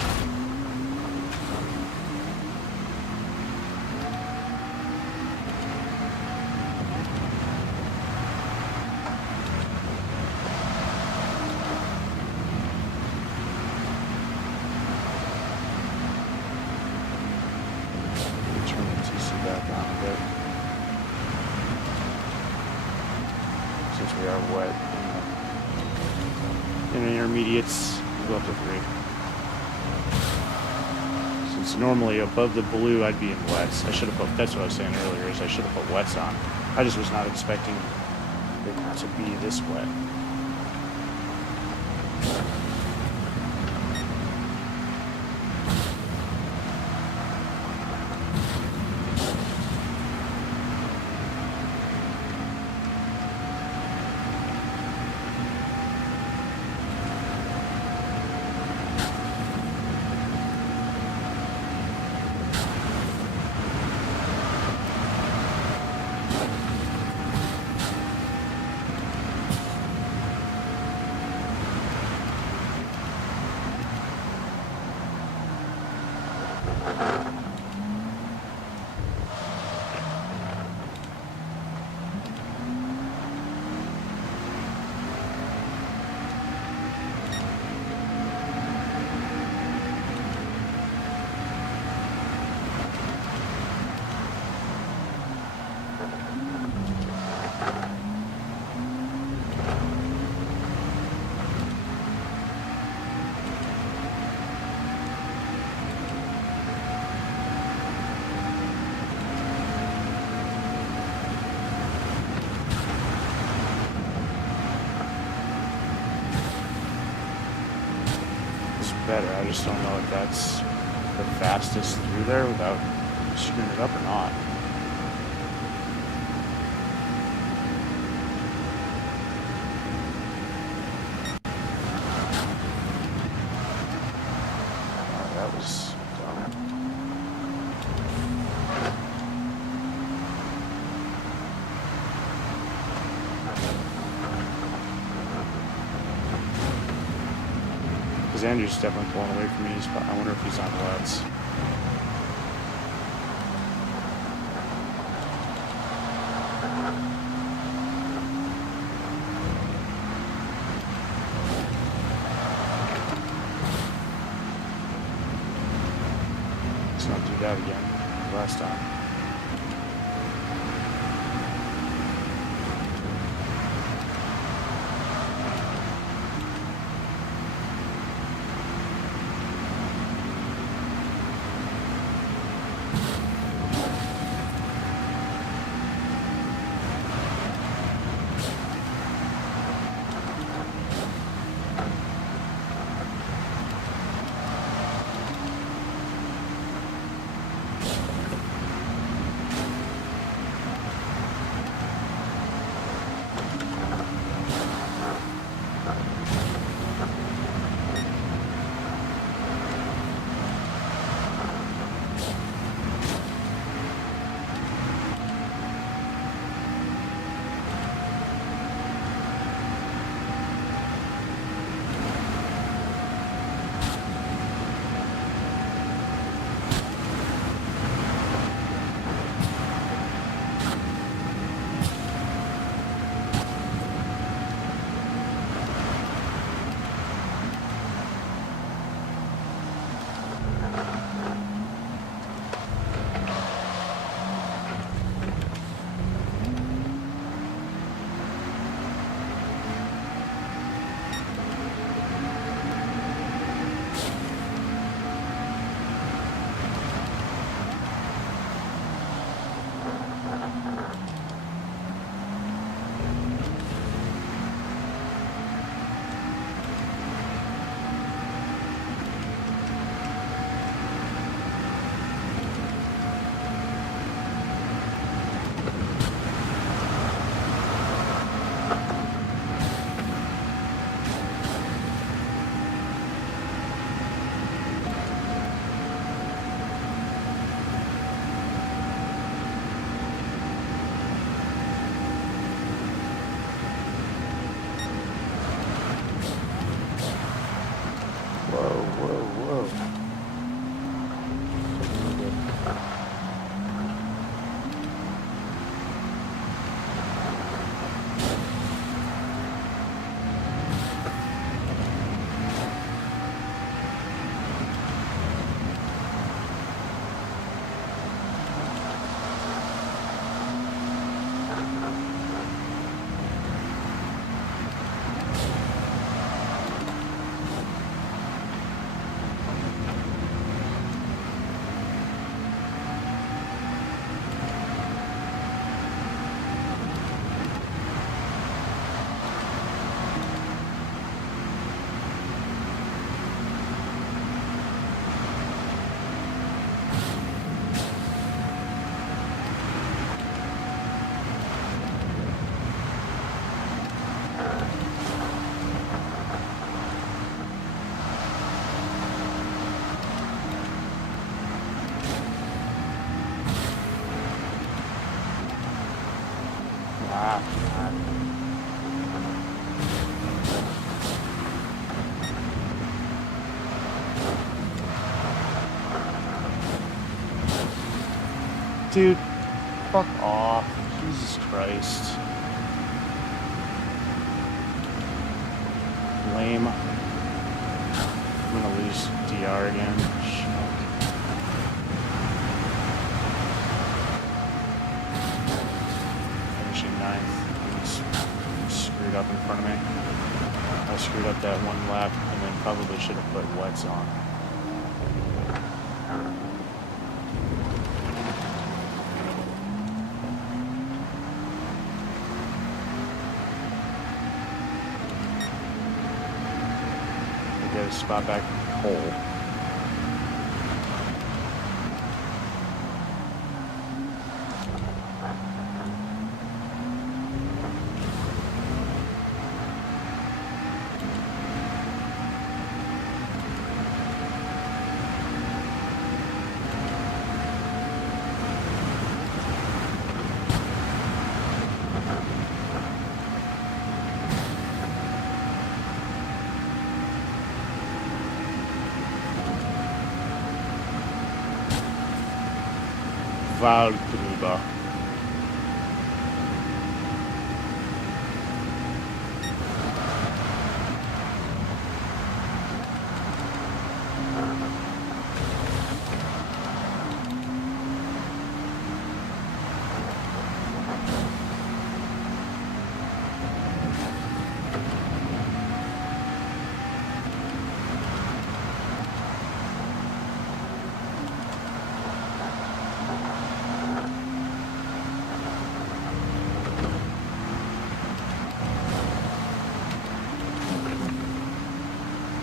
we are wet. In the intermediates, we'll go up to 3. Since normally above the blue I'd be in wets. I should have put, that's what I was saying earlier, is I should have put wets on. I just was not expecting it to be this wet. Better. I just don't know if that's the fastest through there without screwing it up or not. That was dumb. Because Andrew's definitely pulling away from me. I wonder if he's on wets. Let's not do that again. Last time. Dude, fuck off. Jesus Christ. Lame. I'm gonna lose DR again. Finishing 9th. He's screwed up in front of me. I screwed up that one lap and then probably should have put wets on. Get a spot back pole. Waldgruber.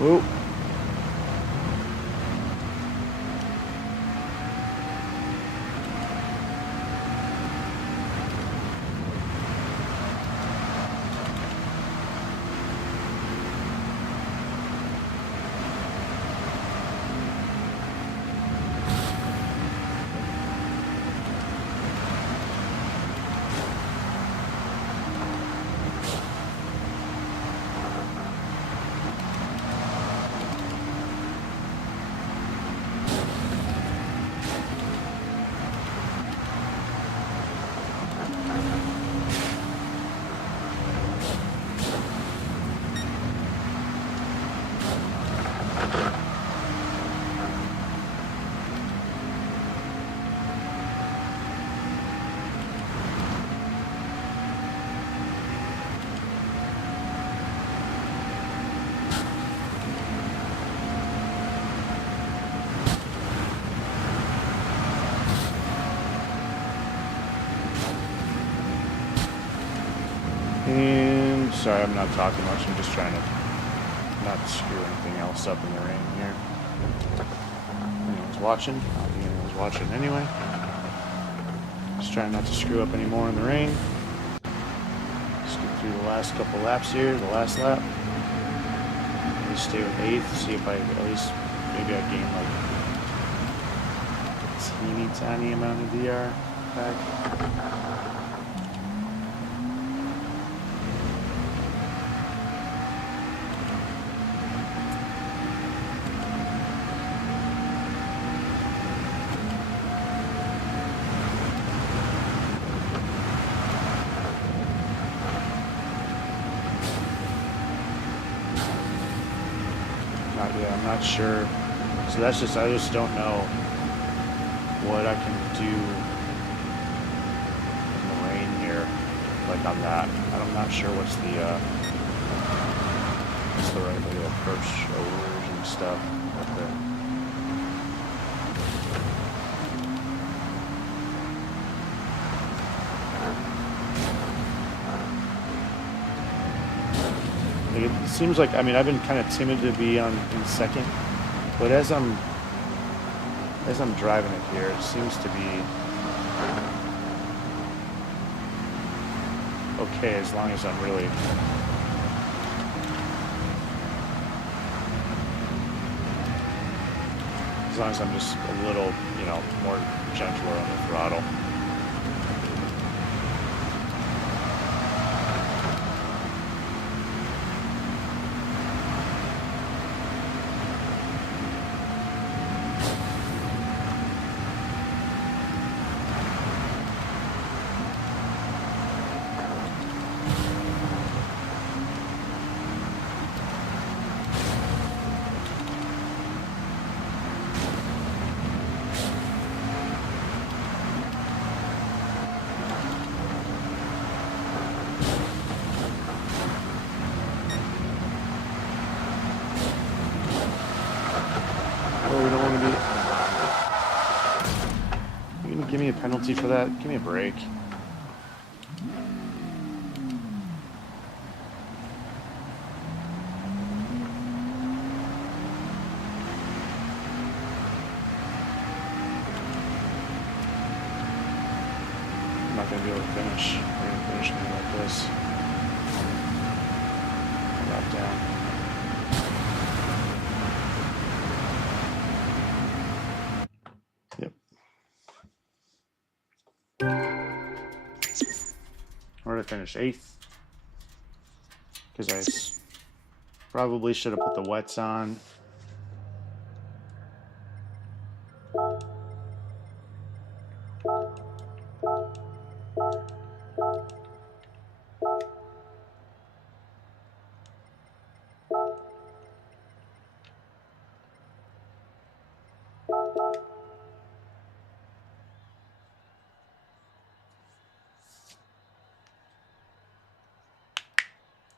Ooh. And sorry, I'm not talking much. I'm just trying to not screw anything else up in the rain here. Anyone's watching? I don't think anyone's watching anyway. Just trying not to screw up any more in the rain. Just get through the last couple laps here, the last lap. Maybe stay with 8th, see if I at least, maybe I gain like a teeny tiny amount of DR back. Yeah, I'm not sure. So that's just, I just don't know what I can do in the rain here. Like on that. I'm not sure what's the right way to approach shoulders and stuff. It seems like, I mean, I've been kind of timid to be in second, but as I'm driving it here, it seems to be okay as long as I'm really as long as I'm just a little, you know, more gentler on the throttle. Give me a penalty for that. Give me a break. I'm not going to be able to finish. We're going to finish me like this. Lap down. Yep. Where did I finish? 8th. Because I probably should have put the wets on.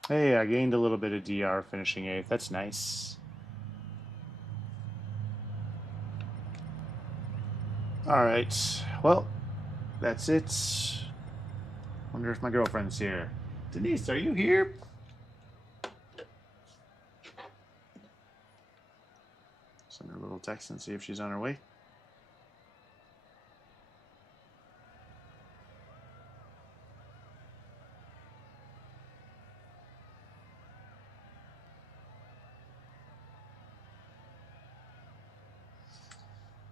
Hey, I gained a little bit of DR finishing 8th. That's nice. Alright. Well, that's it. Wonder if my girlfriend's here. Denise, are you here? Send her a little text and see if she's on her way.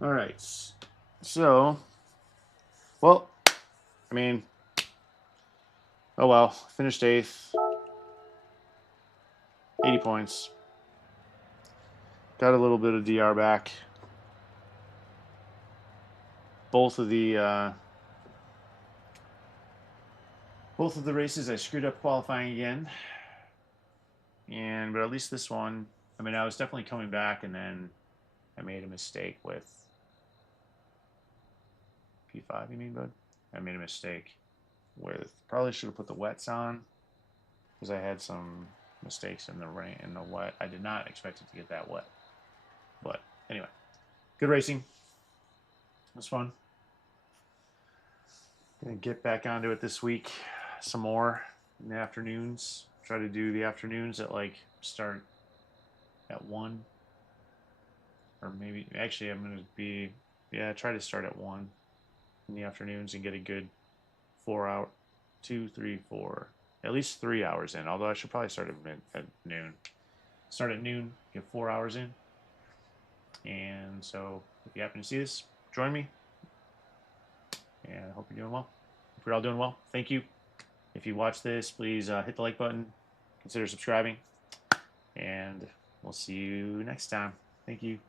All right. So, well, I mean, oh well. Finished 8th. 80 points. Got a little bit of DR back. Both of the races I screwed up qualifying again. But at least this one, I mean, I was definitely coming back, and then I made a mistake with P5, you mean, bud? I made a mistake with, probably should have put the wets on, because I had some mistakes in the rain, in the wet. I did not expect it to get that wet. But anyway, good racing. It was fun. Gonna get back onto it this week some more in the afternoons. Try to do the afternoons at like start at 1. Or maybe, actually I'm gonna be, yeah, try to start at 1 in the afternoons and get a good 4 hour, 2, 3, 4, at least 3 hours in. Although I should probably start at noon. Start at noon, get 4 hours in. And so if you happen to see this, join me. And I hope you're doing well. If you're all doing well, thank you. If you watch this, please hit the like button. Consider subscribing. And we'll see you next time. Thank you.